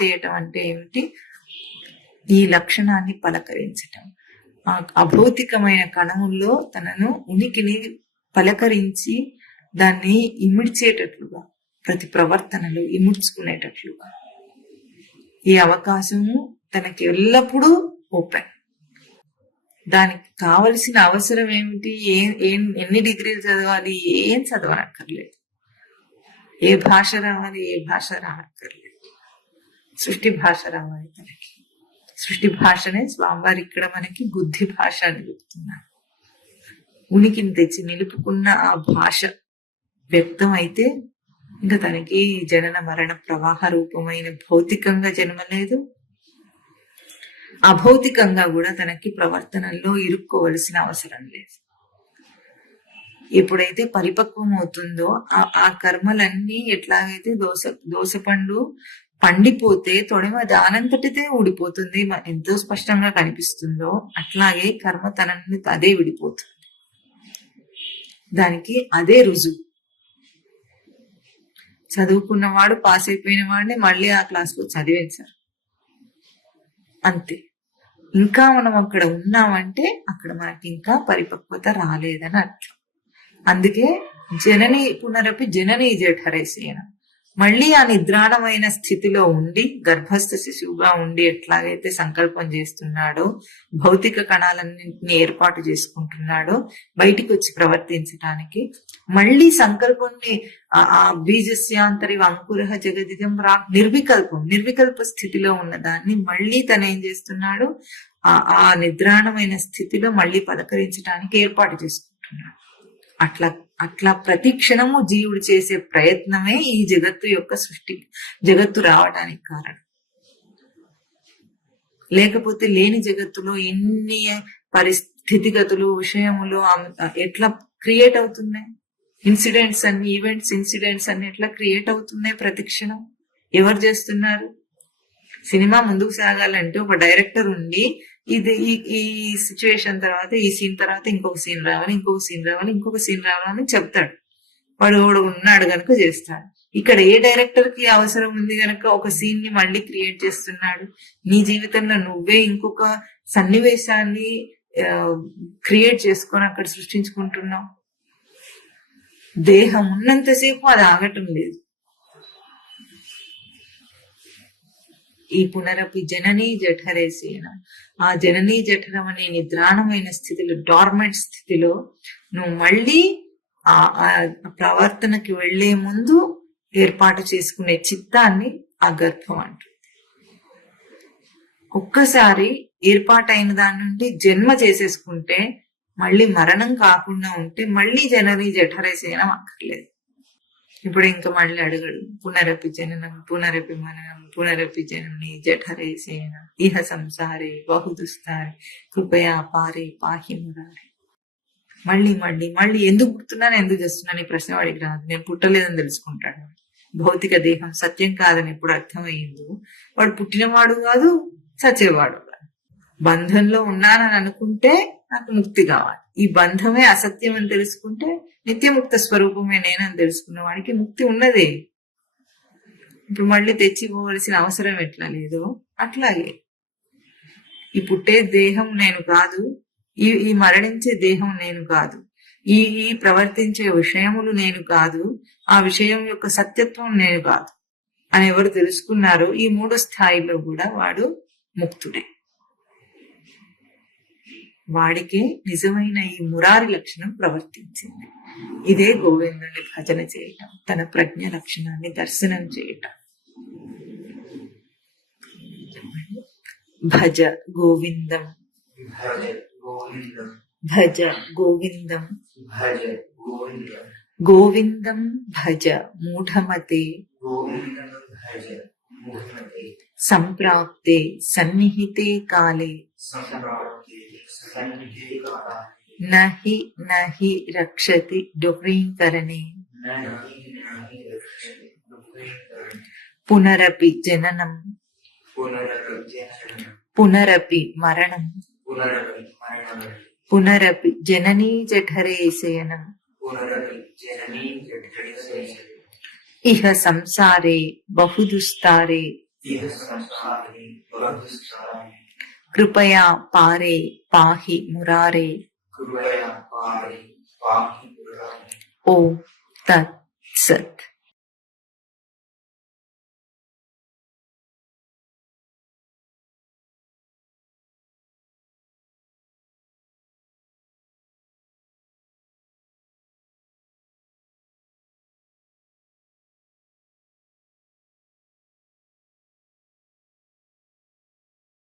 చేయటం అంటే ఏమిటి? ఈ లక్షణాన్ని పలకరించటం. ఆ అభౌతికమైన కణముల్లో తనను ఉనికిని పలకరించి దాన్ని ఇమిడ్చేటట్లుగా ప్రతి ప్రవర్తనలో ఇముడ్చుకునేటట్లుగా ఈ అవకాశము తనకి ఎల్లప్పుడూ ఓపెన్. దానికి కావలసిన అవసరం ఏమిటి, ఎన్ని డిగ్రీలు చదవాలి, ఏం చదవనక్కర్లేదు. ఏ భాష రావాలి, ఏ భాష రానక్కర్లేదు. సృష్టి భాష రావాలి తనకి. సృష్టి భాషనే స్వామివారి ఇక్కడ మనకి బుద్ధి భాష అని చెప్తున్నారు. ఉనికిని తెచ్చి నిలుపుకున్న ఆ భాష వ్యక్తం అయితే ఇంకా తనకి జనన మరణ ప్రవాహ రూపమైన భౌతికంగా జన్మ లేదు, అభౌతికంగా కూడా తనకి ప్రవర్తనలో ఇరుక్కోవలసిన అవసరం లేదు. ఎప్పుడైతే పరిపక్వం అవుతుందో ఆ కర్మలన్నీ ఎట్లాగైతే దోసపండు పండిపోతే తొడిమ దానంతటితే ఊడిపోతుంది, ఎంతో స్పష్టంగా కనిపిస్తుందో అట్లాగే కర్మ తనని అదే విడిపోతుంది. దానికి అదే రుజువు. చదువుకున్నవాడు పాస్ అయిపోయిన వాడిని మళ్ళీ ఆ క్లాస్ లో చదివేశారు అంతే. ఇంకా మనం అక్కడ ఉన్నామంటే అక్కడ మనకి ఇంకా పరిపక్వత రాలేదని అర్థం. అందుకే జనని పునరపి జనని జఠరేసేన, మళ్ళీ ఆ నిద్రాణమైన స్థితిలో ఉండి గర్భస్థ శిశువుగా ఉండి ఎట్లాగైతే సంకల్పం చేస్తున్నాడో, భౌతిక కణాలన్నింటినీ ఏర్పాటు చేసుకుంటున్నాడో బయటికి వచ్చి ప్రవర్తించడానికి, మళ్ళీ సంకల్పాన్ని ఆ బీజస్యాంతరి అంకుర జగదిదం నిర్వికల్ప స్థితిలో ఉన్న దాన్ని మళ్ళీ తను ఏం చేస్తున్నాడు, ఆ నిద్రాణమైన స్థితిలో మళ్ళీ పలకరించడానికి ఏర్పాటు చేసుకుంటున్నాడు. అట్లా ప్రతి క్షణము జీవుడు చేసే ప్రయత్నమే ఈ జగత్తు యొక్క సృష్టి, జగత్తు రావడానికి కారణం. లేకపోతే లేని జగత్తులో ఎన్ని పరిస్థితిగతులు విషయములు ఎట్లా క్రియేట్ అవుతున్నాయి, ఇన్సిడెంట్స్ అన్ని ఎట్లా క్రియేట్ అవుతున్నాయి ప్రతి క్షణం. ఎవరు చేస్తున్నారు? సినిమా ముందుకు సాగాలంటే ఒక డైరెక్టర్ ఉండి ఇది ఈ సిచ్యువేషన్ తర్వాత ఈ సీన్ తర్వాత ఇంకొక సీన్ రావాలి, ఇంకొక సీన్ రావాలి, ఇంకొక సీన్ రావాలని చెప్తాడు. వాడు ఉన్నాడు గనుక చేస్తాడు. ఇక్కడ ఏ డైరెక్టర్ కి అవసరం ఉంది గనక ఒక సీన్ ని మళ్ళీ క్రియేట్ చేస్తున్నాడు. నీ జీవితంలో నువ్వే ఇంకొక సన్నివేశాన్ని క్రియేట్ చేసుకొని అక్కడ సృష్టించుకుంటున్నావు. దేహం ఉన్నంతసేపు అది ఆగటం లేదు. ఈ పునరపి జననీ జఠరేసేన, ఆ జననీ జఠరం అనే నిద్రాణమైన స్థితిలో, డార్మెంట్ స్థితిలో నువ్వు మళ్ళీ ఆ ప్రవర్తనకి వెళ్లే ముందు ఏర్పాటు చేసుకునే చిత్తాన్ని ఆ గర్భం అంటుంది. ఒక్కసారి ఏర్పాటైన దాని నుండి జన్మ చేసేసుకుంటే మళ్ళీ మరణం కాకుండా ఉంటే మళ్ళీ జననీ జఠరేసేనం అక్కర్లేదు. ఇప్పుడు ఇంకా మళ్ళీ అడగడు, పునరపి జననం పునరపి మననం పునరపి జనని జఠరేసేన ఇహ సంసారే బహుదుస్తారే కృపయా పారే పాహి మురారే. మళ్ళీ మళ్ళీ మళ్ళీ ఎందుకు పుడుతున్నాను, ఎందుకు చేస్తున్నాను ఈ ప్రశ్న వాడికి రాదు. నేను పుట్టలేదని తెలుసుకుంటాడు. భౌతిక దేహం సత్యం కాదని ఎప్పుడు అర్థమయ్యిందో వాడు పుట్టినవాడు కాదు, చచ్చేవాడు కాదు. బంధంలో ఉన్నానని అనుకుంటే నాకు ముక్తి కావాలి. ఈ బంధమే అసత్యం అని తెలుసుకుంటే నిత్యముక్త స్వరూపమే నేనని తెలుసుకున్న వాడికి ముక్తి ఉన్నదే. ఇప్పుడు మళ్ళీ తెచ్చిపోవలసిన అవసరం ఎట్లా లేదో అట్లాగే ఈ పుట్టే దేహం నేను కాదు, ఈ మరణించే దేహం నేను కాదు, ఈ ప్రవర్తించే విషయములు నేను కాదు, ఆ విషయం యొక్క సత్యత్వం నేను కాదు అని ఎవరు తెలుసుకున్నారో ఈ 3వ స్థాయిలో కూడా వాడు ముక్తుడే. వాడికే నిజమైన ఈ మురారి లక్షణం ప్రవర్తించింది. ఇదే గోవిందుని భజన చేయటం, తన ప్రజ్ఞ లక్షణాన్ని దర్శనం చేయటం. భజ గోవిందం భజ గోవిందం గోవిందం భజ మూఢమతే సంప్రాప్తే సన్నిహితే కాలే నహి నహి రక్షతి డుహ్రీకరణే పునరపి జననం పునరపి మరణం పునరపి జననీ జఠరే శయనం ఇహ సంసారే బహుదుస్తారే కృపయా పారే పాహి మురారే. ఓం తత్ సత్.